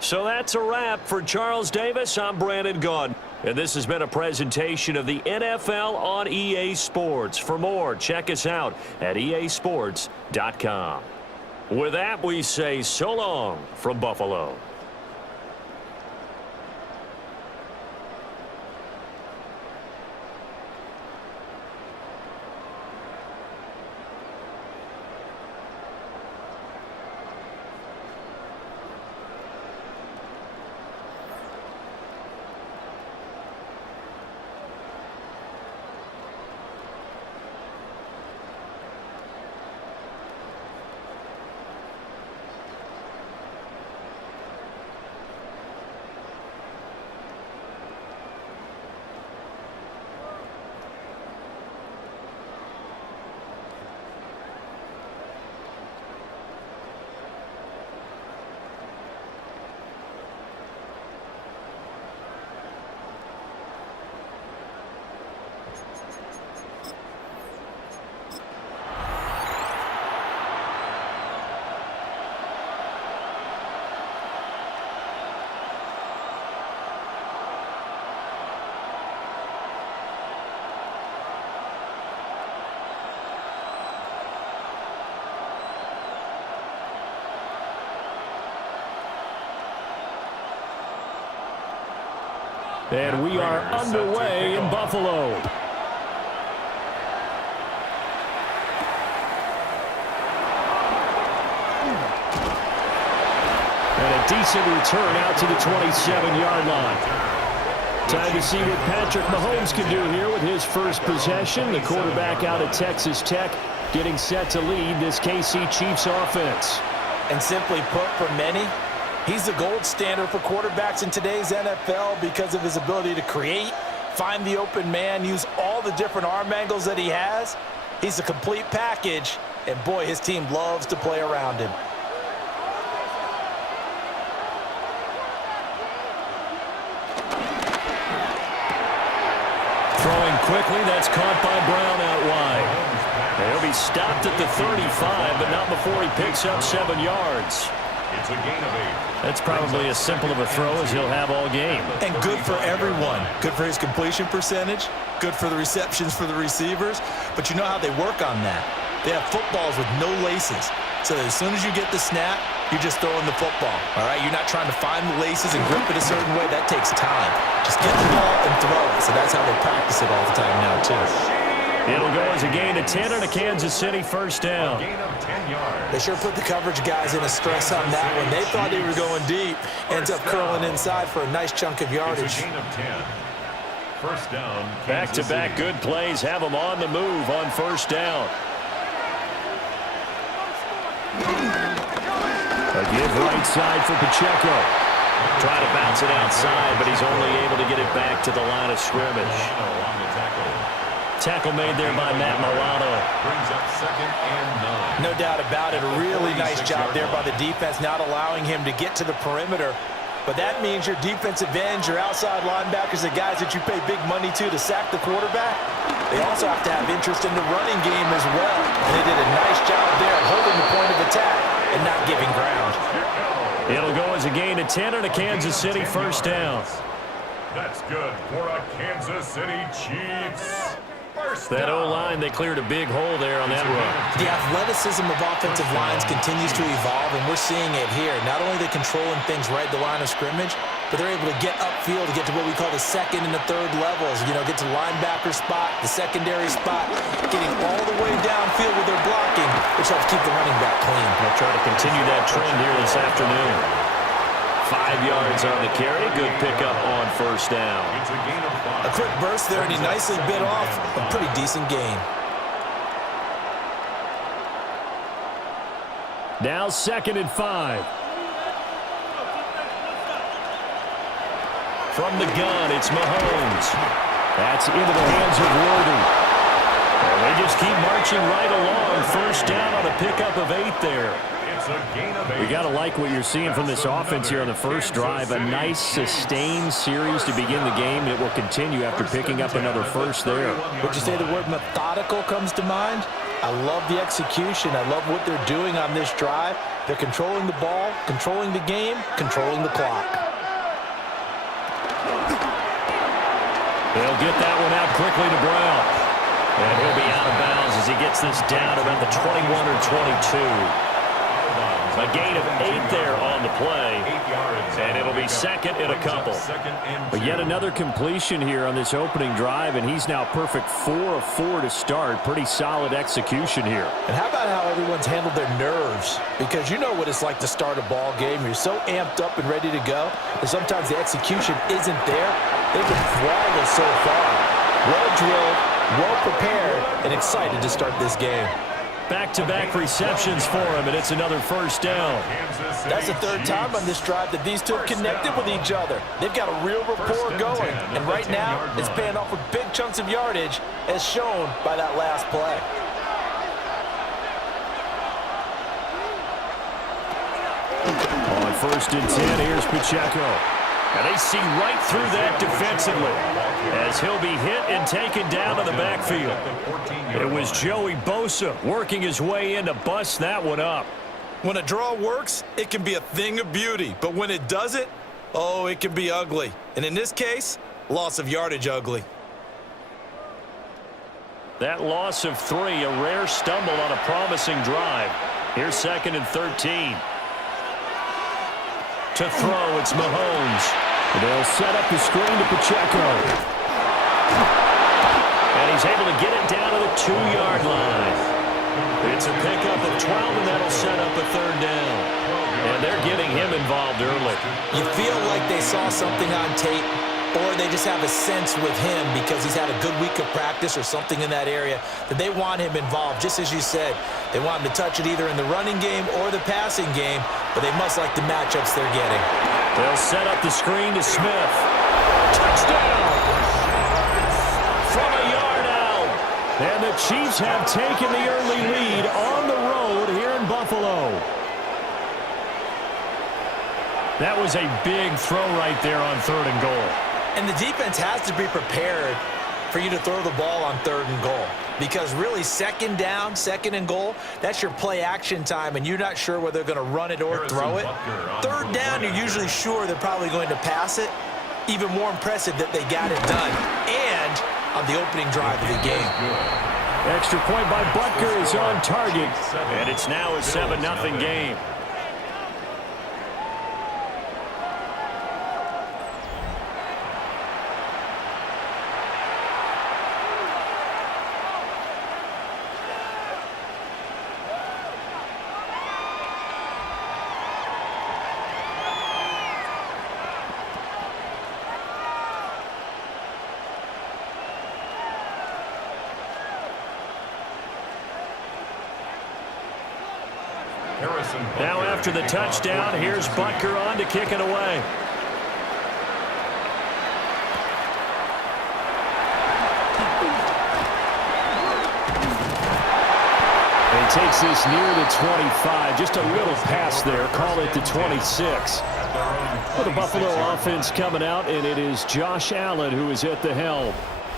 So that's a wrap for Charles Davis. I'm Brandon Gaudin, and this has been a presentation of the NFL on EA Sports. For more, check us out at easports.com. With that, we say so long from Buffalo. And we are underway in Buffalo. And a decent return out to the 27-yard line. Time to see what Patrick Mahomes can do here with his first possession. The quarterback out of Texas Tech getting set to lead this KC Chiefs offense. And simply put, for many, he's the gold standard for quarterbacks in today's NFL because of his ability to create, find the open man, use all the different arm angles that he has. He's a complete package, and boy, his team loves to play around him. Throwing quickly, that's caught by Brown out wide. He'll be stopped at the 35, but not before he picks up 7 yards. It's a gain of 8. That's probably as simple of a throw as he'll have all game. And good for everyone. Good for his completion percentage, good for the receptions for the receivers. But you know how they work on that. They have footballs with no laces. So as soon as you get the snap, you're just throwing the football, all right? You're not trying to find the laces and grip it a certain way. That takes time. Just get the ball and throw it. So that's how they practice it all the time now, too. It'll go as a gain of 10 and a Kansas City first down. Gain of 10 yards. They sure put the coverage guys in a stress on that one. They thought they were going deep. Ends up curling inside for a nice chunk of yardage. It's a gain of 10. First down, Back-to-back good plays have them on the move on first down. A give right side for Pacheco. Trying to bounce it outside, but he's only able to get it back to the line of scrimmage. Tackle made there by Matt Milano. Brings up 2nd and 9. No doubt about it. A really nice job there by the defense, not allowing him to get to the perimeter. But that means your defensive ends, your outside linebackers, the guys that you pay big money to sack the quarterback, they also have to have interest in the running game as well. And they did a nice job there holding the point of attack and not giving ground. It'll go as a gain of 10 and a Kansas City first down. That's good for a Kansas City Chiefs. First That down. O-line, they cleared a big hole there on that run. The athleticism of offensive lines continues to evolve, and we're seeing it here. Not only are they controlling things right at the line of scrimmage, but they're able to get upfield to get to what we call the second and the third levels. You know, get to linebacker spot, the secondary spot, getting all the way downfield with their blocking, which helps keep the running back clean. They'll try to continue that trend here this afternoon. 5 yards on the carry. Good pickup on first down. It's a gain of 5. A quick burst there, and he nicely bit off a pretty decent gain. Now 2nd and 5. From the gun, it's Mahomes. That's into the hands of Worthy. And they just keep marching right along. First down on a pickup of 8 there. It's a gain of 8. We got to like what you're seeing from this offense here on the first drive. A nice, sustained series to begin the game. It will continue after picking up another first there. Would you say the word methodical comes to mind? I love the execution. I love what they're doing on this drive. They're controlling the ball, controlling the game, controlling the clock. They'll get that one out quickly to Brown. And he'll be out of bounds as he gets this down about the 21 or 22. A gain of 8 there on the play. 8 yards. And it'll be 2nd and a couple. 2nd and 2. But yet another completion here on this opening drive, and he's now perfect 4 of 4 to start. Pretty solid execution here. And how about how everyone's handled their nerves? Because you know what it's like to start a ball game. You're so amped up and ready to go, and sometimes the execution isn't there. They've been flawless so far. Well drilled, well prepared, and excited to start this game. Back-to-back receptions for him, and it's another first down. That's the third time on this drive that these two have connected with each other. They've got a real rapport going, and right now it's paying off with big chunks of yardage, as shown by that last play. On 1st and 10, here's Pacheco. And they see right through that defensively as he'll be hit and taken down in the backfield. It was Joey Bosa working his way in to bust that one up. When a draw works, it can be a thing of beauty. But when it doesn't, oh, it can be ugly. And in this case, loss of yardage ugly. That loss of 3, a rare stumble on a promising drive. Here's 2nd and 13. To throw, it's Mahomes. They'll set up the screen to Pacheco. And he's able to get it down to the 2-yard line. It's a pickup of 12, and that'll set up a 3rd down. And they're getting him involved early. You feel like they saw something on tape, or they just have a sense with him because he's had a good week of practice or something in that area that they want him involved. Just as you said, they want him to touch it either in the running game or the passing game, but they must like the matchups they're getting. They'll set up the screen to Smith. Touchdown! From a yard out. And the Chiefs have taken the early lead on the road here in Buffalo. That was a big throw right there on 3rd and goal. And the defense has to be prepared for you to throw the ball on 3rd and goal. Because really, 2nd down, 2nd and goal, that's your play action time, and you're not sure whether they're going to run it or throw it. 3rd down, you're usually sure they're probably going to pass it. Even more impressive that they got it done. And on the opening drive of the game. Extra point by Butker is on target. And it's now a 7-0 game. Now after the touchdown, here's Butker on to kick it away. And he takes this near the 25. Just a little pass there. Call it the 26. Well, the Buffalo offense coming out, and it is Josh Allen who is at the helm.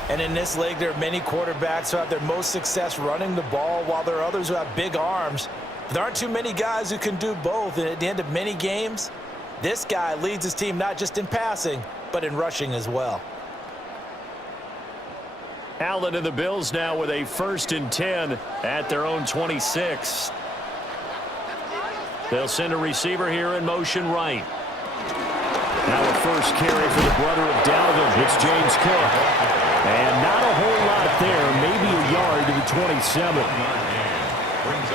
And in this league, there are many quarterbacks who have their most success running the ball, while there are others who have big arms. There aren't too many guys who can do both, and at the end of many games, this guy leads his team not just in passing, but in rushing as well. Allen and the Bills now with a 1st and 10 at their own 26. They'll send a receiver here in motion right. Now a first carry for the brother of Dalvin. It's James Cook. And not a whole lot there, maybe a yard to the 27.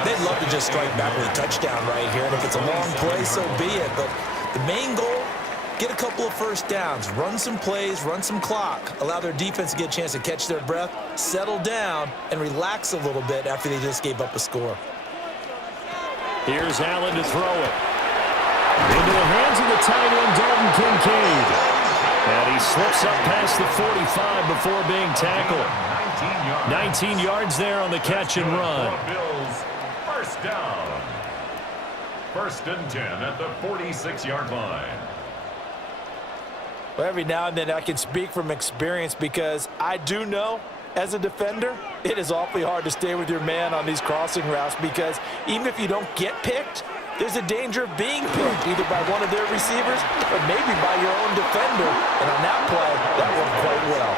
They'd love to just strike back with a touchdown right here, and if it's a long play, so be it. But the main goal, get a couple of 1st downs, run some plays, run some clock, allow their defense to get a chance to catch their breath, settle down, and relax a little bit after they just gave up a score. Here's Allen to throw it. Into the hands of the tight end, Dalton Kincaid. And he slips up past the 45 before being tackled. 19 yards there on the catch and run. Bills, 1st down. 1st and 10 at the 46-yard line. Well, every now and then I can speak from experience because I do know as a defender, it is awfully hard to stay with your man on these crossing routes because even if you don't get picked, there's a danger of being picked either by one of their receivers or maybe by your own defender. And on that play, that worked quite well.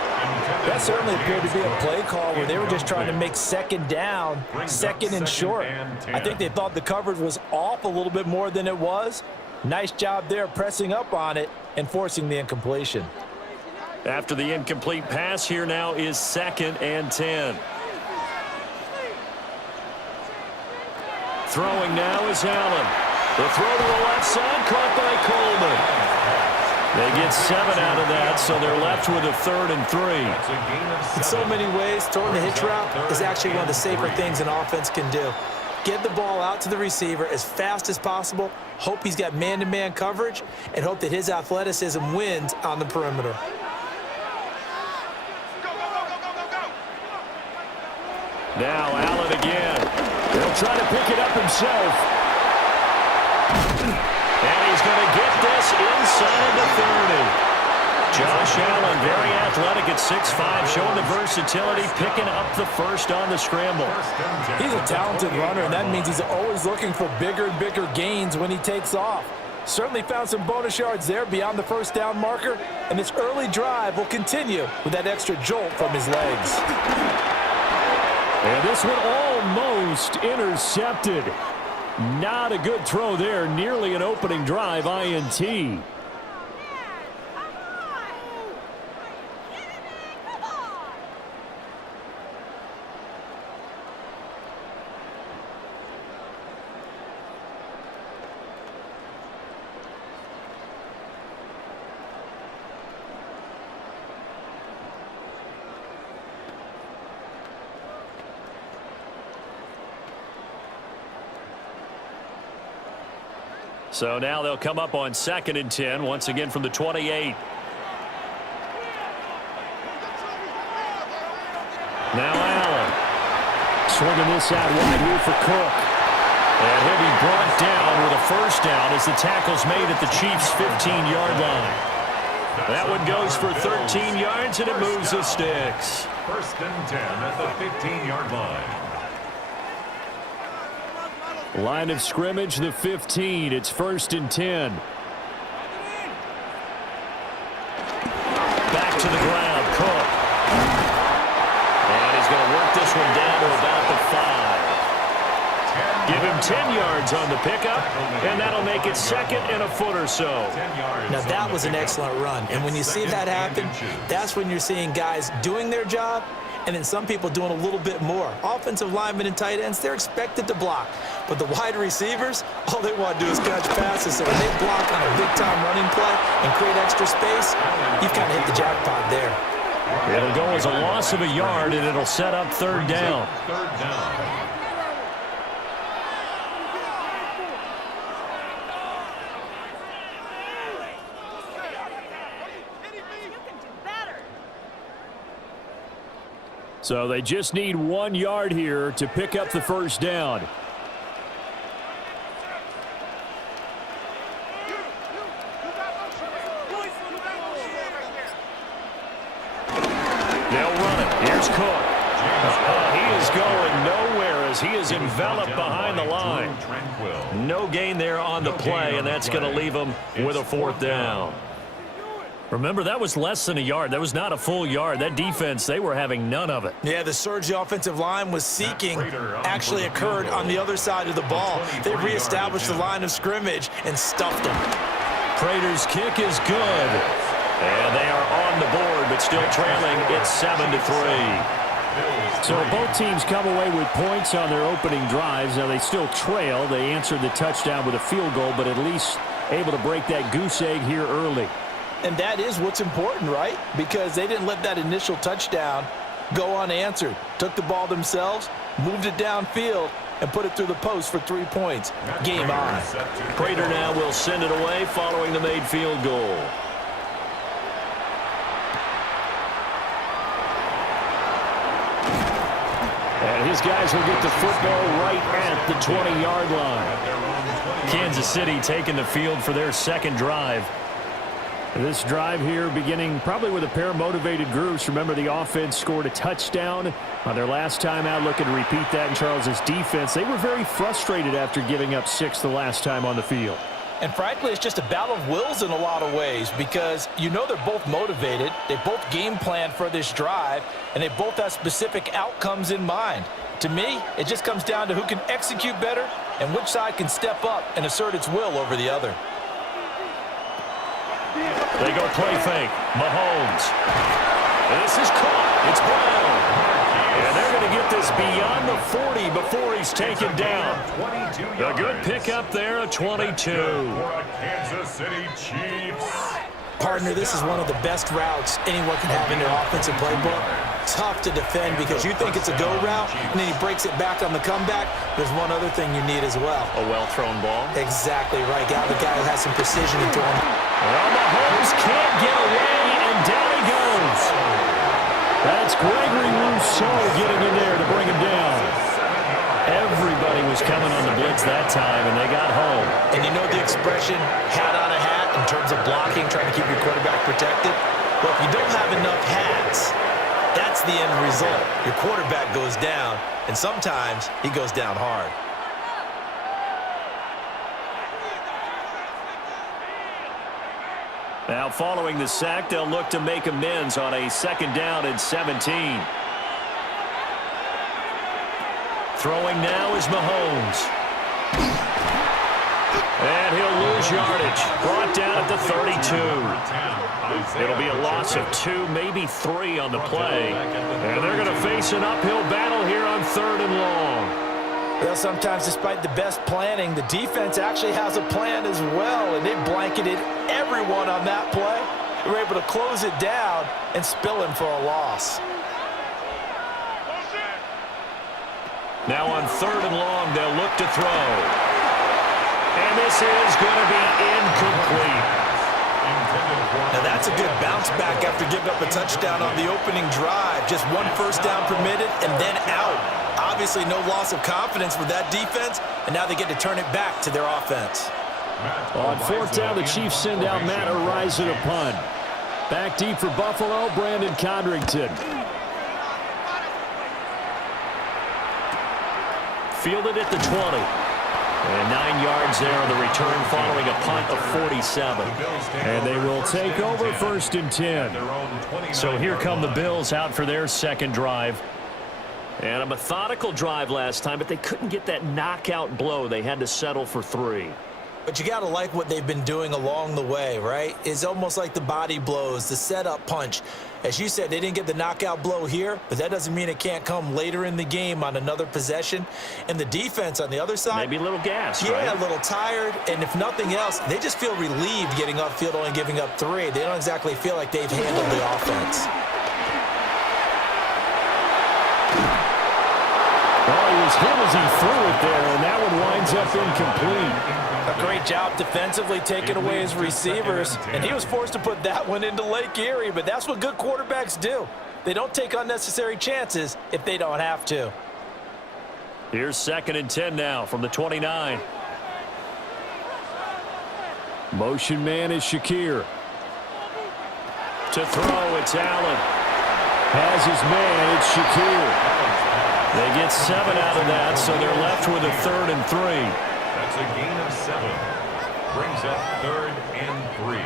That certainly appeared to be a play call where they were just trying to make 2nd down, 2nd and short. I think they thought the coverage was off a little bit more than it was. Nice job there pressing up on it and forcing the incompletion. After the incomplete pass, here now is 2nd and 10. Throwing now is Allen. The throw to the left side, caught by Coleman. They get 7 out of that, so they're left with a 3rd and 3. In so many ways, throwing the hitch route is actually one of the safer things an offense can do. Get the ball out to the receiver as fast as possible, hope he's got man-to-man coverage, and hope that his athleticism wins on the perimeter. Now Allen again. He'll try to pick it up himself. And he's going to get this inside the 30. Josh Allen, very athletic at 6'5", showing the versatility, picking up the 1st on the scramble. He's a talented runner, and that means he's always looking for bigger and bigger gains when he takes off. Certainly found some bonus yards there beyond the 1st down marker, and this early drive will continue with that extra jolt from his legs. And this one almost intercepted. Not a good throw there, nearly an opening drive INT. So now they'll come up on 2nd and 10, once again from the 28. Now Allen. Swinging this out wide here for Cook. And he'll be brought down with a first down as the tackle's made at the Chiefs' 15-yard line. That one goes for 13 yards, and it moves the sticks. 1st and 10 at the 15-yard line. Line of scrimmage, the 15. It's 1st and 10. Back to the ground, Cook. And he's going to work this one down to about the 5. Give him 10 yards on the pickup, and that'll make it 2nd and a foot or so. Now, that was an excellent run. And when you see that happen, that's when you're seeing guys doing their job and then some people doing a little bit more. Offensive linemen and tight ends, they're expected to block. But the wide receivers, all they want to do is catch passes. So when they block on a big-time running play and create extra space, you've kind of hit the jackpot there. It'll go as a loss of a yard, and it'll set up 3rd down. 3rd down. So they just need 1 yard here to pick up the first down. They'll run it. Here's Cook. He is going nowhere as he is enveloped behind the line. No gain there on the play, and that's going to leave him with a 4th down. Remember, that was less than a yard. That was not a full yard. That defense, they were having none of it. Yeah, the surge the offensive line was seeking actually occurred on the other side of the ball. They reestablished the line of scrimmage and stuffed them. Prater's kick is good. And they are on the board, but still trailing. It's 7-3. So both teams come away with points on their opening drives. Now, they still trail. They answered the touchdown with a field goal, but at least able to break that goose egg here early. And that is what's important, right? Because they didn't let that initial touchdown go unanswered. Took the ball themselves, moved it downfield, and put it through the post for 3 points. Game on. Prater now will send it away following the made field goal. And his guys will get the football right at the 20-yard line. Kansas City taking the field for their 2nd drive. This drive here beginning probably with a pair of motivated groups. Remember, the offense scored a touchdown on their last time out, looking to repeat that in Charles's defense. They were very frustrated after giving up 6 the last time on the field. And frankly, it's just a battle of wills in a lot of ways because you know they're both motivated. They both game plan for this drive, and they both have specific outcomes in mind. To me, it just comes down to who can execute better and which side can step up and assert its will over the other. They go play fake. Mahomes. And this is caught. It's Brown. And they're going to get this beyond the 40 before he's taken down. A good pickup there, a 22. For a Kansas City Chiefs. Partner, this is one of the best routes anyone can have in their offensive playbook. Tough to defend because you think it's a go route, and then he breaks it back on the comeback. There's one other thing you need as well. A well-thrown ball. Exactly right. Got the guy who has some precision into him. Well, Mahomes can't get away, and down he goes. That's Gregory Rousseau getting in there to bring him down. Everybody was coming on the blitz that time, and they got home. And you know the expression, hat on a hat, in terms of blocking, trying to keep your quarterback protected? Well, if you don't have enough hats, that's the end result. Your quarterback goes down, and sometimes he goes down hard. Now, following the sack, they'll look to make amends on a 2nd down and 17. Throwing now is Mahomes. And he'll lose yardage. Brought down at the 32. It'll be a loss of 2, maybe 3 on the play. And they're going to face an uphill battle here on 3rd and long. Well, sometimes despite the best planning, the defense actually has a plan as well, and they blanketed everyone on that play. They were able to close it down and spill him for a loss. Now on 3rd and long, they'll look to throw. And this is going to be incomplete. Now that's a good bounce back after giving up a touchdown on the opening drive. Just one first down permitted and then out. Obviously no loss of confidence with that defense, and now they get to turn it back to their offense. On fourth down, the Chiefs send out Matt Araiza to punt. Back deep for Buffalo, Brandon Codrington. Fielded at the 20. And 9 yards there on the return following a punt of 47. And they will take over 1st and 10. So here come the Bills out for their second drive. And a methodical drive last time, but they couldn't get that knockout blow. They had to settle for 3. But you got to like what they've been doing along the way, right? It's almost like the body blows, the setup punch. As you said, they didn't get the knockout blow here, but that doesn't mean it can't come later in the game on another possession. And the defense on the other side, maybe a little gas, yeah, right? a little tired. And if nothing else, they just feel relieved getting upfield, only giving up 3. They don't exactly feel like they've handled the offense. Oh, he was hit as he threw it there, and that one winds up incomplete. A great job defensively taking away his receivers, and he was forced to put that one into Lake Erie, but that's what good quarterbacks do. They don't take unnecessary chances if they don't have to. Here's 2nd and 10 now from the 29. Motion man is Shakir. To throw, it's Allen. Has his man, it's Shakir. They get 7 out of that, so they're left with a 3rd and 3. That's a gain of 7. Brings up 3rd and 3.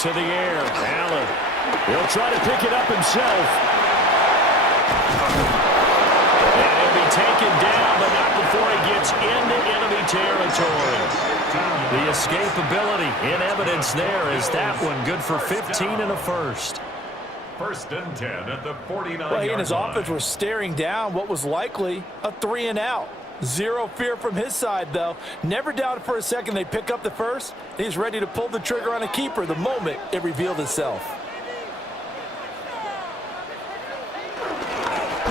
To the air, Allen. He'll try to pick it up himself. And he'll be taken down, but not before he gets into enemy territory. The escapability in evidence there is that one good for 15 and a first. 1st and 10 at the 49-yard line. Well, he and his offense were staring down what was likely a 3 and out. Zero fear from his side, though. Never doubted for a second they'd pick up the first. He's ready to pull the trigger on a keeper the moment it revealed itself.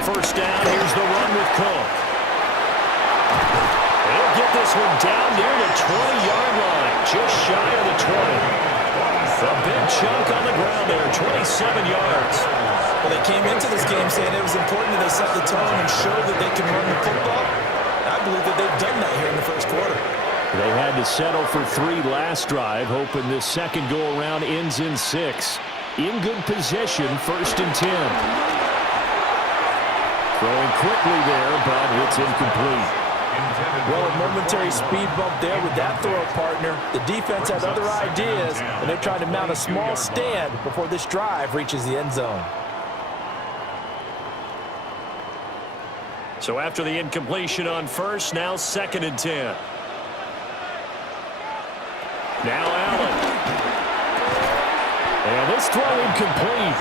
First down, here's the run with Cook. He'll get this one down near the 20-yard line, just shy of the 20. A big chunk on the ground there, 27 yards. Well, they came into this game saying it was important that they set the tone and show that they can run the football. I believe that they've done that here in the first quarter. They had to settle for 3 last drive, hoping this second go-around ends in 6. In good position, 1st and 10. Throwing quickly there, but it's incomplete. Well, a momentary speed bump there with that throw partner. The defense had other ideas, and they're trying to mount a small stand before this drive reaches the end zone. So after the incompletion on first, now 2nd and 10. Now Allen. And this throw incomplete.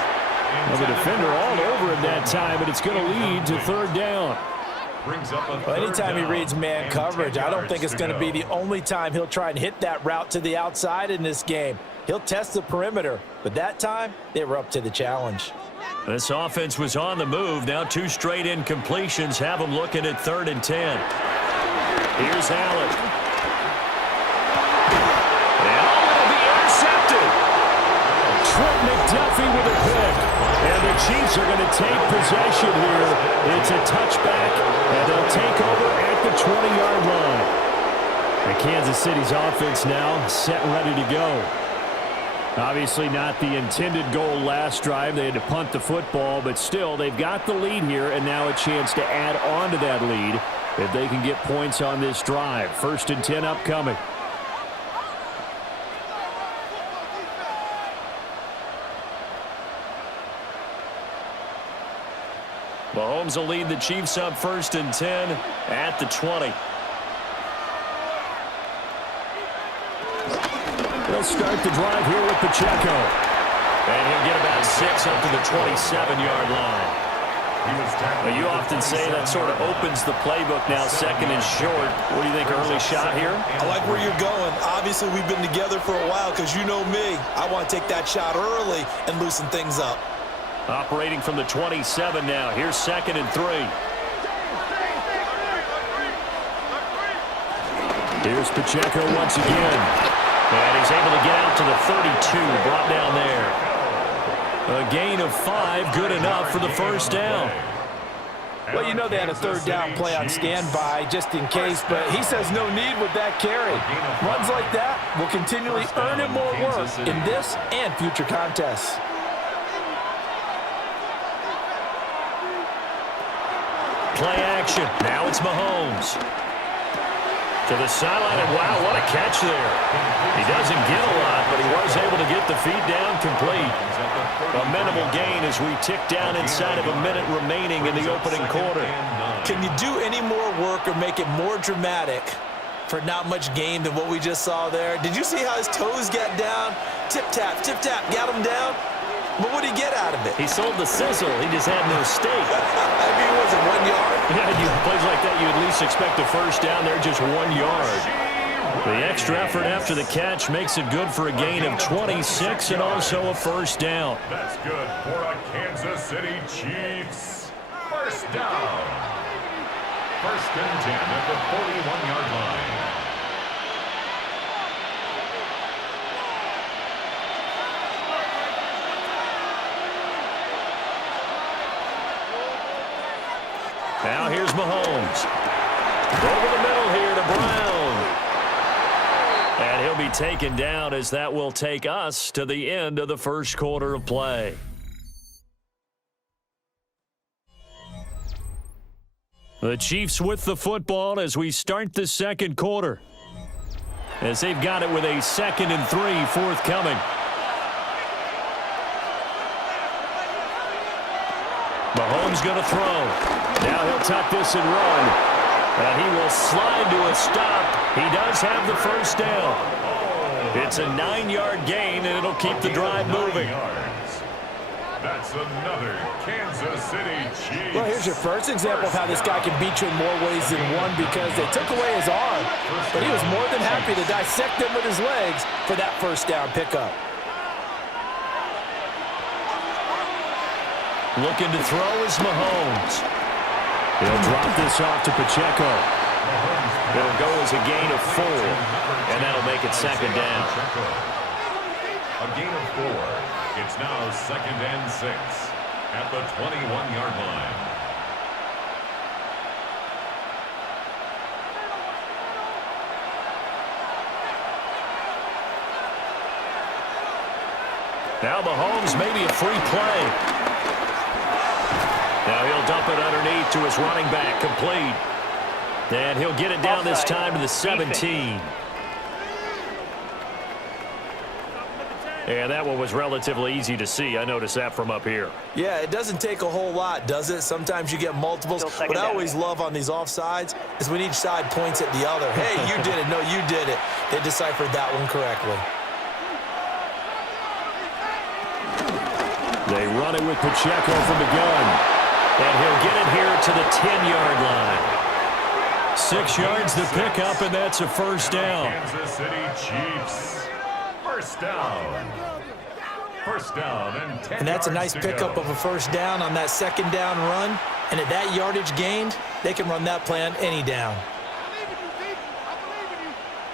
Well, the defender all over him that time, but it's going to lead to 3rd down. Well, anytime he reads man coverage, I don't think it's going to be the only time he'll try and hit that route to the outside in this game. He'll test the perimeter, but that time they were up to the challenge. This offense was on the move. Now 2 straight incompletions have them looking at 3rd and 10. Here's Allen. Allen will be intercepted. Trent McDuffie with a pick. And the Chiefs are going to take possession here. It's a touchback, and they'll take over at the 20-yard line. And Kansas City's offense now set and ready to go. Obviously not the intended goal last drive. They had to punt the football, but still, they've got the lead here, and now a chance to add on to that lead if they can get points on this drive. 1st and 10 upcoming. Mahomes will lead the Chiefs up 1st and 10 at the 20. They'll start the drive here with Pacheco. And he'll get about 6 up to the 27-yard line. Well, you often say that sort of opens the playbook now, second and short. What do you think, early shot here? I like where you're going. Obviously, we've been together for a while because you know me. I want to take that shot early and loosen things up. Operating from the 27 now. Here's second and 3. Here's Pacheco once again. And he's able to get out to the 32, brought down there. A gain of 5, good enough for the first down. Well, you know they had a third down play on standby just in case, but he says no need with that carry. Runs like that will continually earn him more work in this and future contests. Play action. Now it's Mahomes. To the sideline, and wow, what a catch there. He doesn't get a lot, but he was able to get the feet down complete. A minimal gain as we tick down inside of a minute remaining in the opening quarter. Can you do any more work or make it more dramatic for not much gain than what we just saw there? Did you see how his toes got down? Tip-tap, got him down. But what did he get out of it? He sold the sizzle. He just had no steak. I mean, was it 1 yard? Yeah, you plays like that, you at least expect a first down there, just 1 yard. The extra effort after the catch makes it good for a gain of 26 and also a first down. That's good for a Kansas City Chiefs. First down. First and 10 at the 41-yard line. Now here's Mahomes. Over the middle here to Brown. And he'll be taken down as that will take us to the end of the first quarter of play. The Chiefs with the football as we start the second quarter. As they've got it with a 2nd and 3 forthcoming. Mahomes going to throw. Now he'll tuck this and run. And he will slide to a stop. He does have the first down. It's a 9-yard gain, and it'll keep the drive moving. That's another Kansas City Chiefs. Well, here's your first example of how this guy can beat you in more ways than one because they took away his arm, but he was more than happy to dissect them with his legs for that first down pickup. Looking to throw is Mahomes. He'll drop this off to Pacheco. It'll go as a gain of 4, and that'll make it second down. A gain of 4. It's now 2nd and 6 at the 21-yard line. Now Mahomes, maybe a free play. Now he'll dump it underneath to his running back, complete. And he'll get it down this time to the 17. And that one was relatively easy to see. I noticed that from up here. Yeah, it doesn't take a whole lot, does it? Sometimes you get multiples. What I always love on these offsides is when each side points at the other. Hey, you did it. No, you did it. They deciphered that one correctly. They run it with Pacheco from the gun. And he'll get it here to the 10-yard line. 6 yards to pick up, and that's a first down. Kansas City Chiefs. First down. First down and 10 And that's a nice yards to pickup go. of a first down on that second down run. And at that yardage gained, they can run that play on any down.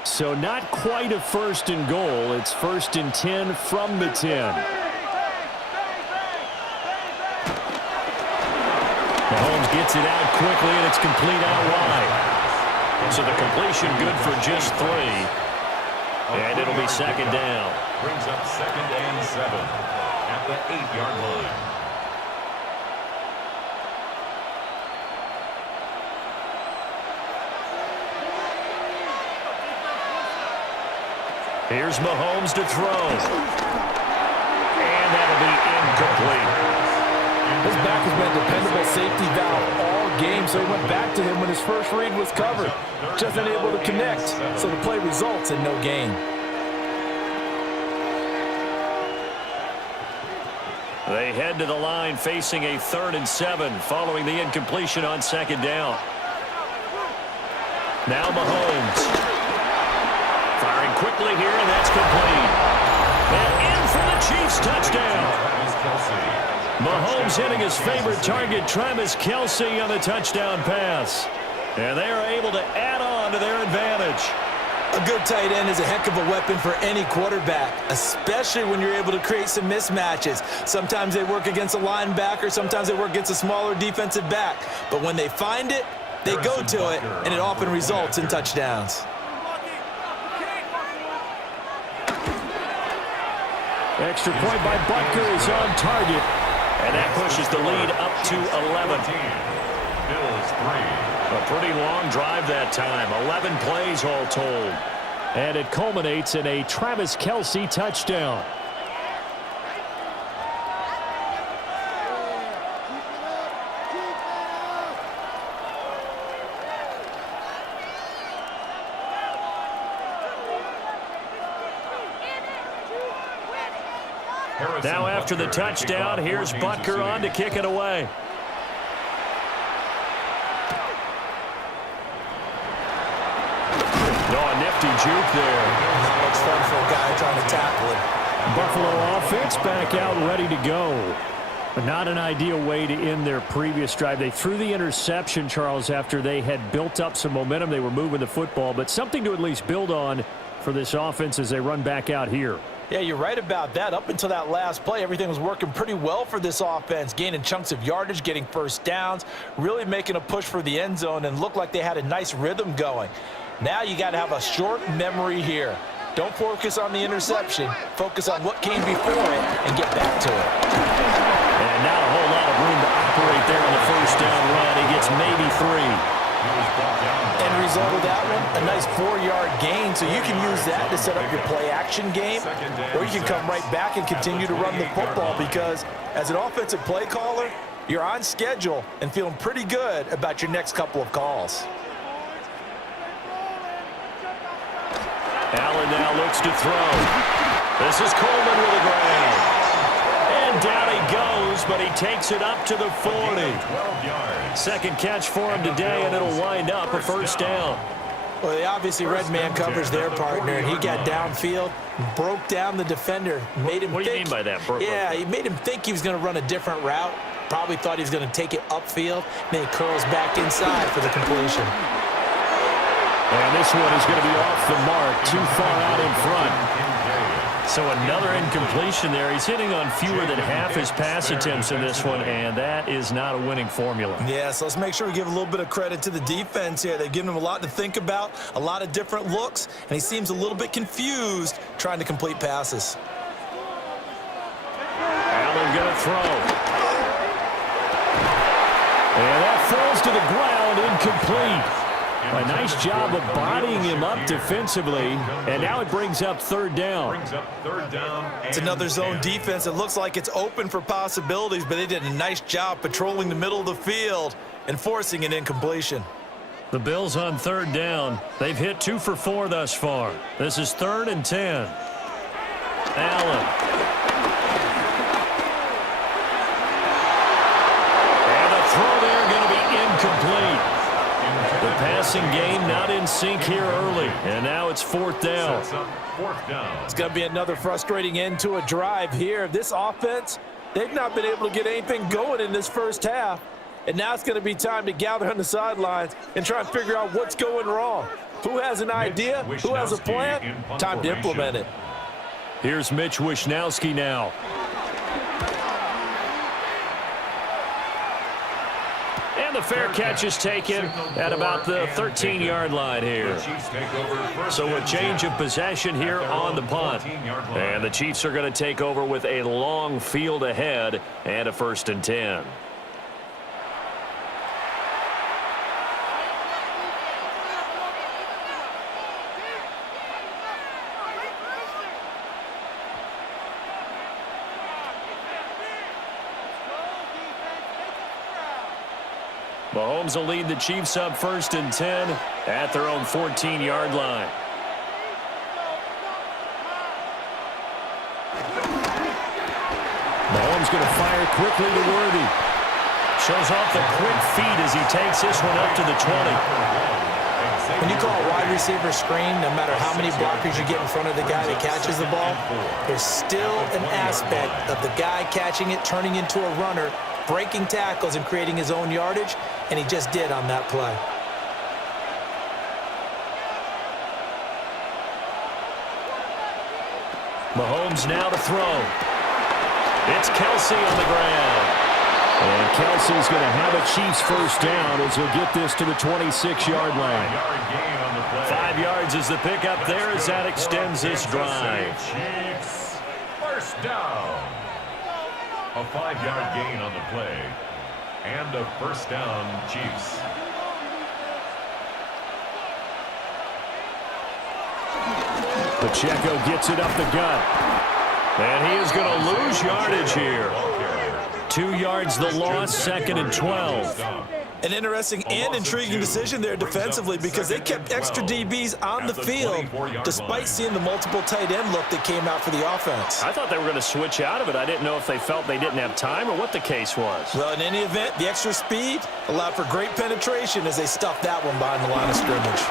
So not quite a first and goal. It's 1st and 10 from the 10. Mahomes gets it out quickly, and it's complete out wide. So the completion good for just 3. And it'll be second down. Brings up 2nd and 7 at the 8-yard line. Here's Mahomes to throw. And that'll be incomplete. His back has been a dependable safety valve all game, so he went back to him when his first read was covered. Just unable to connect, so the play results in no gain. They head to the line facing a 3rd and 7 following the incompletion on 2nd down. Now Mahomes. Firing quickly here, and that's complete. And in for the Chiefs touchdown. Mahomes hitting his favorite target, Travis Kelce, on the touchdown pass. And they are able to add on to their advantage. A good tight end is a heck of a weapon for any quarterback, especially when you're able to create some mismatches. Sometimes they work against a linebacker, sometimes they work against a smaller defensive back. But when they find it, they go to it, and it often results in touchdowns. Extra point by Butker is on target. And that pushes the lead up to 11. Bills 3. A pretty long drive that time. 11 plays all told. And it culminates in a Travis Kelce touchdown. Now after the touchdown, here's Butker on to kick it away. Oh, nifty juke there. It's fun for a guy trying to tackle him. Buffalo offense back out ready to go. But not an ideal way to end their previous drive. They threw the interception, Charles, after they had built up some momentum. They were moving the football, but something to at least build on for this offense as they run back out here. Yeah, you're right about that. Up until that last play, everything was working pretty well for this offense, gaining chunks of yardage, getting first downs, really making a push for the end zone, and looked like they had a nice rhythm going. Now you got to have a short memory here. Don't focus on the interception. Focus on what came before it and get back to it. And not a whole lot of room to operate there on the first down run. He gets maybe 3. End result of that one, a nice 4-yard gain, so you can use that to set up your play-action game, or you can come right back and continue to run the football because as an offensive play caller, you're on schedule and feeling pretty good about your next couple of calls. Allen now looks to throw. This is Coleman with the ground. And down he goes, but he takes it up to the 40. 12 yards. Second catch for him today, and it'll wind up a first down. Well, they obviously red man covers their partner, and he got downfield, broke down the defender, made him What do you think. mean by that? Yeah, he made him think he was going to run a different route. Probably thought he was going to take it upfield, then he curls back inside for the completion. And this one is going to be off the mark, too far out in front. So another incompletion there. He's hitting on fewer than half his pass attempts in this one, and that is not a winning formula. Yeah, so let's make sure we give a little bit of credit to the defense here. They've given him a lot to think about, a lot of different looks, and he seems a little bit confused trying to complete passes. Allen going to throw. And that falls to the ground, incomplete. A nice job of bodying him up defensively, and now it brings up 3rd down. It's another zone defense. It looks like it's open for possibilities, but they did a nice job patrolling the middle of the field and forcing an incompletion. The Bills on 3rd down. They've hit 2 for 4 thus far. This is 3rd and 10. Allen. And the throw there going to be incomplete. The passing game not in sync here early, and now it's 4th down. It's going to be another frustrating end to a drive here. This offense, they've not been able to get anything going in this first half, and now it's going to be time to gather on the sidelines and try and figure out what's going wrong. Who has an idea? Who has a plan? Time to implement it. Here's Mitch Wishnowsky now. And the fair catch is taken at about the 13-yard line here. So a change of possession here on the punt. And the Chiefs are going to take over with a long field ahead and a 1st and 10. Mahomes will lead the Chiefs up 1st and 10 at their own 14-yard line. Mahomes going to fire quickly to Worthy. Shows off the quick feet as he takes this one up to the 20. When you call a wide receiver screen, no matter how many blockers you get in front of the guy that catches the ball, there's still an aspect of the guy catching it, turning into a runner, breaking tackles and creating his own yardage, and he just did on that play. Mahomes now to throw. It's Kelsey on the ground. And Kelsey's going to have a Chiefs first down as he'll get this to the 26-yard line. 5 yards is the pickup there as that extends this drive. Chiefs, first down. A 5-yard gain on the play. And a first down, Chiefs. Pacheco gets it up the gut. And he is going to lose yardage here. 2 yards the loss, 2nd and 12. An interesting and intriguing decision there defensively because they kept extra DBs on the field despite seeing the multiple tight end look that came out for the offense. I thought they were going to switch out of it. I didn't know if they felt they didn't have time or what the case was. Well, in any event, the extra speed allowed for great penetration as they stuffed that one behind the line of scrimmage.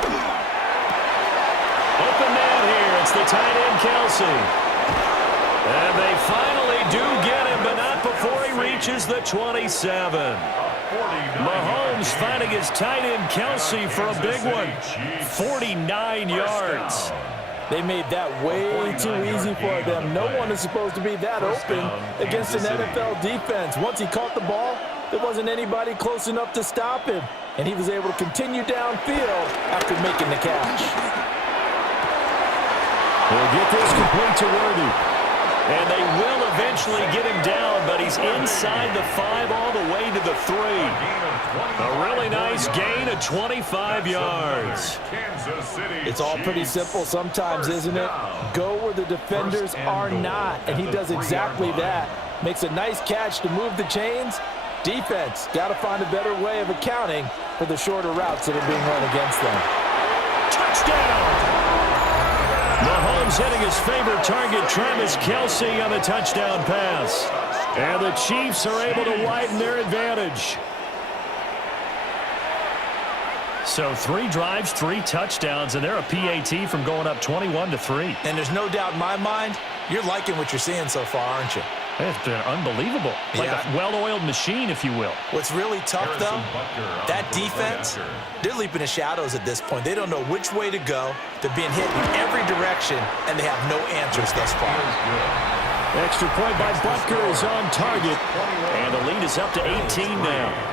Open man here. It's the tight end, Kelsey. And they finally do get him, but not before he reaches the 27. Mahomes finding his tight end, Kelsey, for a big one. 49 yards. They made that way too easy for them. No one is supposed to be that open against an NFL defense. Once he caught the ball, there wasn't anybody close enough to stop him, and he was able to continue downfield after making the catch. They'll get this complete to Worthy. And they will eventually get him down, but he's inside the 5 all the way to the 3. A really nice gain of 25 yards. It's all pretty simple sometimes, isn't it? Go where the defenders are not, and he does exactly that. Makes a nice catch to move the chains. Defense got to find a better way of accounting for the shorter routes that are being run against them. Touchdown! Mahomes hitting his favorite target, Travis Kelsey, on the touchdown pass. And the Chiefs are able to widen their advantage. So 3 drives, 3 touchdowns, and they're a PAT from going up 21-3. And there's no doubt in my mind, you're liking what you're seeing so far, aren't you? It's been unbelievable. Like a well-oiled machine, if you will. What's really tough, though, that defense, they're leaping in shadows at this point. They don't know which way to go. They're being hit in every direction, and they have no answers thus far. Extra point by Butker is on target. And the lead is up to 18 now.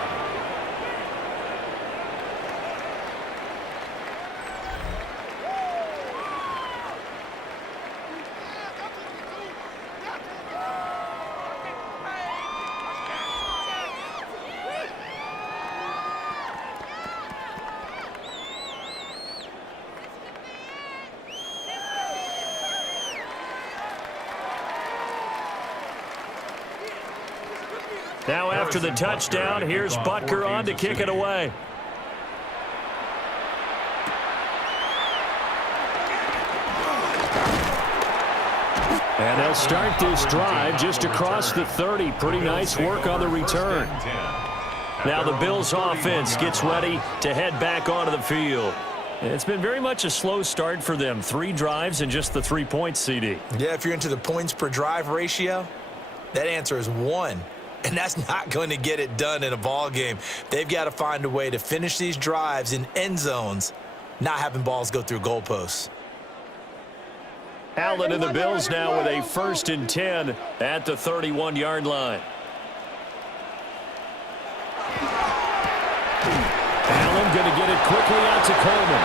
Now after the touchdown, here's Butker on to kick it away. And they'll start this drive just across the 30. Pretty nice work on the return. Now the Bills offense gets ready to head back onto the field. It's been very much a slow start for them. 3 drives and just the 3 points, CD. Yeah, if you're into the points per drive ratio, that answer is 1. And that's not going to get it done in a ball game. They've got to find a way to finish these drives in end zones, not having balls go through goalposts. Allen and the Bills now with a 1st and 10 at the 31-yard line. Allen going to get it quickly out to Coleman.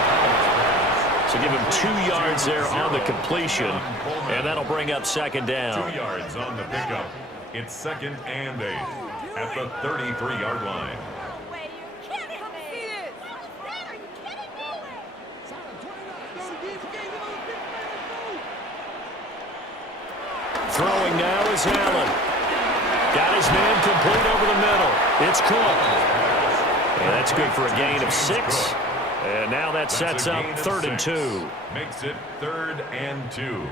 So give him 2 yards there on the completion, and that'll bring up 2nd down. 2 yards on the pickup. It's 2nd and 8 at the 33-yard line. Throwing now is Allen. Got his man complete over the middle. It's Cook. And that's good for a gain of 6. And now that sets up 3rd and 2. Makes it 3rd and 2.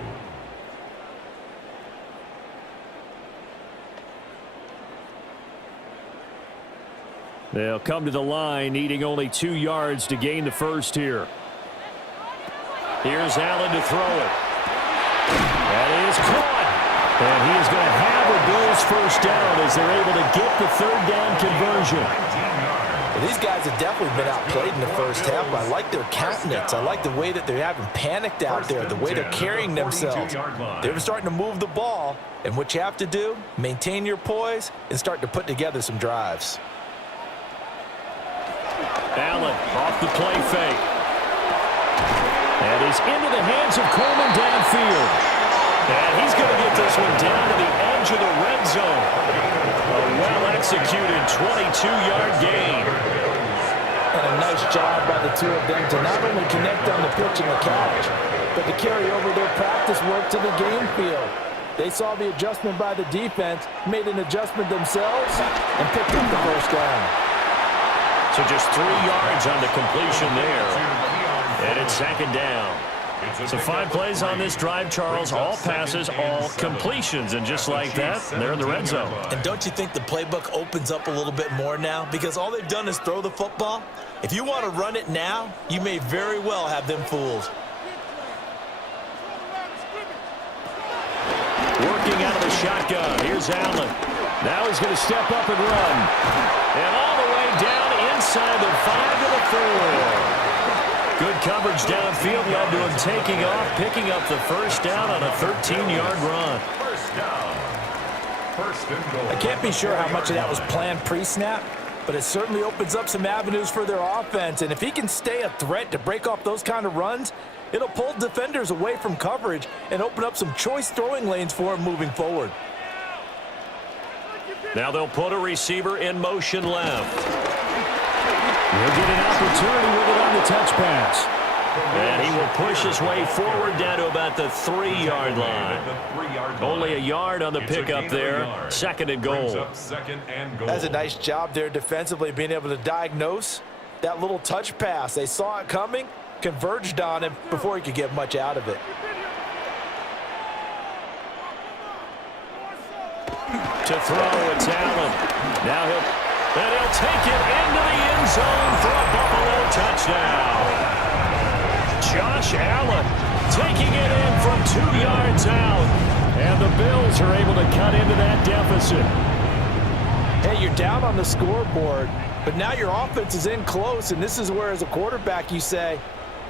They'll come to the line, needing only 2 yards to gain the first here. Here's Allen to throw it. That is caught. And he is going to have a Bills first down as they're able to get the third down conversion. Well, these guys have definitely been outplayed in the first half, but I like their countenance. I like the way that they haven't panicked out there, the way they're carrying themselves. They're starting to move the ball, and what you have to do, maintain your poise and start to put together some drives. Allen off the play fake. That is into the hands of Coleman downfield. And he's going to get this one down to the edge of the red zone. A well-executed 22-yard gain. And a nice job by the two of them to not only connect on the pitch and the catch, but to carry over their practice work to the game field. They saw the adjustment by the defense, made an adjustment themselves, and picked up the first down. So just 3 yards on the completion there. And it's second down. So 5 plays on this drive, Charles. All passes, all completions. And just like that, they're in the red zone. And don't you think the playbook opens up a little bit more now? Because all they've done is throw the football. If you want to run it now, you may very well have them fooled. Working out of the shotgun. Here's Allen. Now he's going to step up and run. And all the way down inside the 5 to the 4. Good coverage downfield led to him taking off, picking up the first down on a 13-yard run. First down. First and goal. I can't be sure how much of that was planned pre-snap, but it certainly opens up some avenues for their offense. And if he can stay a threat to break off those kind of runs, it'll pull defenders away from coverage and open up some choice throwing lanes for him moving forward. Now they'll put a receiver in motion left. He'll get an opportunity with it on the touch pass. And he will push his way forward down to about the 3-yard line. Only a yard on the pickup there. Second and goal. That's a nice job there defensively, being able to diagnose that little touch pass. They saw it coming, converged on him before he could get much out of it. To throw, it's Allen. Now he'll take it into the end zone for a Buffalo touchdown. Josh Allen taking it in from 2 yards out. And the Bills are able to cut into that deficit. Hey, you're down on the scoreboard, but now your offense is in close, and this is where, as a quarterback, you say,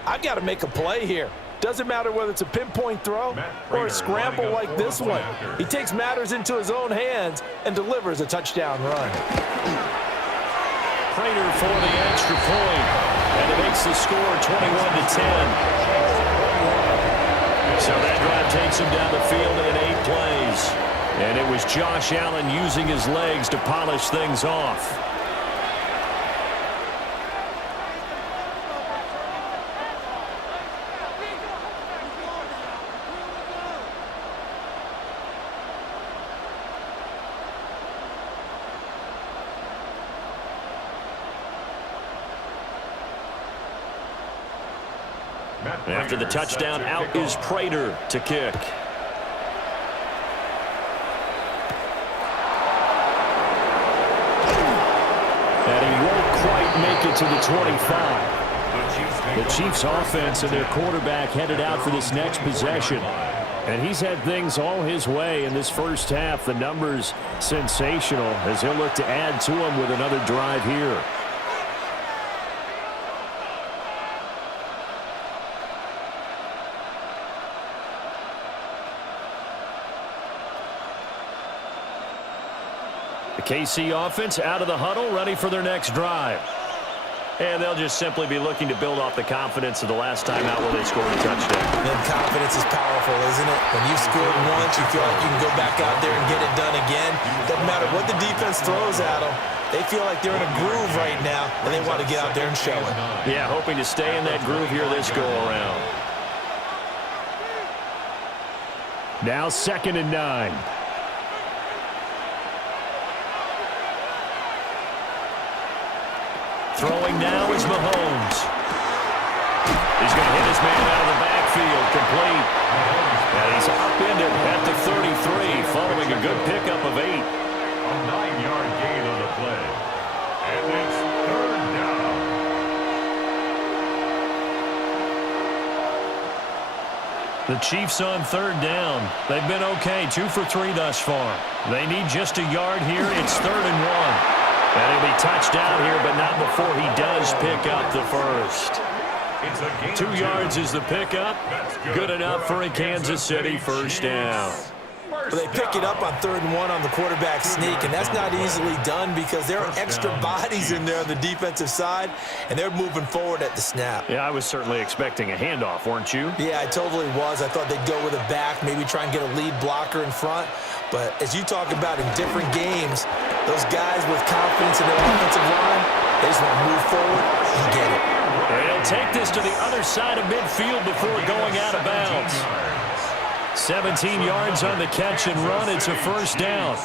I've got to make a play here. Doesn't matter whether it's a pinpoint throw or a scramble like this one. He takes matters into his own hands and delivers a touchdown run. Prater for the extra point, and it makes the score 21-10. So that drive takes him down the field in 8 plays. And it was Josh Allen using his legs to polish things off. After the touchdown, out is Prater to kick. And he won't quite make it to the 25. The Chiefs offense and their quarterback headed out for this next possession. And he's had things all his way in this first half. The numbers sensational as he'll look to add to them with another drive here. KC offense out of the huddle, ready for their next drive. And they'll just simply be looking to build off the confidence of the last time out where they scored a touchdown. And confidence is powerful, isn't it? When you scored once, you feel like you can go back out there and get it done again. Doesn't matter what the defense throws at them. They feel like they're in a groove right now, and they want to get out there and show it. Yeah, hoping to stay in that groove here this go-around. Now 2nd and 9. Throwing now is Mahomes. He's going to hit his man out of the backfield, complete. And he's upended at the 33, following a good pickup of 8. A 9-yard gain on the play. And it's third down. The Chiefs on third down. They've been okay, 2 for 3 thus far. They need just a yard here. It's 3rd and 1. And he'll be touched down here, but not before he does pick up the first. 2 yards is the pickup. Good enough for a Kansas City first down. Well, they pick it up on 3rd and 1 on the quarterback sneak, and that's not easily done because there are extra bodies in there on the defensive side, and they're moving forward at the snap. Yeah, I was certainly expecting a handoff, weren't you? Yeah, I totally was. I thought they'd go with a back, maybe try and get a lead blocker in front. But as you talk about in different games, those guys with confidence in their offensive line, they just want to move forward and get it. They'll take this to the other side of midfield before going out of bounds. 17 yards on the catch and run. It's a first down.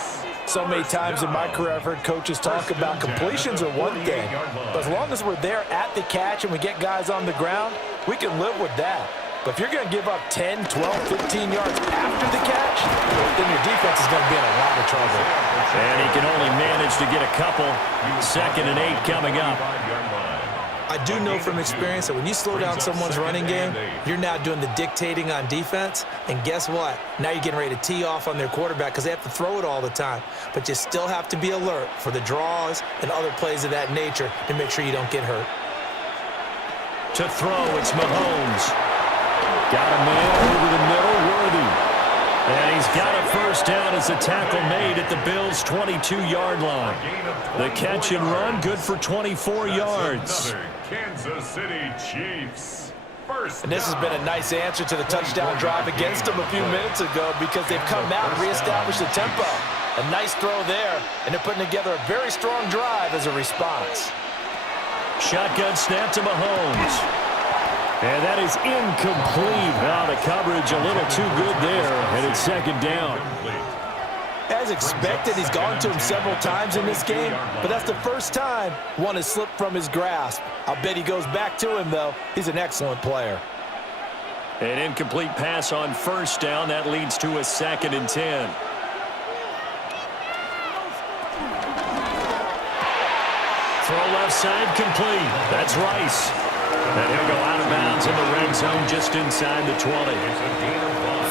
So many times in my career I've heard coaches talk about completions are one thing, but as long as we're there at the catch and we get guys on the ground, we can live with that. But if you're going to give up 10, 12, 15 yards after the catch, then your defense is going to be in a lot of trouble. And he can only manage to get a couple. 2nd and 8 coming up. I do know from experience that when you slow down someone's running game, you're now doing the dictating on defense. And guess what? Now you're getting ready to tee off on their quarterback because they have to throw it all the time. But you still have to be alert for the draws and other plays of that nature to make sure you don't get hurt. To throw, it's Mahomes. Got a man over the middle, Worthy. And he's got a first down as a tackle made at the Bills' 22-yard line. The catch and run, good for 24 yards. Kansas City Chiefs. And this has been a nice answer to the touchdown drive against them a few minutes ago because they've come out and reestablished the tempo. A nice throw there, and they're putting together a very strong drive as a response. Shotgun snap to Mahomes. And that is incomplete. Now the coverage a little too good there, and it's 2nd down. As expected, he's gone to him several times in this game, but that's the first time one has slipped from his grasp. I'll bet he goes back to him, though. He's an excellent player. An incomplete pass on first down. That leads to a 2nd and 10. Throw left side complete. That's Rice. And he'll go out of bounds in the red zone just inside the 20.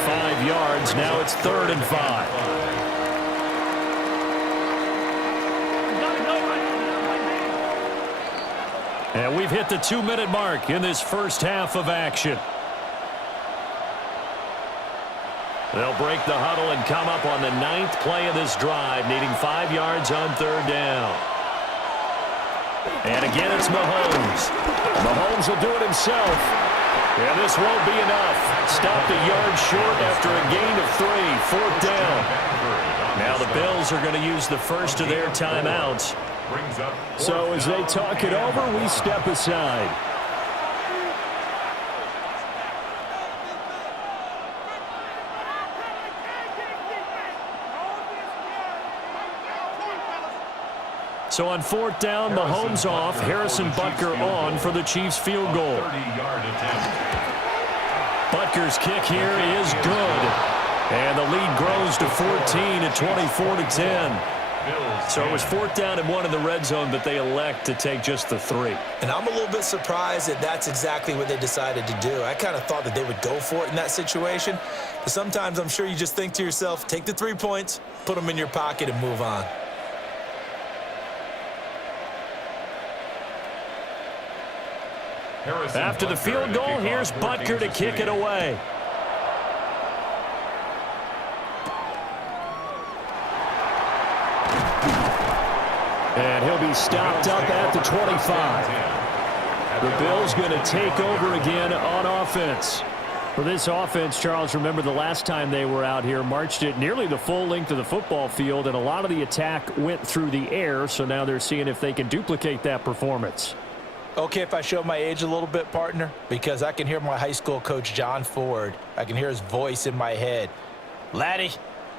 5 yards. Now it's 3rd and 5. And we've hit the 2-minute mark in this first half of action. They'll break the huddle and come up on the 9th play of this drive, needing 5 yards on 3rd down. And again, it's Mahomes. Mahomes will do it himself. And this won't be enough. Stopped a yard short after a gain of 3. 4th down. Now the Bills are going to use the first of their timeouts. So as they talk it over, we step aside. So on 4th down, Mahomes off, Harrison Butker on for the Chiefs field goal. 30-yard attempt. Butker's kick here is good. And the lead grows to 14 at 24-10. So it was 4th down and 1 in the red zone, but they elect to take just the 3. And I'm a little bit surprised that that's exactly what they decided to do. I kind of thought that they would go for it in that situation. But sometimes I'm sure you just think to yourself, take the 3 points, put them in your pocket, and move on. After the field goal, here's Butker to kick it away. And he'll be stopped up at the 25. The Bills going to take over again on offense. For this offense, Charles, remember the last time they were out here, marched it nearly the full length of the football field, and a lot of the attack went through the air, so now they're seeing if they can duplicate that performance. Okay, if I show my age a little bit, partner, because I can hear my high school coach, John Ford. I can hear his voice in my head. Laddie,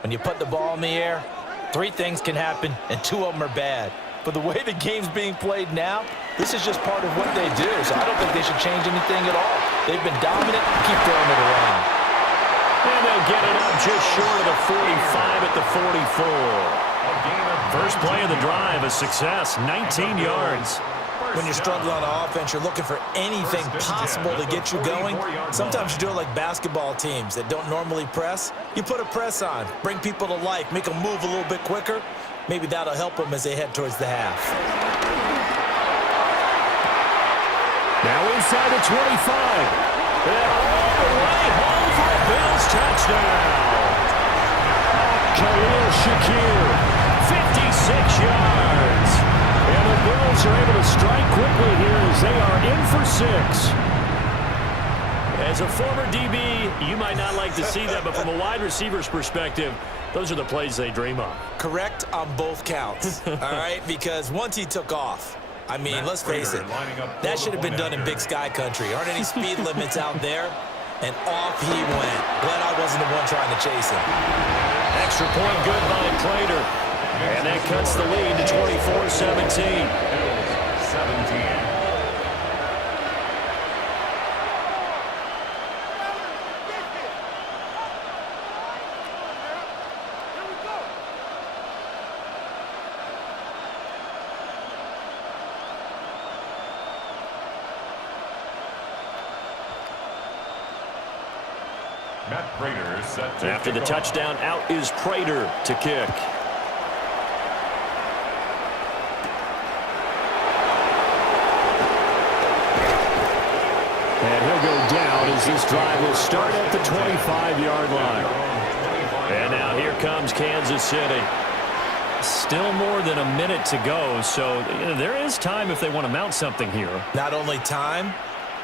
when you put the ball in the air, 3 things can happen, and 2 of them are bad. But the way the game's being played now, this is just part of what they do, so I don't think they should change anything at all. They've been dominant. Keep throwing it around. And they'll get it up just short of the 45 at the 44. First play of the drive, a success, 19 yards. When you're struggling on offense, you're looking for anything possible to get you going. Sometimes you do it like basketball teams that don't normally press. You put a press on, bring people to life, make them move a little bit quicker. Maybe that'll help them as they head towards the half. Now inside the 25. And all the way home for a Bills touchdown. Khalil Shakir, 56 yards. And the Bills are able to strike quickly here as they are in for 6. As a former DB, you might not like to see that, but from a wide receiver's perspective, those are the plays they dream of. Correct on both counts, all right? Because once he took off, I mean, let's face it, that should have been done in Big Sky Country. Aren't any speed limits out there? And off he went. Glad I wasn't the one trying to chase him. Extra point good by Prater. And that cuts the lead to 24-17. 17. Matt Prater set to After the touchdown, out is Prater to kick. And he'll go down as this drive will start at the 25-yard line. And now here comes Kansas City. Still more than a minute to go, so there is time if they want to mount something here. Not only time,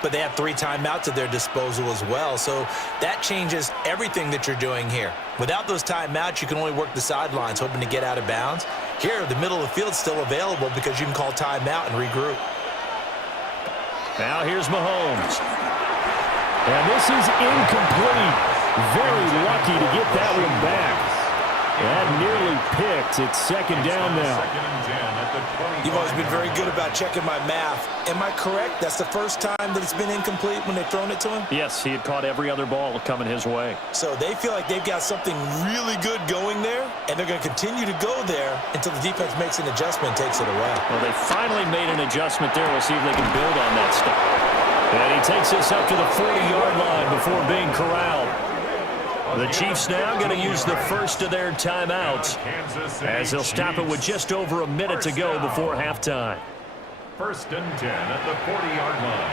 but they have 3 timeouts at their disposal as well. So that changes everything that you're doing here. Without those timeouts, you can only work the sidelines, hoping to get out of bounds. Here, the middle of the field's still available because you can call timeout and regroup. Now here's Mahomes. And this is incomplete. Very lucky to get that one back. That nearly picked. It's second down now. You've always been very good about checking my math. Am I correct? That's the first time that it's been incomplete when they've thrown it to him? Yes, he had caught every other ball coming his way. So they feel like they've got something really good going there, and they're going to continue to go there until the defense makes an adjustment and takes it away. Well, they finally made an adjustment there. We'll see if they can build on that stuff. And he takes us up to the 40-yard line before being corralled. The Chiefs now going to use the first of their timeouts as they'll stop it with just over a minute to go before halftime. 1st and 10 at the 40-yard line.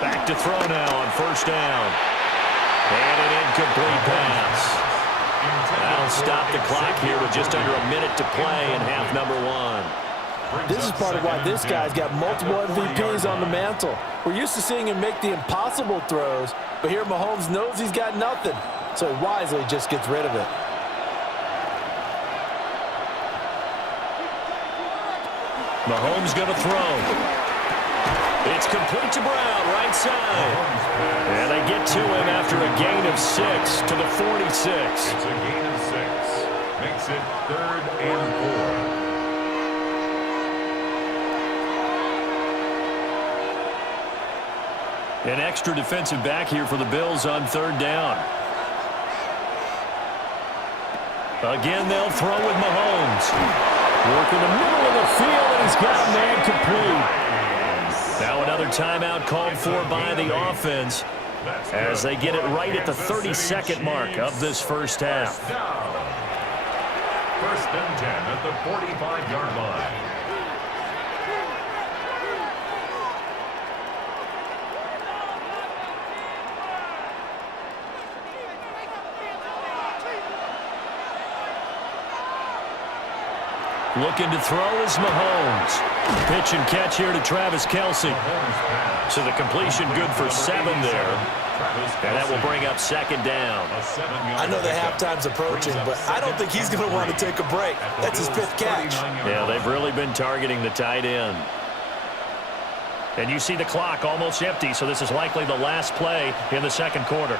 Back to throw now on 1st down. And an incomplete pass. That'll stop the clock here with just under a minute to play in half number 1. This is part of why this guy's got multiple MVPs on the mantle. We're used to seeing him make the impossible throws, but here Mahomes knows he's got nothing, so he wisely just gets rid of it. Mahomes going to throw. It's complete to Brown, right side. And they get to him after a gain of 6 to the 46. It's a gain of 6. Makes it 3rd and 4. An extra defensive back here for the Bills on 3rd down. Again, they'll throw with Mahomes. Working the middle of the field, and he's got a man complete. Now another timeout called for by the offense as they get it right at the 32nd mark of this first half. 1st and 10 at the 45-yard line. Looking to throw is Mahomes. Pitch and catch here to Travis Kelce. So the completion good for 7 there. And that will bring up 2nd down. I know the halftime's approaching, but I don't think he's going to want to take a break. That's his 5th catch. Yeah, they've really been targeting the tight end. And you see the clock almost empty, so this is likely the last play in the 2nd quarter.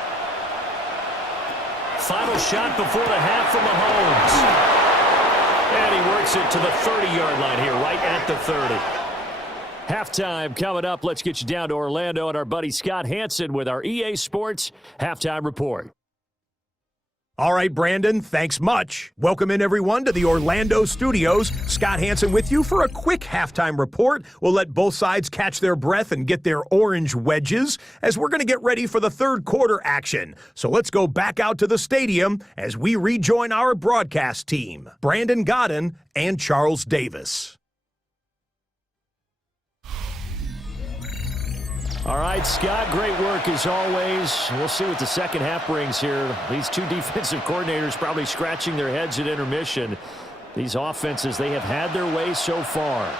Final shot before the half from Mahomes. And he works it to the 30-yard line here, right at the 30. Halftime coming up. Let's get you down to Orlando and our buddy Scott Hanson with our EA Sports Halftime Report. All right, Brandon, thanks much. Welcome in, everyone, to the Orlando studios. Scott Hanson with you for a quick halftime report. We'll let both sides catch their breath and get their orange wedges as we're going to get ready for the third quarter action. So let's go back out to the stadium as we rejoin our broadcast team, Brandon Godden and Charles Davis. All right, Scott, great work as always. We'll see what the second half brings here. These two defensive coordinators probably scratching their heads at intermission. These offenses, they have had their way so far.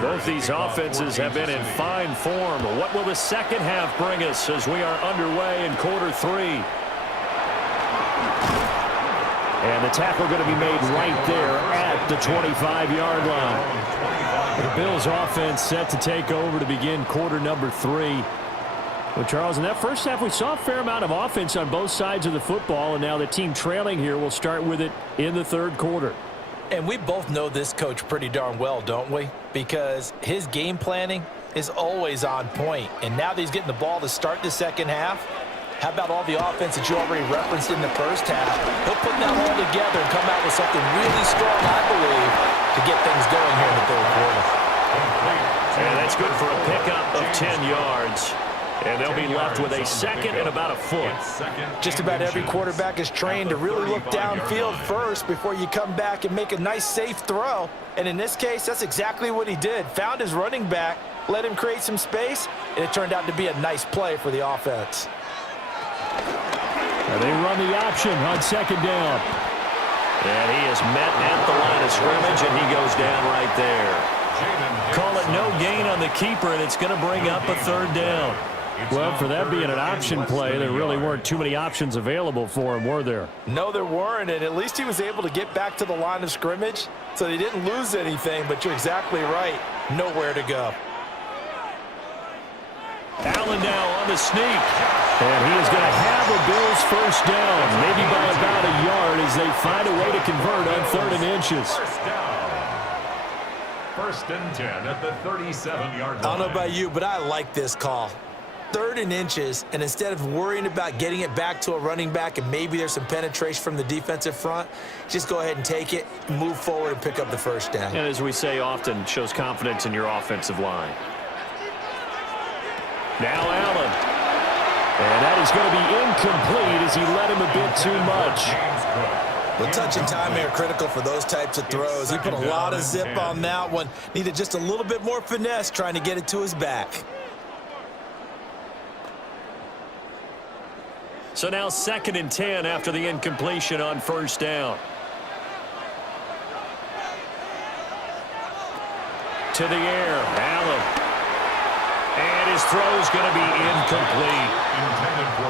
Both these offenses have been in fine form. What will the second half bring us as we are underway in quarter three? And the tackle going to be made right there at the 25-yard line. The Bills offense set to take over to begin quarter number three. Well, Charles, in that first half, we saw a fair amount of offense on both sides of the football, and now the team trailing here will start with it in the third quarter. And we both know this coach pretty darn well, don't we? Because his game planning is always on point. And now that he's getting the ball to start the second half, how about all the offense that you already referenced in the first half? He'll put that all together and come out with something really strong, I believe, to get things going here in the third quarter. And that's good for a pickup of 10 yards. And they'll be left with a second and about a foot. Just about every quarterback is trained to really look downfield first before you come back and make a nice, safe throw. And in this case, that's exactly what he did. Found his running back, let him create some space, and it turned out to be a nice play for the offense. And they run the option on second down. And he is met at the line of scrimmage, and he goes down right there. Call it no gain on the keeper, and it's going to bring up a third down. Well, for that being an option play, there really weren't too many options available for him, were there? No, there weren't, and at least he was able to get back to the line of scrimmage, so they didn't lose anything, but you're exactly right. Nowhere to go. Allen now on the sneak. And he is going to have a Bills first down, maybe by about a yard as they find a way to convert on 3rd and inches. First and 10 at the 37-yard line. I don't know about you, but I like this call. 3rd and inches, and instead of worrying about getting it back to a running back and maybe there's some penetration from the defensive front, just go ahead and take it, move forward, and pick up the first down. And as we say often, shows confidence in your offensive line. Now Allen. And that is going to be incomplete as he led him a bit too much. Well, touch and timing are critical for those types of throws. He put a lot of zip on that one. Needed just a little bit more finesse trying to get it to his back. So now 2nd and 10 after the incompletion on first down. To the air, Allen. And his throw's going to be incomplete.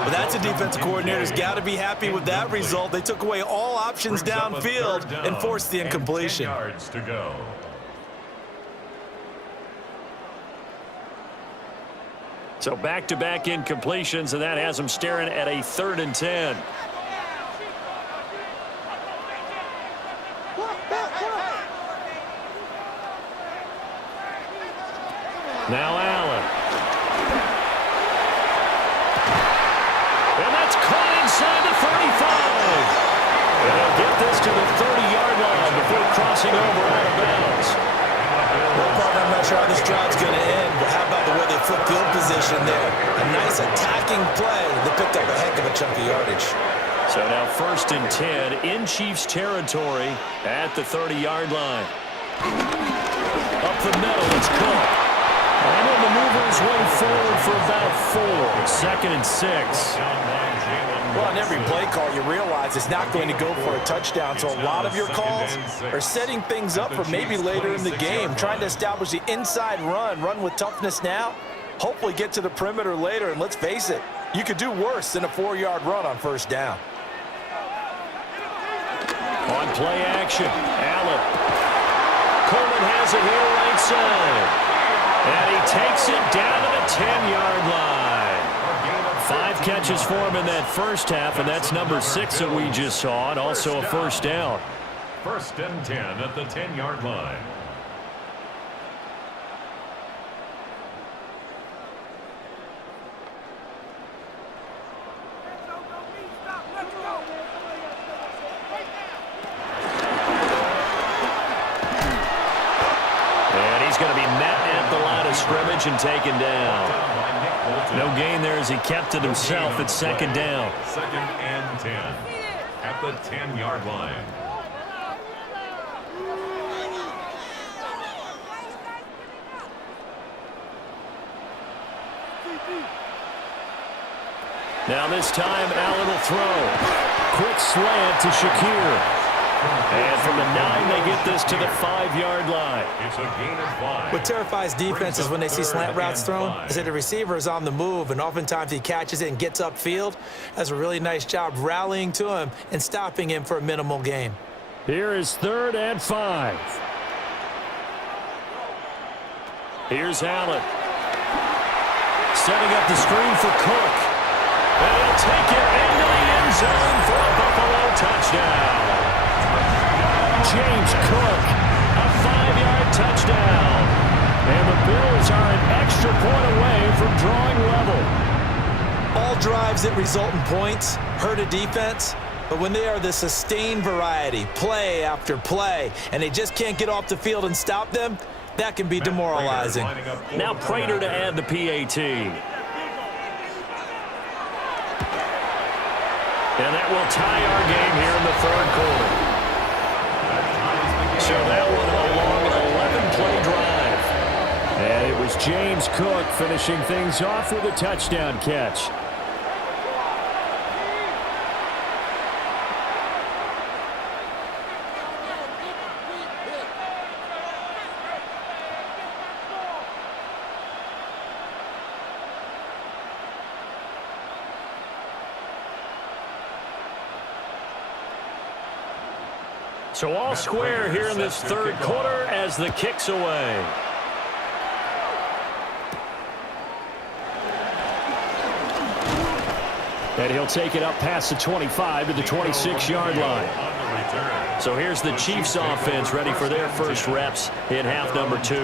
Well, that's a defensive coordinator's got to be happy with that result. They took away all options downfield and forced the incompletion. 10 yards to go. So back-to-back incompletions, and that has them staring at a 3rd and 10. Now Allen. And that's caught inside the 35. And they'll get this to the 30-yard line before crossing over out of bounds. Well, partner, I'm not sure how this drive's going to end, but how about the way they flip field position there? A nice attacking play that picked up a heck of a chunk of yardage. So now 1st and 10 in Chiefs territory at the 30-yard line. Up the middle, it's Cook. And then the movers way forward for about 4. 2nd and 6. Well, on every play call, you realize it's not going to go for a touchdown. So a lot of your calls are setting things up for maybe later in the game, trying to establish the inside run with toughness now, hopefully get to the perimeter later. And let's face it, you could do worse than a 4-yard run on first down. play action. Allen. Coleman has it here right side. And he takes it down to the 10-yard line. 5 catches for him in that first half, and that's number 6 that we just saw, and also a first down. First and 10 at the 10-yard line. And he's going to be met at the line of scrimmage and taken down. No gain there as he kept it himself at second down. Second and 10 at the 10-yard line. Now this time, Allen will throw. Quick slant to Shakir. And from the 9, they get this to the 5-yard line. It's a gain of 5. What terrifies defenses when they see slant routes thrown is that the receiver is on the move, and oftentimes he catches it and gets upfield. Does a really nice job rallying to him and stopping him for a minimal gain. Here is 3rd and 5. Here's Allen. Setting up the screen for Cook. And he'll take it into the end zone for a Buffalo touchdown. James Cook, a 5-yard touchdown. And the Bills are an extra point away from drawing level. All drives that result in points hurt a defense, but when they are the sustained variety, play after play, and they just can't get off the field and stop them, that can be demoralizing. Now Prater to add the PAT. And that will tie our game here in the 3rd quarter. So that one a long 11-play drive. And it was James Cook finishing things off with a touchdown catch. So all square here in this 3rd quarter as the kick's away. And he'll take it up past the 25 to the 26-yard line. So here's the Chiefs offense ready for their first reps in half number 2.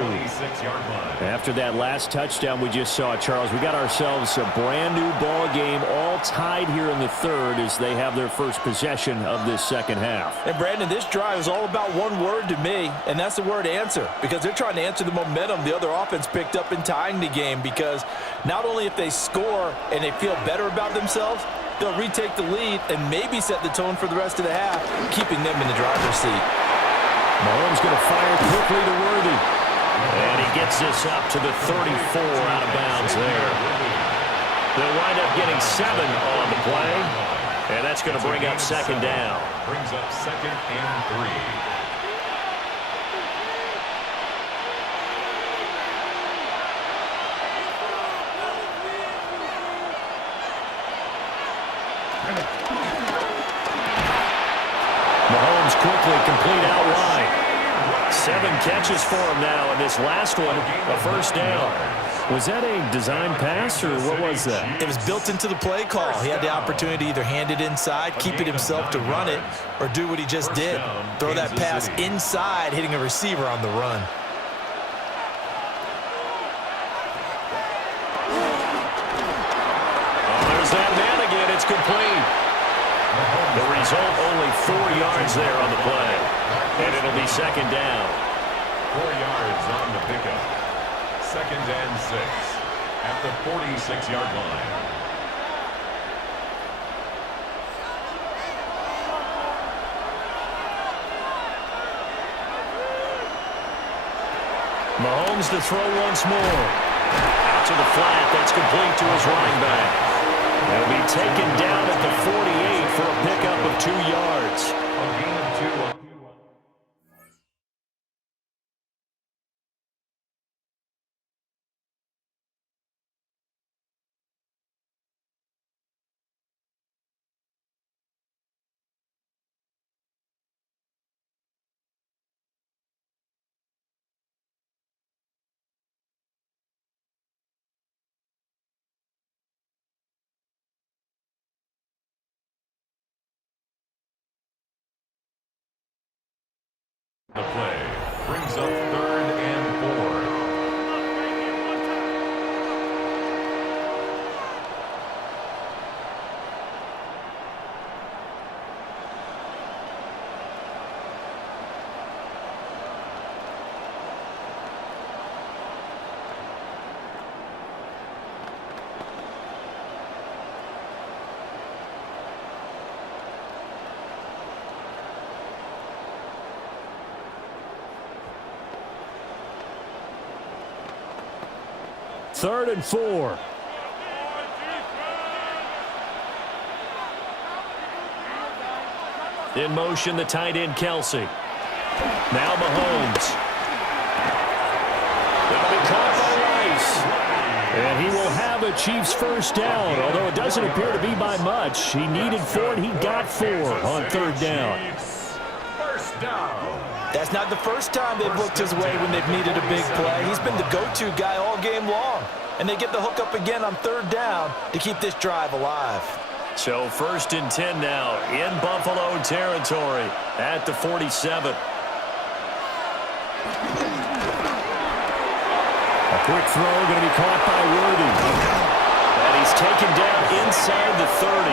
After that last touchdown we just saw, Charles, we got ourselves a brand new ball game, all tied here in the 3rd as they have their first possession of this second half. And Brandon, this drive is all about one word to me, and that's the word answer, because they're trying to answer the momentum the other offense picked up in tying the game, because not only if they score and they feel better about themselves, they'll retake the lead and maybe set the tone for the rest of the half, keeping them in the driver's seat. Mahomes going to fire quickly to Worthy. And he gets this up to the 34 out of bounds there. They'll wind up getting 7 on the play. And that's going to bring up second down. Brings up second and 3. Mahomes quickly complete out wide. 7 catches for him now, and this last one, a first down. Was that a design pass, or what was that? It was built into the play call. He had the opportunity to either hand it inside, keep it himself to run it, or do what he just did. Throw that pass inside, hitting a receiver on the run. There's that man again. It's complete. The result, only 4 yards there on the play. And it'll be second down. 4 yards on the pickup. Second and 6 at the 46-yard line. Mahomes to throw once more. Out to the flat. That's complete to his running back. He'll be taken down at the 48 for a pickup of 2 yards. A gain of 2. brings up 3rd and 4. Third and 4. In motion, the tight end, Kelsey. Now Mahomes. That'll be caught by Rice. And he will have a Chiefs first down, although it doesn't appear to be by much. He needed 4, and he got 4 on 3rd down. First down. That's not the first time they've looked his way when they've needed a big play. He's been the go-to guy all game long. And they get the hook up again on 3rd down to keep this drive alive. So 1st and 10 now in Buffalo territory at the 47. A quick throw going to be caught by Worthy. And he's taken down inside the 30.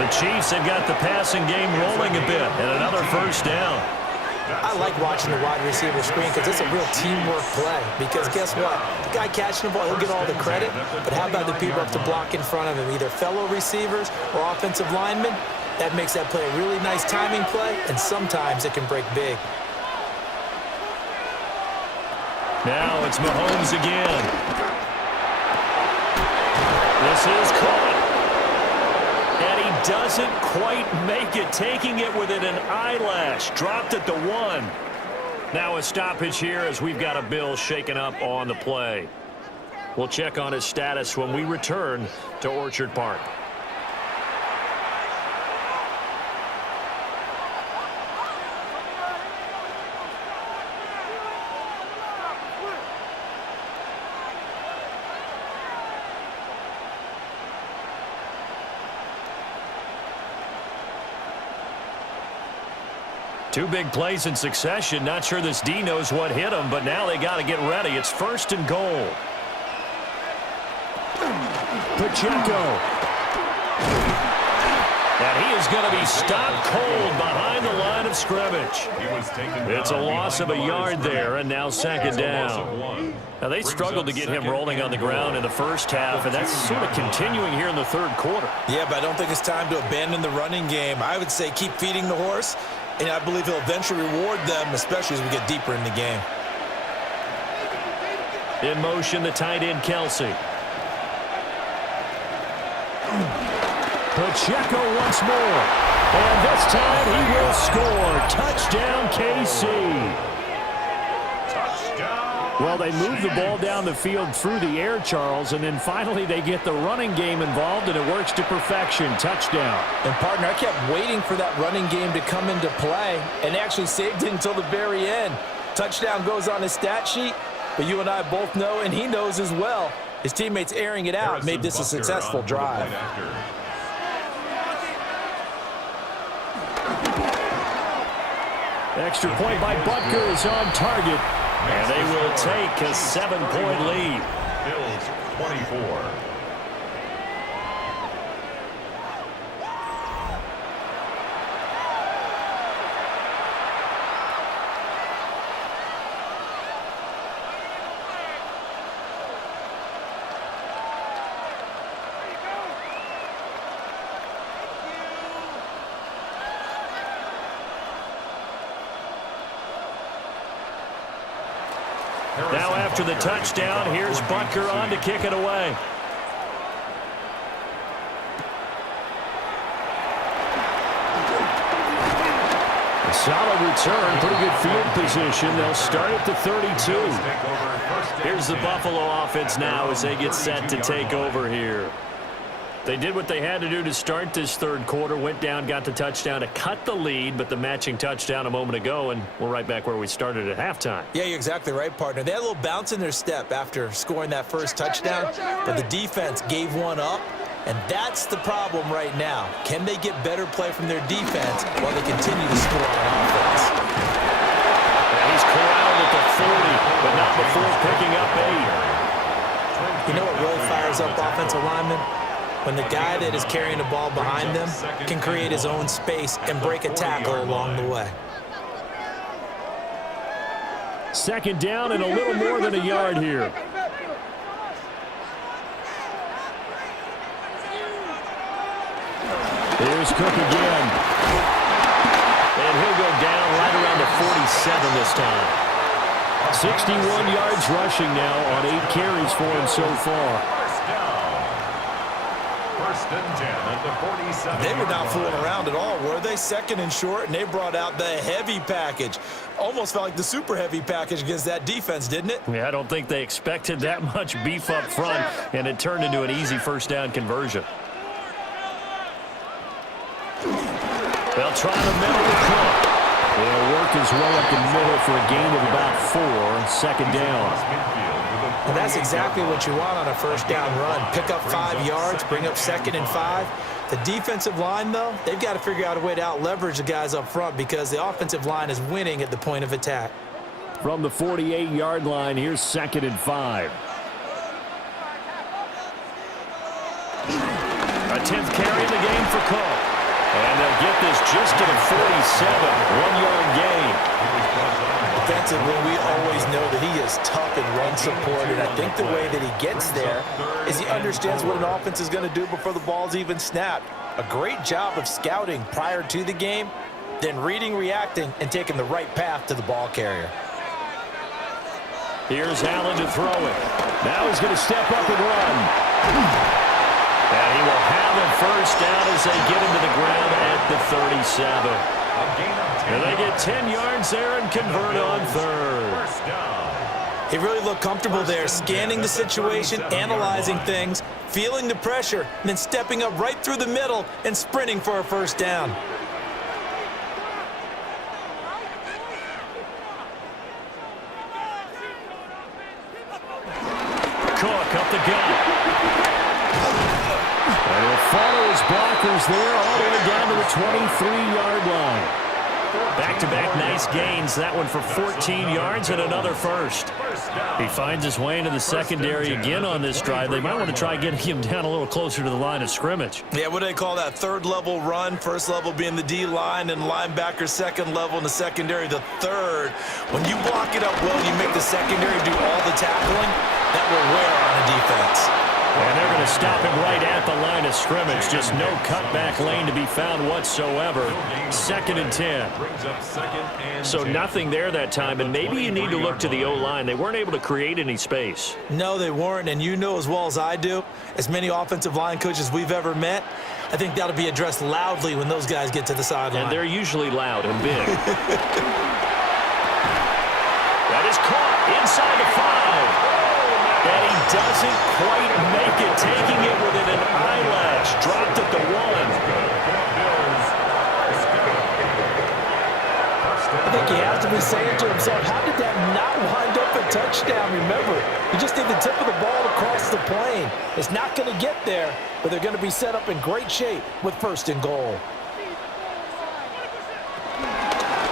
The Chiefs have got the passing game rolling a bit, and another first down. I like watching the wide receiver screen because it's a real teamwork play. Because guess what? The guy catching the ball, he'll get all the credit. But how about the people up to block in front of him, either fellow receivers or offensive linemen? That makes that play a really nice timing play, and sometimes it can break big. Now it's Mahomes again. This is caught. And he doesn't quite make it, taking it within an eyelash. Dropped at the 1. Now a stoppage here as we've got a Bill shaken up on the play. We'll check on his status when we return to Orchard Park. Two big plays in succession. Not sure this D knows what hit him, but now they got to get ready. It's 1st and goal. Pacheco. And he is going to be stopped cold behind the line of scrimmage. It's a loss of a yard there, and now 2nd down. Now, they struggled to get him rolling on the ground in the first half, and that's sort of continuing here in the 3rd quarter. Yeah, but I don't think it's time to abandon the running game. I would say keep feeding the horse, and I believe he'll eventually reward them, especially as we get deeper in the game. In motion, the tight end, Kelsey. Pacheco once more. And this time he will score. Touchdown, KC. Well, they move the ball down the field through the air, Charles, and then finally they get the running game involved, and it works to perfection. Touchdown. And, partner, I kept waiting for that running game to come into play and actually saved it until the very end. Touchdown goes on his stat sheet, but you and I both know, and he knows as well, his teammates airing it out made this a successful drive. Extra point by Butker is on target. And they will take a 7-point lead. Bills 24. Now after the touchdown, here's Butker on to kick it away. A solid return, pretty good field position. They'll start at the 32. Here's the Buffalo offense now as they get set to take over here. They did what they had to do to start this 3rd quarter, went down, got the touchdown to cut the lead, but the matching touchdown a moment ago, and we're right back where we started at halftime. Yeah, you're exactly right, partner. They had a little bounce in their step after scoring that first touchdown, but the defense gave one up, and that's the problem right now. Can they get better play from their defense while they continue to score on offense? And he's correct. up offensive linemen? When the guy that is carrying the ball behind them can create his own space and break a tackle along the way. Second down and a little more than a yard here. Here's Cook again. And he'll go down right around the 47 this time. 61 yards rushing now on 8 carries for him so far. First down. First and 10 at the 47. They were not fooling around at all, were they? Second and short, and they brought out the heavy package. Almost felt like the super heavy package against that defense, didn't it? Yeah, I don't think they expected that much beef up front, and it turned into an easy first down conversion. They'll try to middle the Cook. He'll work his way up the middle for a gain of about 4. Second down. And that's exactly what you want on a first down run. Pick up 5 yards, bring up 2nd and 5. The defensive line, though, they've got to figure out a way to out-leverage the guys up front because the offensive line is winning at the point of attack. From the 48-yard line, here's 2nd and 5. A 10th carry in the game for Cook. And they'll get this just to the 47, 1-yard gain. Defensively, we always know that he is tough in run support, and I think the way that he gets there is he understands what an offense is going to do before the ball's even snapped. A great job of scouting prior to the game, then reading, reacting, and taking the right path to the ball carrier. Here's Allen to throw it. Now he's going to step up and run. And he will have a first down as they get him to the ground at the 37. And they get 10 yards there and convert on third. He really looked comfortable there, scanning the situation, analyzing things, feeling the pressure, and then stepping up right through the middle and sprinting for a first down. Cook up the gut. And he'll follow his blockers there all the way down to the 23-yard line. Back-to-back nice gains. That one for 14 yards and another first. He finds his way into the secondary again on this drive. They might want to try getting him down a little closer to the line of scrimmage. Yeah, what do they call that? Third level run. First level being the D-line and linebacker. Second level in the secondary, the third. When you block it up well, you make the secondary do all the tackling. That will wear on a defense. And they're going to stop him right at the line of scrimmage. Just no cutback lane to be found whatsoever. 2nd and 10. So nothing there that time, and maybe you need to look to the O-line. They weren't able to create any space. No, they weren't, and you know as well as I do, as many offensive line coaches we've ever met, I think that'll be addressed loudly when those guys get to the sideline. And they're usually loud and big. That is caught inside the 5. And he doesn't quite make it, taking it within an eyelash. Dropped at the 1. I think he has to be saying to himself, how did that not wind up a touchdown? Remember, you just need the tip of the ball to cross the plane. It's not going to get there, but they're going to be set up in great shape with 1st and goal.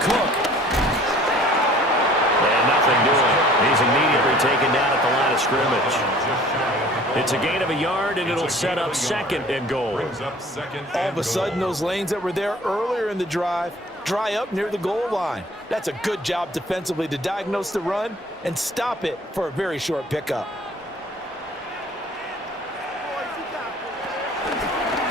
Cook. And nothing doing. He's immediately taken down at the line of scrimmage. It's a gain of a yard, and it'll set up 2nd and goal. All of a sudden, those lanes that were there earlier in the drive dry up near the goal line. That's a good job defensively to diagnose the run and stop it for a very short pickup.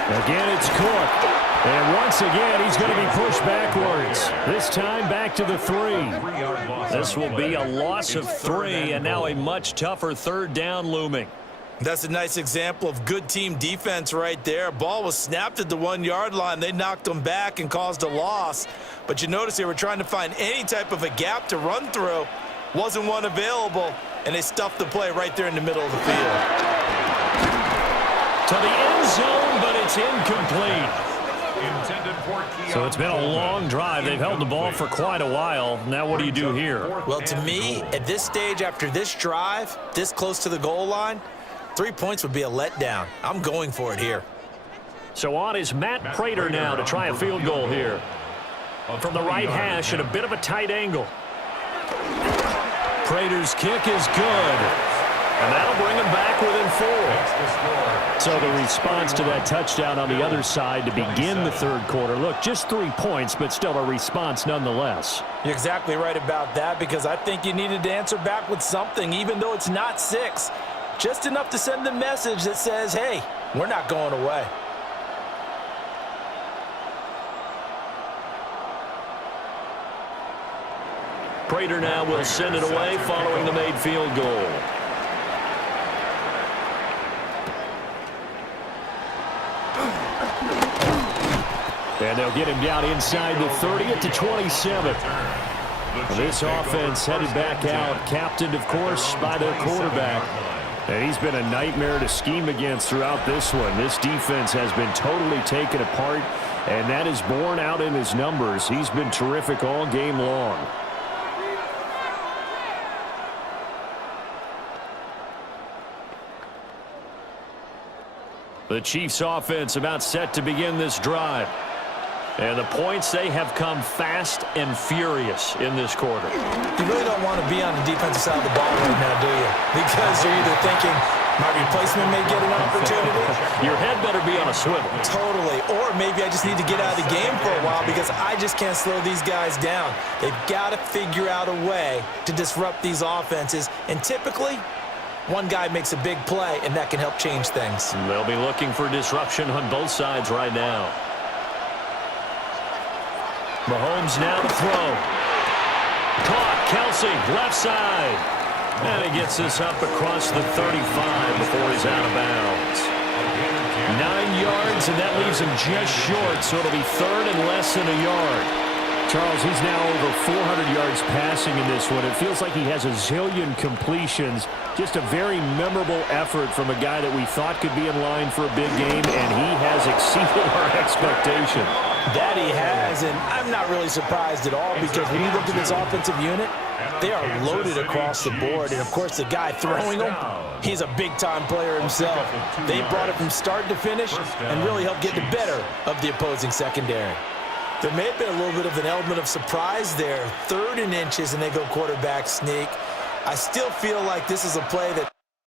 Again, it's Cook. And once again, he's going to be pushed backwards. This time back to the 3. This will be a loss of 3, and now a much tougher 3rd down looming. That's a nice example of good team defense right there. Ball was snapped at the 1-yard line. They knocked them back and caused a loss. But you notice they were trying to find any type of a gap to run through. Wasn't one available, and they stuffed the play right there in the middle of the field. To the end zone, but it's incomplete. So it's been a long drive. They've held the ball for quite a while. Now what do you do here? Well, to me, at this stage, after this drive, this close to the goal line, 3 points would be a letdown. I'm going for it here. So on is Matt Prater now to try a field goal here. From the right hash at a bit of a tight angle. Prater's kick is good. And that'll bring them back within 4. So the response to that touchdown on the other side to begin the third quarter. Look, just 3 points, but still a response nonetheless. You're exactly right about that, because I think you needed to answer back with something, even though it's not 6. Just enough to send the message that says, hey, we're not going away. Prater now will send it away following the made field goal. And they'll get him down inside the 30 at the 27. This offense headed back out, captained, of course, by their quarterback. And he's been a nightmare to scheme against throughout this one. This defense has been totally taken apart, and that is borne out in his numbers. He's been terrific all game long. The Chiefs offense about set to begin this drive. And the points, they have come fast and furious in this quarter. You really don't want to be on the defensive side of the ball right now, do you? Because you're either thinking, my replacement may get an opportunity. Your head better be on a swivel. Totally. Or maybe I just need to get out of the game for a while because I just can't slow these guys down. They've got to figure out a way to disrupt these offenses. And typically, one guy makes a big play, and that can help change things. And they'll be looking for disruption on both sides right now. Mahomes now to throw. Caught. Kelsey, left side. And he gets this up across the 35 before he's out of bounds. 9 yards, and that leaves him just short, so it'll be third and less than a yard. Charles, he's now over 400 yards passing in this one. It feels like he has a zillion completions. Just a very memorable effort from a guy that we thought could be in line for a big game, and he has exceeded our expectation. That he has, and I'm not really surprised at all because when you look at this offensive unit, they are loaded across the board. And, of course, the guy throwing them, he's a big-time player himself. They brought it from start to finish and really helped get the better of the opposing secondary. There may have been a little bit of an element of surprise there. 3rd and inches, and they go quarterback sneak. I still feel like this is a play that